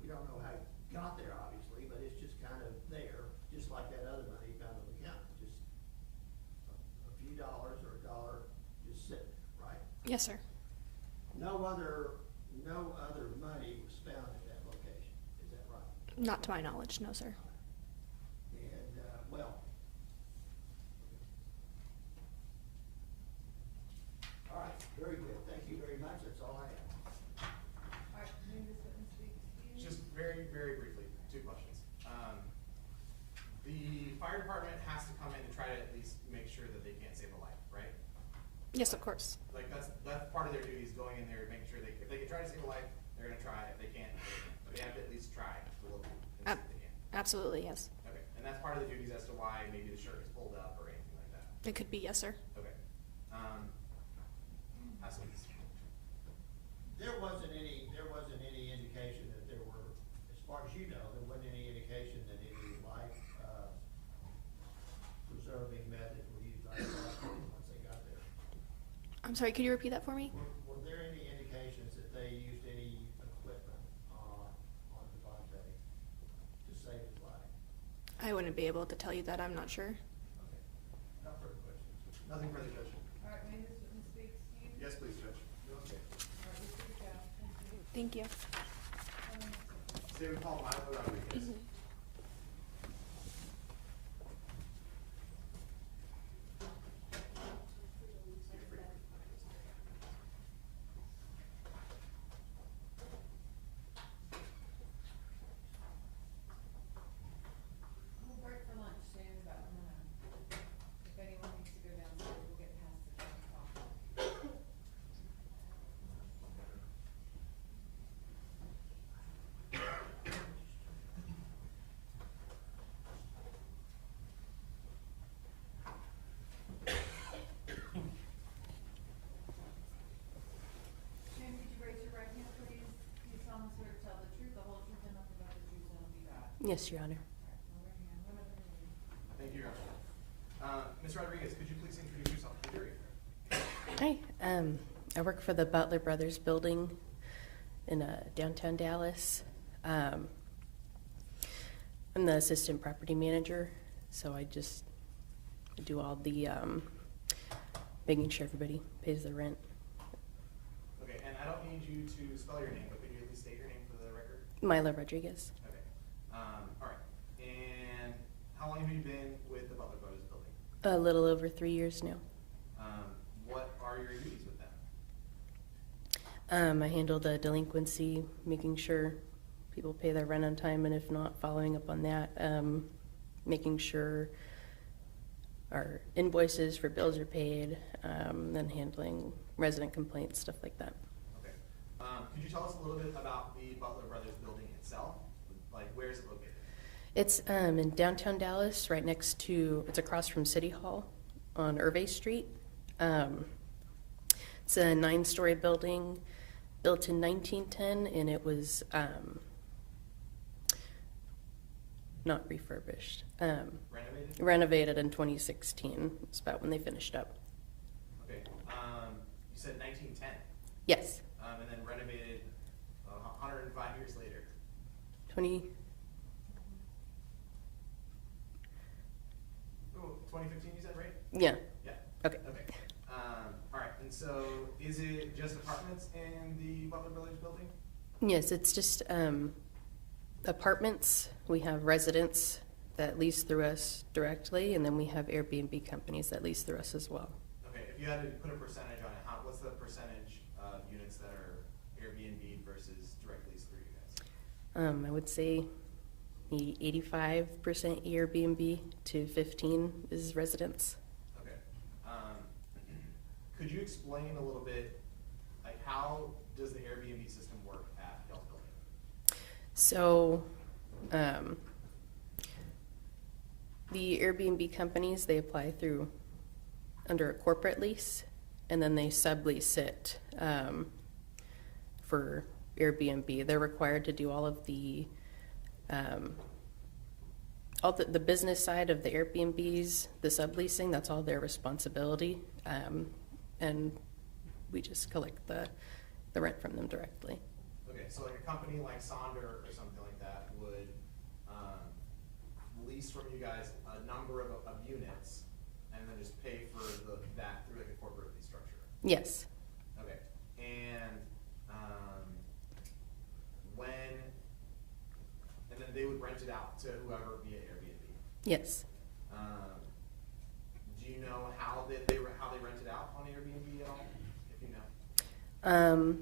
we don't know how it got there, obviously, but it's just kind of there, just like that other money you found on the counter, just a few dollars or a dollar just sitting there, right? Yes, sir. No other money was found at that location, is that right? Not to my knowledge, no, sir. And, well. All right, very good, thank you very much, that's all I have. All right, may this witness speak to you? Just very, very briefly, 2 questions. The fire department has to come in and try to at least make sure that they can't save a life, right? Yes, of course. Like that's part of their duty is going in there and making sure if they can try to save a life, they're gonna try. If they can't, they can't. But they have to at least try a little bit and see if they can. Absolutely, yes. Okay, and that's part of the duties as to why maybe the shirt is pulled up or anything like that. It could be, yes, sir. Okay. Ask me this. There wasn't any indication that there were, as far as you know, there wasn't any indication that any life preserving methods were used by the military once they got there. I'm sorry, could you repeat that for me? Were there any indications that they used any equipment on Du'Vonta to save his life? I wouldn't be able to tell you that, I'm not sure. Okay, no further questions. Nothing further, Judge. All right, may this witness speak to you? Yes, please, Judge. Okay. All right, Mr. Chow, thank you. Thank you. Say we call Milo Rodriguez. We'll break for lunch soon, but I'm gonna, if anyone needs to go downstairs, we'll get past the 10 o'clock. Ma'am, could you raise your right hand, please? You solemnly swear to tell the truth, the whole truth, and nothing but the truth, so help you God. Yes, Your Honor. All right, no right hand. What other name? Thank you, Your Honor. Ms. Rodriguez, could you please introduce yourself to the jury? Hi, I work for the Butler Brothers building in downtown Dallas. I'm the assistant property manager, so I just do all the making sure everybody pays their rent. Okay, and I don't need you to spell your name, but could you at least state your name for the record? Milo Rodriguez. Okay. All right. And how long have you been with the Butler Brothers building? A little over 3 years now. What are your duties with them? I handle the delinquency, making sure people pay their rent on time, and if not, following up on that, making sure our invoices for bills are paid, then handling resident complaints, stuff like that. Okay. Could you tell us a little bit about the Butler Brothers building itself? Like, where is it located? It's in downtown Dallas, right next to, it's across from City Hall on Irvay Street. It's a 9-story building built in 1910, and it was not refurbished. Renovated in 2016. It's about when they finished up. Okay. You said 1910? Yes. And then renovated 105 years later. 2015 you said, right? Yeah. Yeah. Okay. Okay. All right. And so is it just apartments in the Butler Brothers building? Yes, it's just apartments. We have residents that lease through us directly, and then we have Airbnb companies that lease through us as well. Okay. If you had to put a percentage on it, what's the percentage of units that are Airbnb versus direct lease through you guys? I would say maybe 85% Airbnb to 15 is residents. Okay. Could you explain a little bit, like, how does the Airbnb system work at Hill's building? So, the Airbnb companies, they apply through under a corporate lease, and then they sublease it for Airbnb. They're required to do all of the business side of the Airbnbs, the subleasing. That's all their responsibility, and we just collect the rent from them directly. Okay, so like a company like Sonder or something like that would lease from you guys a number of units and then just pay for that through like a corporate lease structure? Yes. Okay, and then they would rent it out to whoever via Airbnb? Yes. Do you know how they rent it out on Airbnb at all, if you know?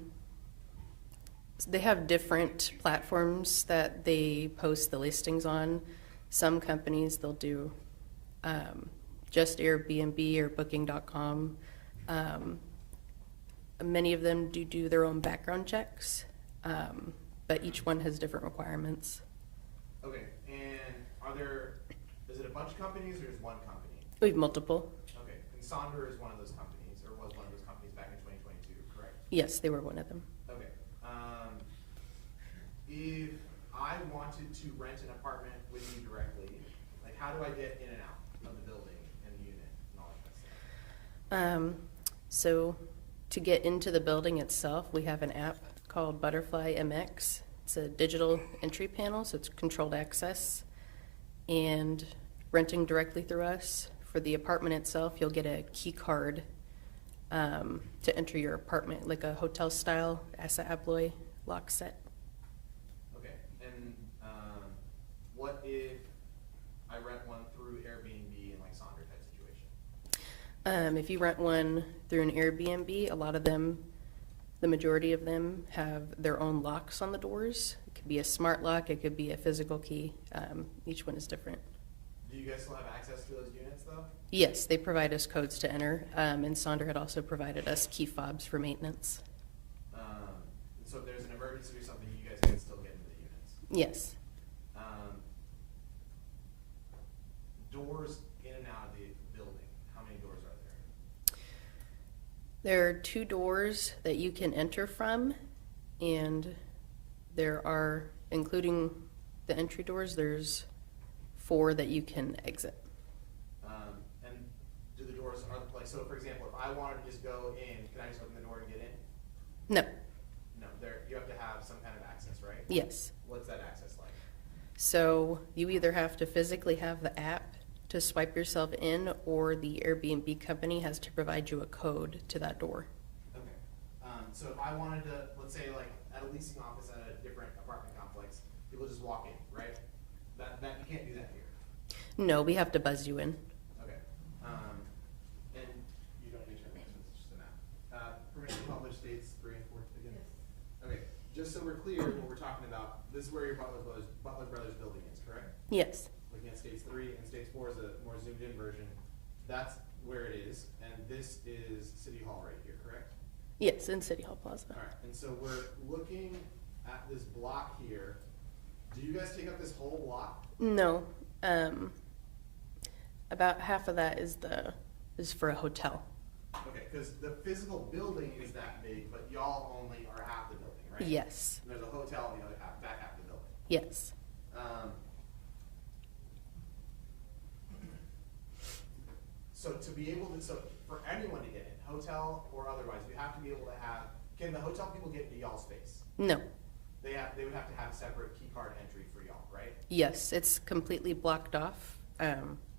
They have different platforms that they post the listings on. Some companies, they'll do just Airbnb or Booking.com. Many of them do their own background checks, but each one has different requirements. Okay, and is it a bunch of companies or just one company? We have multiple. Okay, and Sonder is one of those companies, or was one of those companies back in 2022, correct? Yes, they were one of them. Okay. If I wanted to rent an apartment with you directly, like how do I get in and out of the building and the unit and all that stuff? So to get into the building itself, we have an app called Butterfly MX. It's a digital entry panel, so it's controlled access. And renting directly through us, for the apartment itself, you'll get a key card to enter your apartment, like a hotel style Asa Abloy lock set. Okay, and what if I rent one through Airbnb in like Sonder type situation? If you rent one through an Airbnb, a lot of them, the majority of them have their own locks on the doors. It could be a smart lock, it could be a physical key. Each one is different. Do you guys still have access to those units though? Yes, they provide us codes to enter, and Sonder had also provided us key fobs for maintenance. So if there's an emergency or something, you guys can still get into the units? Yes. Doors in and out of the building, how many doors are there? There are 2 doors that you can enter from, and there are, including the entry doors, there's 4 that you can exit. And do the doors, so for example, if I wanted to just go in, can I just open the door and get in? No. No, you have to have some kind of access, right? Yes. What's that access like? So you either have to physically have the app to swipe yourself in, or the Airbnb company has to provide you a code to that door. Okay. So if I wanted to, let's say like at a leasing office at a different apartment complex, people just walk in, right? That you can't do that here. No, we have to buzz you in. Okay. And you don't need to turn this, it's just an app. Permission to publish states 3 and 4 again? Yes. Okay, just so we're clear what we're talking about, this is where your Butler Brothers building is, correct? Yes. Looking at states 3 and states 4 is a more zoomed in version. That's where it is, and this is City Hall right here, correct? Yes, in City Hall Plaza. All right, and so we're looking at this block here. Do you guys take up this whole block? No. About half of that is for a hotel. Okay, because the physical building is that big, but y'all only are half the building, right? Yes. And there's a hotel on the other half, back half the building. Yes. So to be able to, so for anyone to get in, hotel or otherwise, you have to be able to have, can the hotel people get into y'all space? No. They would have to have separate key card entry for y'all, right? Yes, it's completely blocked off.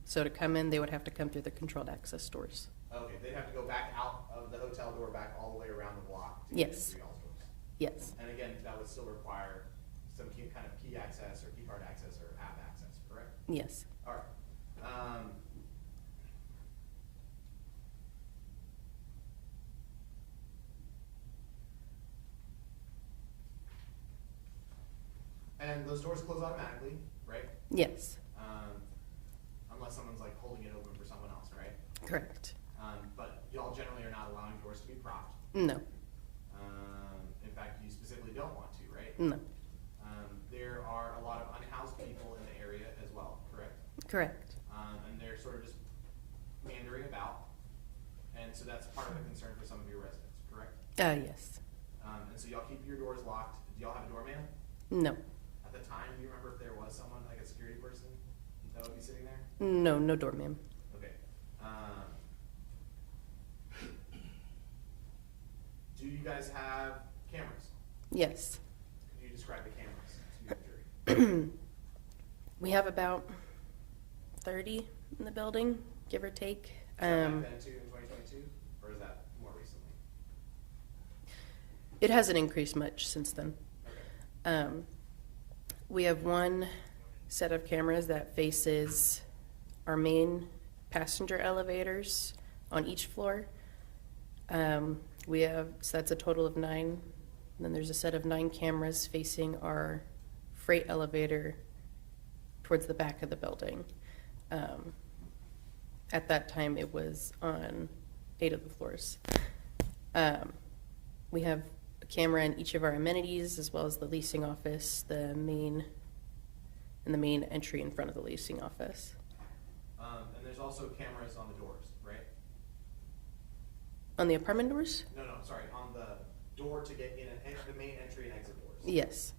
So to come in, they would have to come through the controlled access doors. Okay, they'd have to go back out of the hotel door, back all the way around the block to Yes. get into y'all's doors. Yes. And again, that would still require some kind of key access or key card access or app access, correct? Yes. All right. And those doors close automatically, right? Yes. Unless someone's like holding it open for someone else, right? Correct. But y'all generally are not allowing doors to be propped. No. In fact, you specifically don't want to, right? No. There are a lot of unhoused people in the area as well, correct? Correct. And they're sort of just meandering about. And so that's part of the concern for some of your residents, correct? Yes. And so y'all keep your doors locked. Do y'all have a doorman? No. At the time, do you remember if there was someone, like a security person, that would be sitting there? No, no doorman. Okay. you guys have cameras? Yes. Could you describe the cameras to the jury? We have about 30 in the building, give or take. Is that back then too in 2022, or is that more recently? It hasn't increased much since then. Okay. We have one set of cameras that faces our main passenger elevators on each floor. So that's a total of 9. And then there's a set of 9 cameras facing our freight elevator towards the back of the building. At that time, it was on 8 of the floors. We have a camera in each of our amenities, as well as the leasing office, the main entry in front of the leasing office. And there's also cameras on the doors, right? On the apartment doors? No, sorry, on the door to get in, the main entry and exit doors. Yes.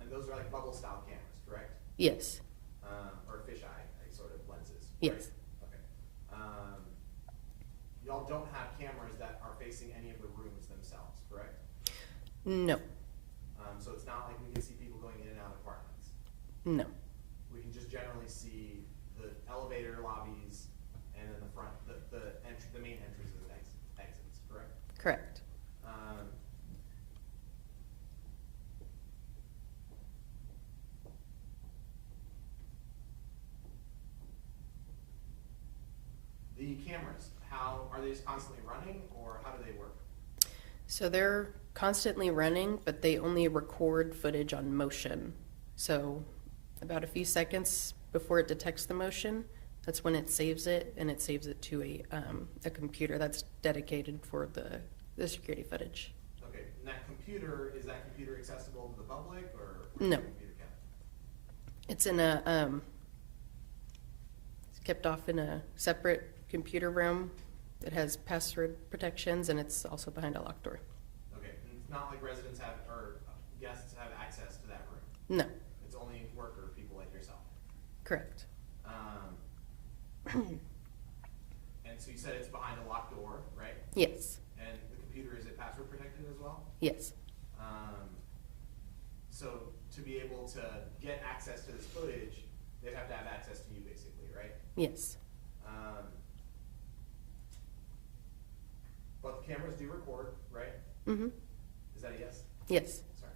And those are like bubble style cameras, correct? Yes. Or fisheye, like sort of lenses. Yes. Right? Okay. Y'all don't have cameras that are facing any of the rooms themselves, correct? No. So it's not like we can see people going in and out of apartments. No. We can just generally see the elevator lobbies and then the front, the main entrances and exits, correct? Correct. The cameras, how are they just constantly running, or how do they work? So they're constantly running, but they only record footage on motion. So about a few seconds before it detects the motion, that's when it saves it, and it saves it to a computer that's dedicated for the security footage. Okay, and is that computer accessible to the public, or No. the computer kept? It's in it's kept off in a separate computer room that has password protections, and it's also behind a locked door. Okay, and it's not like residents have, or guests have access to that room? No. It's only worker people like yourself? Correct. And so you said it's behind a locked door, right? Yes. And the computer, is it password protected as well? Yes. So to be able to get access to this footage, they'd have to have access to you basically, right? Yes. But the cameras do record, right? Mm-hmm. Is that a yes? Yes. Sorry.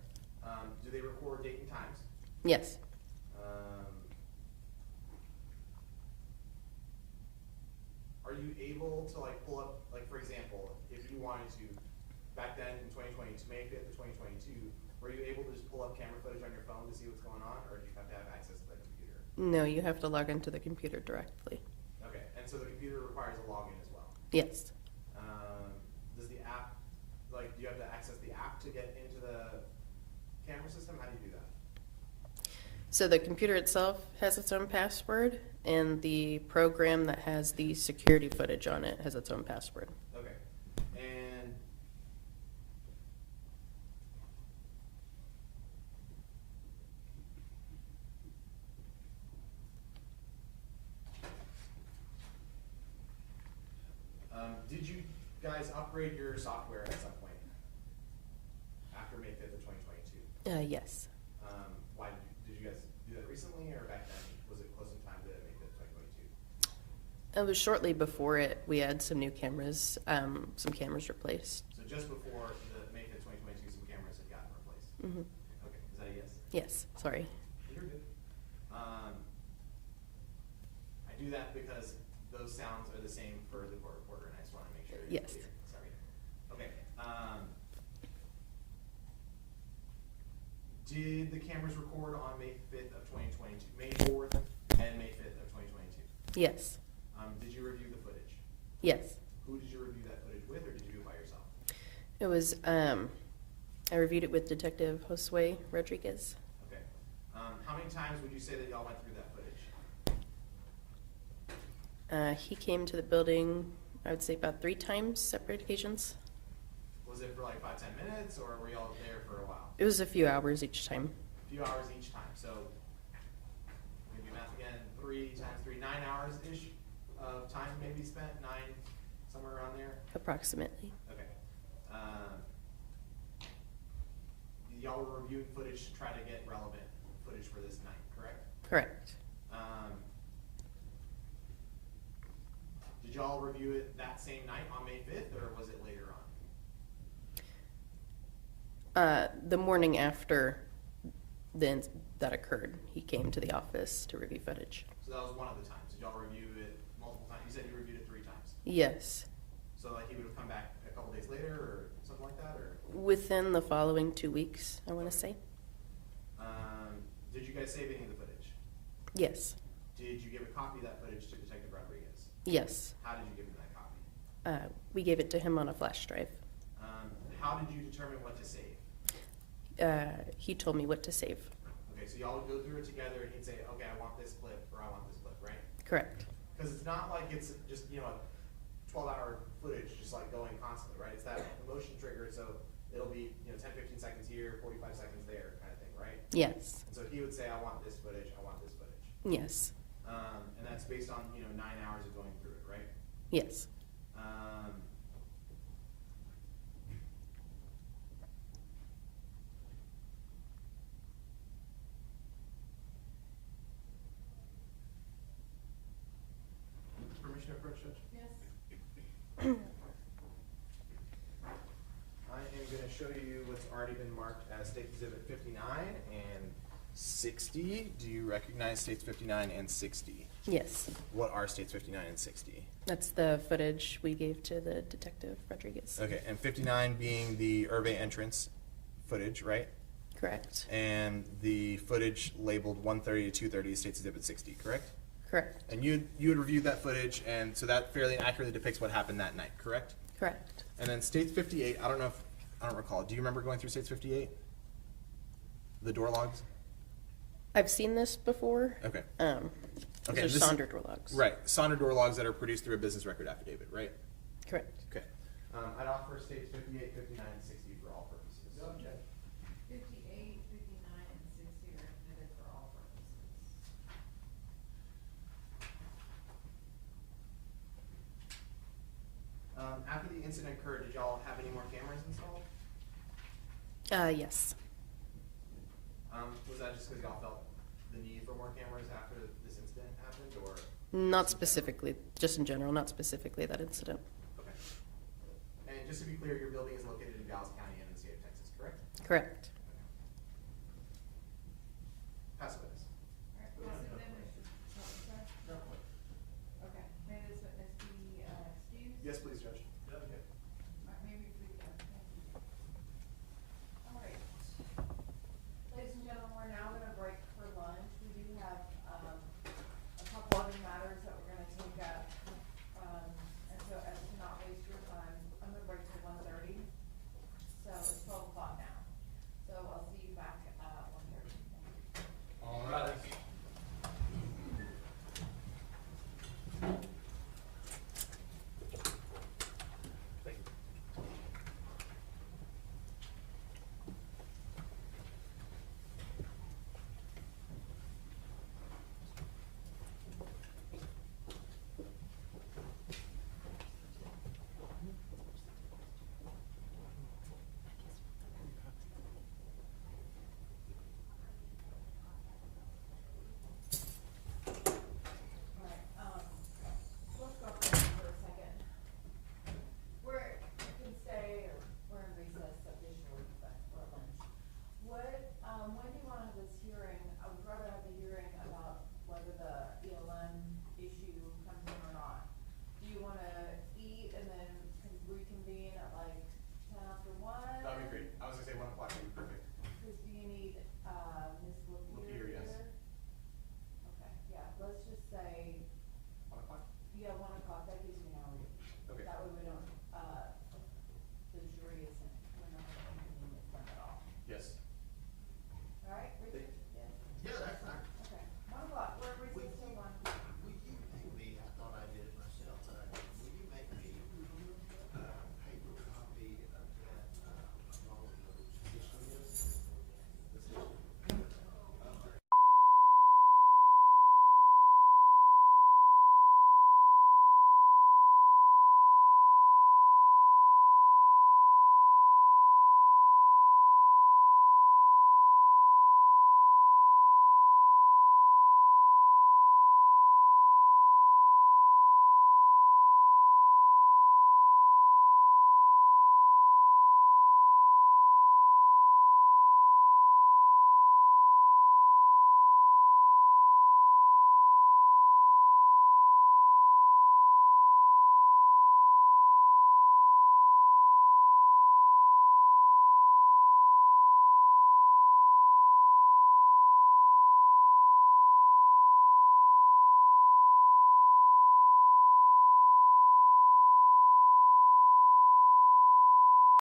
Do they record date and times? Yes. Are you able to like pull up, like for example, if you wanted to, back then in 2022, May 5th of 2022, were you able to just pull up camera footage on your phone to see what's going on, or do you have to have access to that computer? No, you have to log into the computer directly. Okay, and so the computer requires a login as well? Yes. Does the app, like, do you have to access the app to get into the camera system? How do you do that? So the computer itself has its own password, and the program that has the security footage on it has its own password. Okay, and did you guys upgrade your software at some point after May 5th of 2022? Yes. Why did you guys do that recently, or back then? Was it close in time to May 5th, 2022? It was shortly before it. We had some new cameras, some cameras replaced. So just before the May 5th, 2022, some cameras had gotten replaced? Mm-hmm. Okay, is that a yes? Yes, sorry. You're good. I do that because those sounds are the same for the court reporter, and I just want to make sure you're Yes. clear. Sorry. Okay. Did the cameras record on May 5th of 2022, May 4th and May 5th of 2022? Yes. Did you review the footage? Yes. Who did you review that footage with, or did you do it by yourself? It was, I reviewed it with Detective Josue Rodriguez. Okay. How many times would you say that y'all went through that footage? He came to the building, I would say about 3 times, separate occasions. Was it for like 5-10 minutes, or were y'all there for a while? It was a few hours each time. A few hours each time. So maybe math again, 3 times 3, 9 hours-ish of time maybe spent, 9, somewhere around there? Approximately. Okay. y'all were reviewing footage to try to get relevant footage for this night, correct? Correct. Did y'all review it that same night on May 5th, or was it later on? The morning after that occurred, he came to the office to review footage. So that was one of the times. Did y'all review it multiple times? You said you reviewed it 3 times. Yes. So like he would have come back a couple days later or something like that, or? Within the following 2 weeks, I want to say. Did you guys save any of the footage? Yes. Did you give a copy of that footage to Detective Rodriguez? Yes. How did you give him that copy? We gave it to him on a flash drive. How did you determine what to save? He told me what to save. Okay, so y'all would go through it together and he'd say, okay, I want this clip or I want this clip, right? Correct. Because it's not like it's just, you know, a 12-hour footage just like going constantly, right? It's that motion trigger, so it'll be, you know, 10, 15 seconds here, 45 seconds there kind of thing, right? Yes. And so he would say, I want this footage, I want this footage. Yes. And that's based on, you know, 9 hours of going through it, right? Yes. Permission to approach, Judge? Yes. I am going to show you what's already been marked as State Exhibit 59 and 60. Do you recognize States 59 and 60? Yes. What are States 59 and 60? That's the footage we gave to the Detective Rodriguez. Okay, and 59 being the Irving entrance footage, right? Correct. And the footage labeled 130 to 230 is States Exhibit 60, correct? Correct. And you had reviewed that footage, and so that fairly accurately depicts what happened that night, correct? Correct. And then States 58, I don't recall. Do you remember going through States 58? The door logs? I've seen this before. Okay. Okay. These are Sonder door logs. Right. Sonder door logs that are produced through a business record affidavit, right? Correct. Okay. I'd offer States 58, 59, and 60 for all purposes. 58, 59, and 60 are admitted for all purposes. After the incident occurred, did y'all have any more cameras installed? Yes. Was that just because y'all felt the need for more cameras after this incident happened, or? Not specifically, just in general, not specifically that incident. Okay. And just to be clear, your building is located in Dallas County and in the state of Texas, correct? Correct. Pass the witness. Okay, may this witness be excused? Yes, please, Judge. Maybe if we can, thank you. All right. Ladies and gentlemen, we're now gonna break for lunch. We do have, a couple other matters that we're gonna take up. And so as to not waste your time, I'm gonna break till 1:30. So it's 12 o'clock now. So I'll see you back at 1:30. All right. Let's go for a second. We're, you can stay, or we're in recess officially, but for lunch. When do you want to have this hearing? I would rather have the hearing about whether the ELM issue comes in or not. Do you want to eat and then reconvene at like 10 after 1? That'd be great. I was gonna say 1 o'clock would be perfect. Because do you need, Ms. Lapeer Lapeer, yes. here? Okay, yeah, let's just say, 1 o'clock? yeah, 1 o'clock, that gives